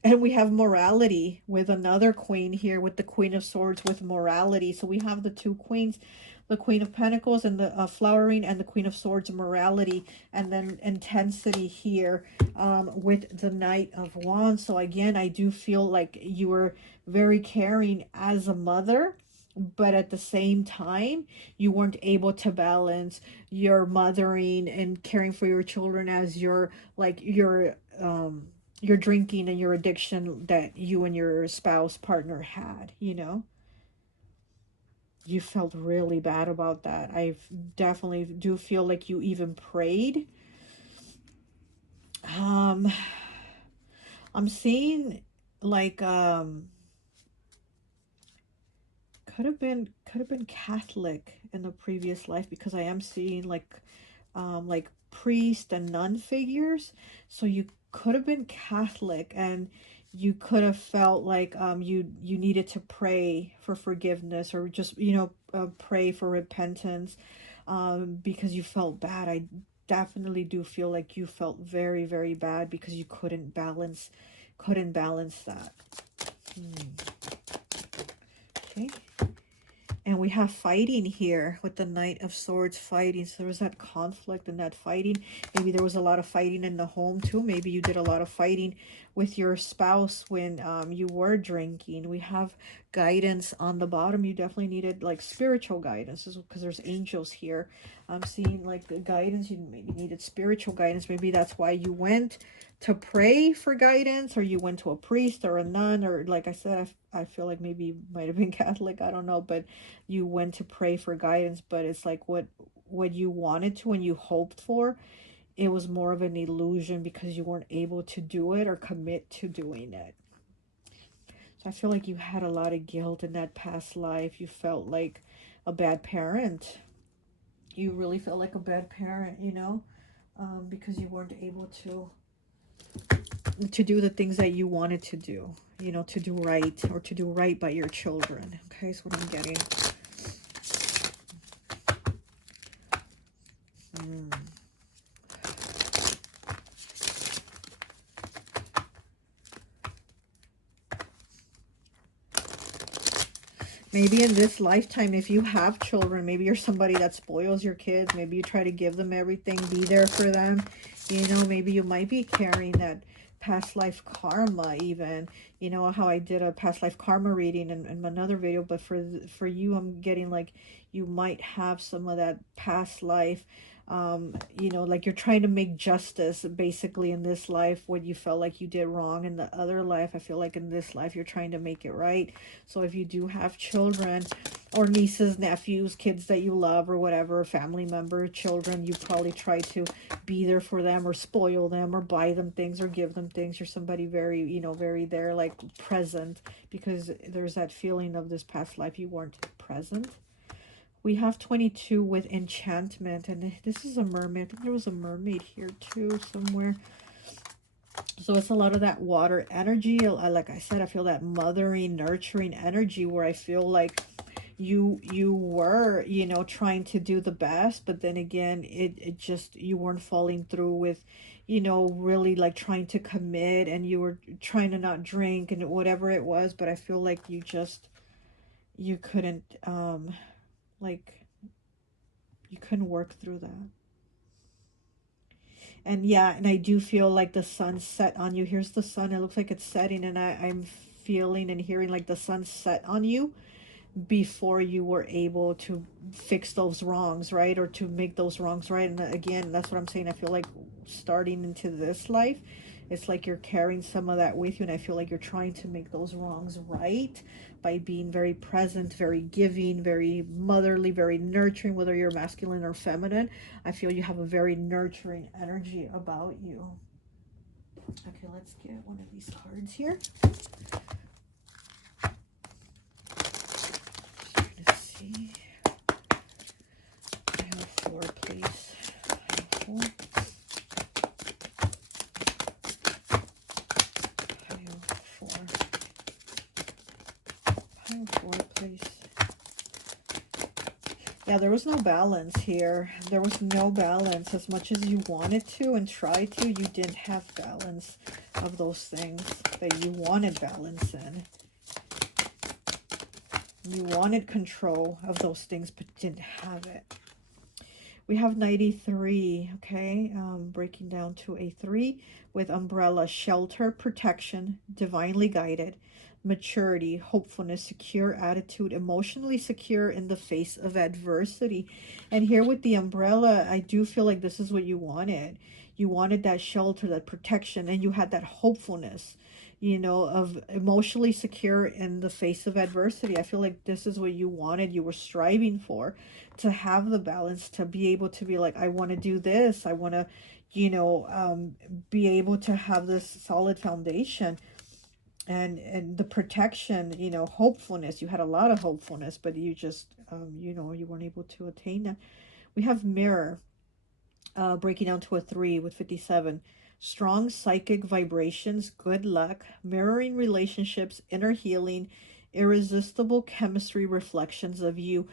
And we have morality with another queen here with the Queen of Swords with morality. So we have the two queens, the Queen of Pentacles and the flowering, and the Queen of Swords morality, and then intensity here with the Knight of Wands. So again, I do feel like you were very caring as a mother, but at the same time you weren't able to balance your mothering and caring for your children as your your drinking and your addiction that you and your spouse partner had, you know. You felt really bad about that. I definitely do feel like you even prayed. I'm seeing like could have been Catholic in the previous life, because I am seeing like priest and nun figures. So you could have been Catholic, and you could have felt like you needed to pray for forgiveness, or just, you know, pray for repentance, because you felt bad. I definitely do feel like you felt very, very bad because you couldn't balance that. Okay. And we have fighting here with the Knight of Swords, fighting. So there was that conflict and that fighting. Maybe there was a lot of fighting in the home too. Maybe you did a lot of fighting with your spouse when you were drinking. We have guidance on the bottom. You definitely needed like spiritual guidance, because there's angels here. I'm seeing like the guidance. You maybe needed spiritual guidance. Maybe that's why you went to pray for guidance, or you went to a priest or a nun, or like I said, I feel like maybe you might have been Catholic, I don't know, but you went to pray for guidance. But it's like what you wanted to and you hoped for, it was more of an illusion because you weren't able to do it or commit to doing it. So I feel like you had a lot of guilt in that past life. You felt like a bad parent. You really felt like a bad parent, you know, because you weren't able to do the things that you wanted to do, you know, to do right, or to do right by your children. Okay, that's what I'm getting. Maybe in this lifetime, if you have children, maybe you're somebody that spoils your kids. Maybe you try to give them everything, be there for them. You know, maybe you might be carrying that past life karma even. You know how I did a past life karma reading in another video, but for you, I'm getting like you might have some of that past life. You know, like you're trying to make justice basically in this life, what you felt like you did wrong in the other life. I feel like in this life you're trying to make it right. So if you do have children or nieces, nephews, kids that you love or whatever, family member, children, you probably try to be there for them or spoil them or buy them things or give them things. You're somebody very, you know, very there, like present, because there's that feeling of this past life you weren't present. We have 22 with enchantment, and this is a mermaid. I think there was a mermaid here too somewhere. So it's a lot of that water energy. Like I said, I feel that mothering, nurturing energy where I feel like you were, you know, trying to do the best, but then again, it just, you weren't following through with, you know, really like trying to commit, and you were trying to not drink and whatever it was. But I feel like you couldn't, like, you couldn't work through that. And yeah, and I do feel like the sun set on you. Here's the sun. It looks like it's setting, and I'm feeling and hearing like the sun set on you before you were able to fix those wrongs, right? Or to make those wrongs right. And again, that's what I'm saying. I feel like starting into this life, it's like you're carrying some of that with you, and I feel like you're trying to make those wrongs right by being very present, very giving, very motherly, very nurturing, whether you're masculine or feminine. I feel you have a very nurturing energy about you. Okay, let's get one of these cards here. Let's see. I have 4, please. I have 4. Oh, boy, please. Yeah, there was no balance here. There was no balance. As much as you wanted to and tried to, you didn't have balance of those things that you wanted balance in. You wanted control of those things, but didn't have it. We have 93, okay? Breaking down to a 3 with umbrella, shelter, protection, divinely guided, maturity, hopefulness, secure attitude, emotionally secure in the face of adversity. And here with the umbrella, I do feel like this is what you wanted. You wanted that shelter, that protection, and you had that hopefulness, you know, of emotionally secure in the face of adversity. I feel like this is what you wanted, you were striving for, to have the balance, to be able to be like, I want to do this, I want to, you know, be able to have this solid foundation, and the protection, you know, hopefulness. You had a lot of hopefulness, but you just, you know, you weren't able to attain that. We have mirror, breaking down to a 3 with 57. Strong psychic vibrations, good luck, mirroring relationships, inner healing, irresistible chemistry, reflections of you.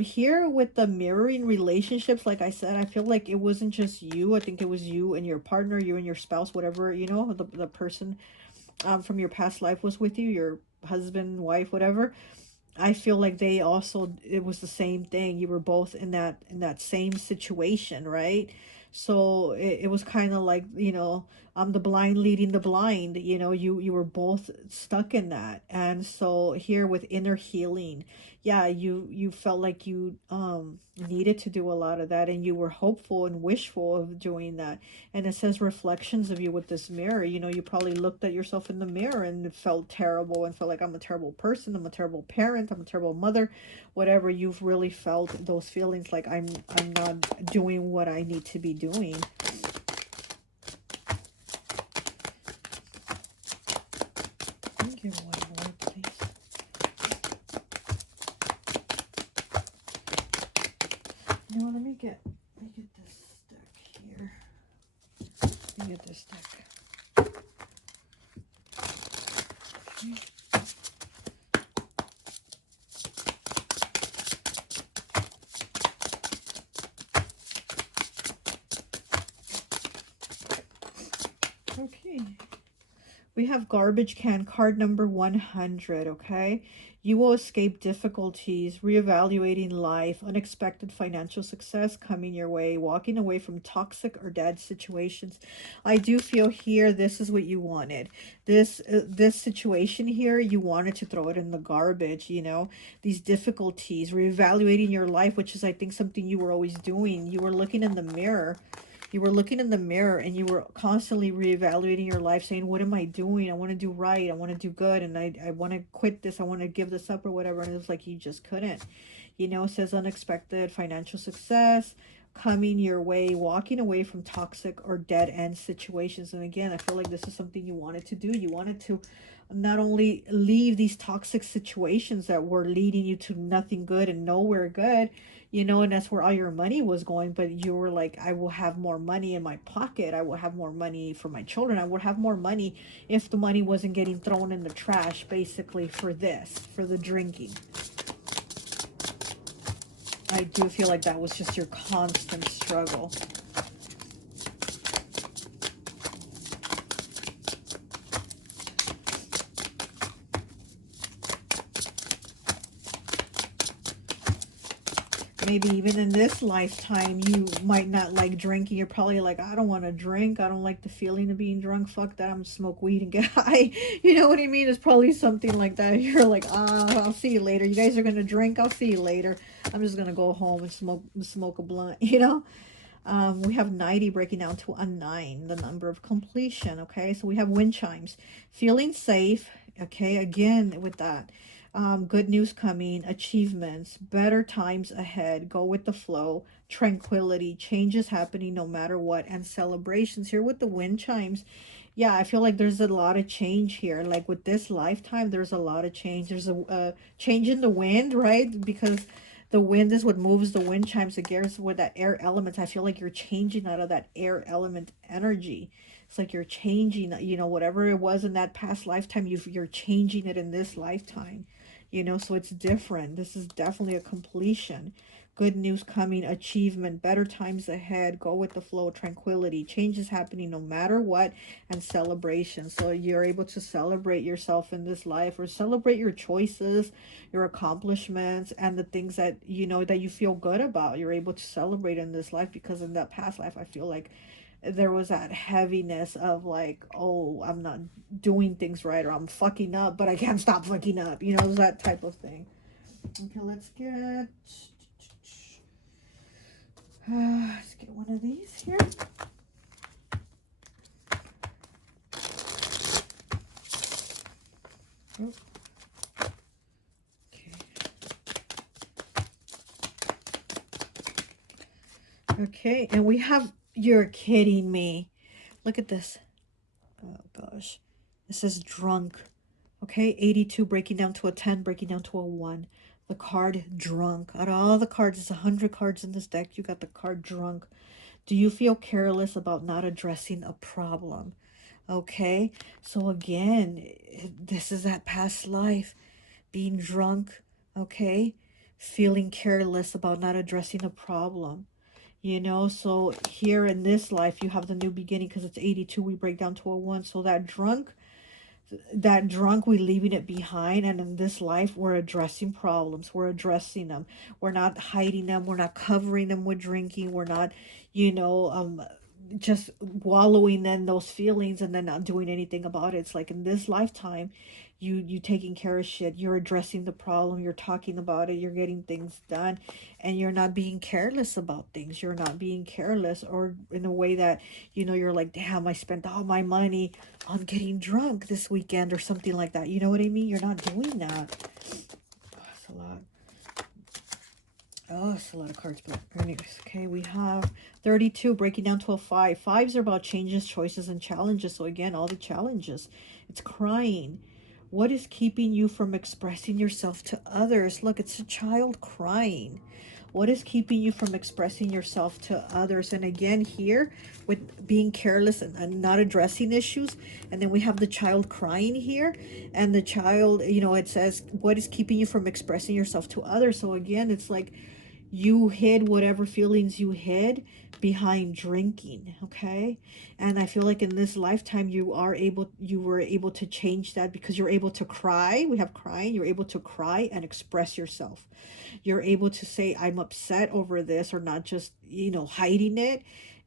Here with the mirroring relationships, like I said, I feel like it wasn't just you. I think it was you and your partner, you and your spouse, whatever, you know, the person from your past life was with you, your husband, wife, whatever. I feel like they also, it was the same thing. You were both in that same situation, right? So it was kind of like, you know, I'm the blind leading the blind, you know, you were both stuck in that. And so here with inner healing, yeah, you felt like you needed to do a lot of that, and you were hopeful and wishful of doing that. And it says reflections of you with this mirror. You know, you probably looked at yourself in the mirror and felt terrible and felt like, I'm a terrible person, I'm a terrible parent, I'm a terrible mother, whatever. You've really felt those feelings like, I'm not doing what I need to be doing. Give one more, please. You know, let me get this deck here. Let me get this deck. Okay. Okay. We have garbage can card number 100, okay? You will escape difficulties, reevaluating life, unexpected financial success coming your way, walking away from toxic or dead situations. I do feel here this is what you wanted. This situation here, you wanted to throw it in the garbage, you know? These difficulties, reevaluating your life, which is, I think, something you were always doing. You were looking in the mirror. You were looking in the mirror and you were constantly reevaluating your life, saying, what am I doing? I want to do right. I want to do good. And I want to quit this. I want to give this up or whatever. And it was like you just couldn't. You know, it says unexpected financial success coming your way, walking away from toxic or dead end situations. And again, I feel like this is something you wanted to do. You wanted to not only leave these toxic situations that were leading you to nothing good and nowhere good, you know, and that's where all your money was going. But you were like, I will have more money in my pocket. I will have more money for my children. I would have more money if the money wasn't getting thrown in the trash, basically, for this, for the drinking. I do feel like that was just your constant struggle. Maybe even in this lifetime, you might not like drinking. You're probably like, I don't want to drink. I don't like the feeling of being drunk. Fuck that. I'm gonna smoke weed and get high. You know what I mean? It's probably something like that. You're like, I'll see you later. You guys are going to drink. I'll see you later. I'm just going to go home and smoke a blunt, you know? We have 90 breaking down to a 9, the number of completion. Okay, so we have wind chimes, feeling safe. Okay, again with that, good news coming, achievements, better times ahead, go with the flow, tranquility, changes happening no matter what, and celebrations. Here with the wind chimes, yeah, I feel like there's a lot of change here. Like with this lifetime, there's a lot of change. There's a change in the wind, right? Because the wind is what moves the wind chimes. It gears with that air element. I feel like you're changing out of that air element energy. It's like you're changing, you know, whatever it was in that past lifetime, you're changing it in this lifetime. you know, so it's different. This is definitely a completion. Good news coming, achievement, better times ahead, go with the flow, tranquility, changes happening no matter what, and celebration. So you're able to celebrate yourself in this life, or celebrate your choices, your accomplishments, and the things that you know that you feel good about. You're able to celebrate in this life, because in that past life, I feel like there was that heaviness of like, oh, I'm not doing things right, or I'm fucking up, but I can't stop fucking up. You know, that type of thing. Okay, let's get one of these here. Oh. Okay. Okay, and we have, you're kidding me. Look at this. Oh gosh. This is drunk. Okay, 82 breaking down to a 10, breaking down to a 1. The card drunk. Out of all the cards, there's 100 cards in this deck. You got the card drunk. Do you feel careless about not addressing a problem? Okay, so again, this is that past life. Being drunk, okay? Feeling careless about not addressing a problem. You know, so here in this life, you have the new beginning, because it's 82. We break down to a 1. So that drunk, we're leaving it behind, and in this life we're addressing problems, we're addressing them, we're not hiding them, we're not covering them with drinking, we're not, you know, just wallowing in those feelings and then not doing anything about it. It's like in this lifetime, you taking care of shit, you're addressing the problem, you're talking about it, you're getting things done, and you're not being careless about things. You're not being careless, or in a way that, you know, you're like, damn, I spent all my money on getting drunk this weekend, or something like that. You know what I mean? You're not doing that. Oh, that's a lot. Oh, it's a lot of cards, but anyways, okay, we have 32 breaking down to a 5. Fives are about changes, choices, and challenges. So again, all the challenges. It's crying. What is keeping you from expressing yourself to others? Look, it's a child crying. What is keeping you from expressing yourself to others? And again, here with being careless and not addressing issues. And then we have the child crying here. And the child, you know, it says, what is keeping you from expressing yourself to others? So again, it's like you hid whatever feelings you hid behind drinking. Okay, and I feel like in this lifetime you were able to change that, because you're able to cry. We have crying. You're able to cry and express yourself. You're able to say, I'm upset over this, or not just, you know, hiding it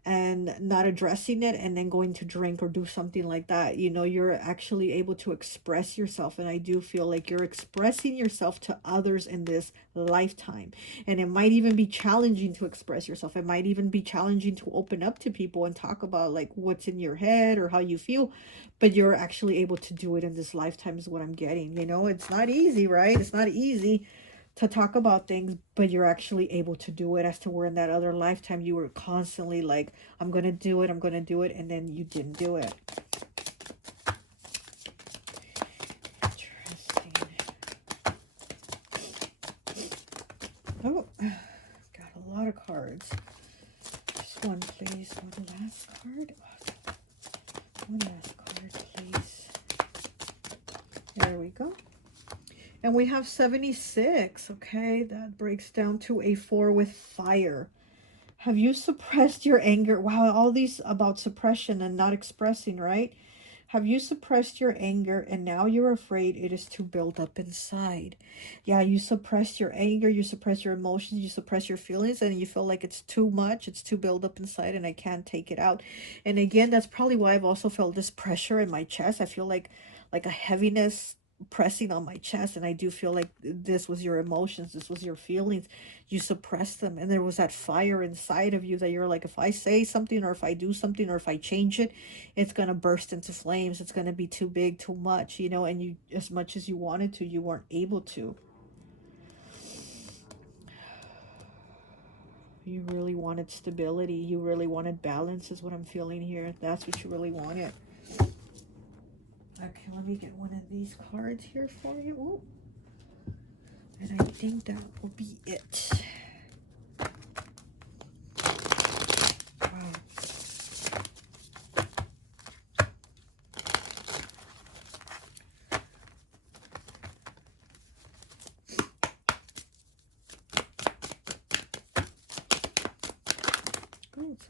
and not addressing it and then going to drink or do something like that. You know, you're actually able to express yourself, and I do feel like you're expressing yourself to others in this lifetime. And it might even be challenging to express yourself. It might even be challenging to open up to people and talk about like what's in your head or how you feel, but you're actually able to do it in this lifetime, is what I'm getting. You know, it's not easy, right? It's not easy to talk about things, but you're actually able to do it, as to where in that other lifetime you were constantly like, I'm gonna do it, I'm gonna do it, and then you didn't do it. Interesting. Oh, got a lot of cards. Just one, please. One last card. One last card, please. There we go. And we have 76, okay? That breaks down to a 4 with fire. Have you suppressed your anger? Wow, all these about suppression and not expressing, right? Have you suppressed your anger and now you're afraid it is to build up inside? Yeah, you suppress your anger, you suppress your emotions, you suppress your feelings, and you feel like it's too much, it's too built up inside, and I can't take it out. And again, that's probably why I've also felt this pressure in my chest. I feel like a heaviness pressing on my chest, and I do feel like this was your emotions, this was your feelings. You suppressed them, and there was that fire inside of you that you're like, if I say something, or if I do something, or if I change it, it's going to burst into flames. It's going to be too big, too much, you know, and you, as much as you wanted to, you weren't able to. You really wanted stability, you really wanted balance, is what I'm feeling here. That's what you really wanted. Okay, let me get one of these cards here for you. Ooh. And I think that will be it. Wow.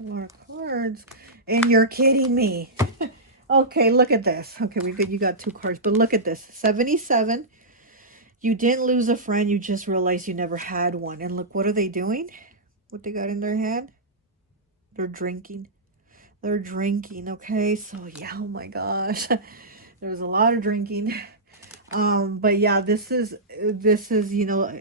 More cards. And you're kidding me. Okay, look at this. Okay, we good. You got 2 cards, but look at this. 77. You didn't lose a friend. You just realized you never had one. And look, what are they doing? What they got in their hand? They're drinking. They're drinking. Okay, so yeah. Oh my gosh, there's a lot of drinking. But yeah, this is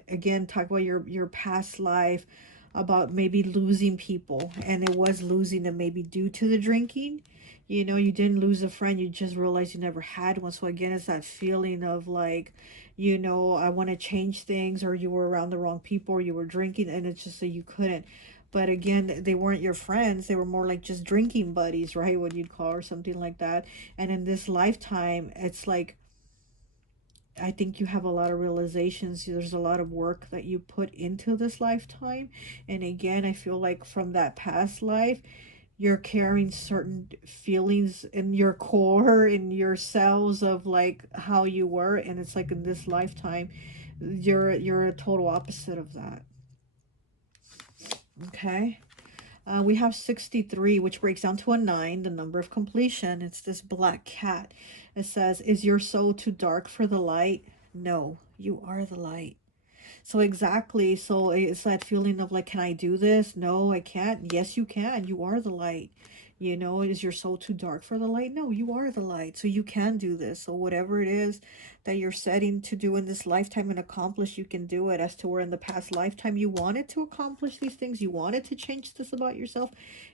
again, talk about your past life, about maybe losing people, and it was losing them maybe due to the drinking. You didn't lose a friend, you just realized you never had one. So again, it's that feeling of like, I want to change things, or you were around the wrong people, or you were drinking and it's just that you couldn't. But again, they weren't your friends, they were more like just drinking buddies, right? What you'd call, or something like that. And in this lifetime, it's like, I think you have a lot of realizations. There's a lot of work that you put into this lifetime. And again, I feel like from that past life, you're carrying certain feelings in your core, in your cells, of like how you were. And it's like in this lifetime, you're a total opposite of that. Okay. We have 63, which breaks down to a 9, the number of completion. It's this black cat. It says, is your soul too dark for the light? No, you are the light. So exactly. So it's that feeling of like, can I do this? No, I can't. Yes, you can. You are the light. Is your soul too dark for the light? No, you are the light. So you can do this. So whatever it is that you're setting to do in this lifetime and accomplish, you can do it. As to where in the past lifetime you wanted to accomplish these things, you wanted to change this about yourself,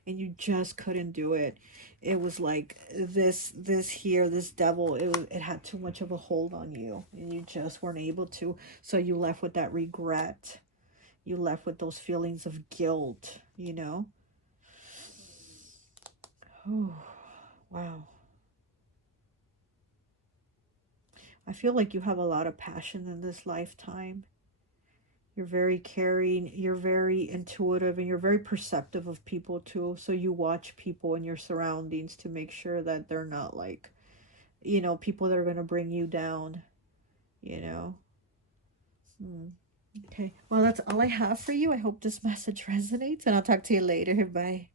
and you just couldn't do it. It was like this devil, it had too much of a hold on you, and you just weren't able to. So you left with that regret. You left with those feelings of guilt. Oh, wow. I feel like you have a lot of passion in this lifetime. You're very caring, you're very intuitive, and you're very perceptive of people too. So you watch people in your surroundings to make sure that they're not like, people that are going to bring you down, you know. Hmm. Okay. Well, that's all I have for you. I hope this message resonates, and I'll talk to you later. Bye.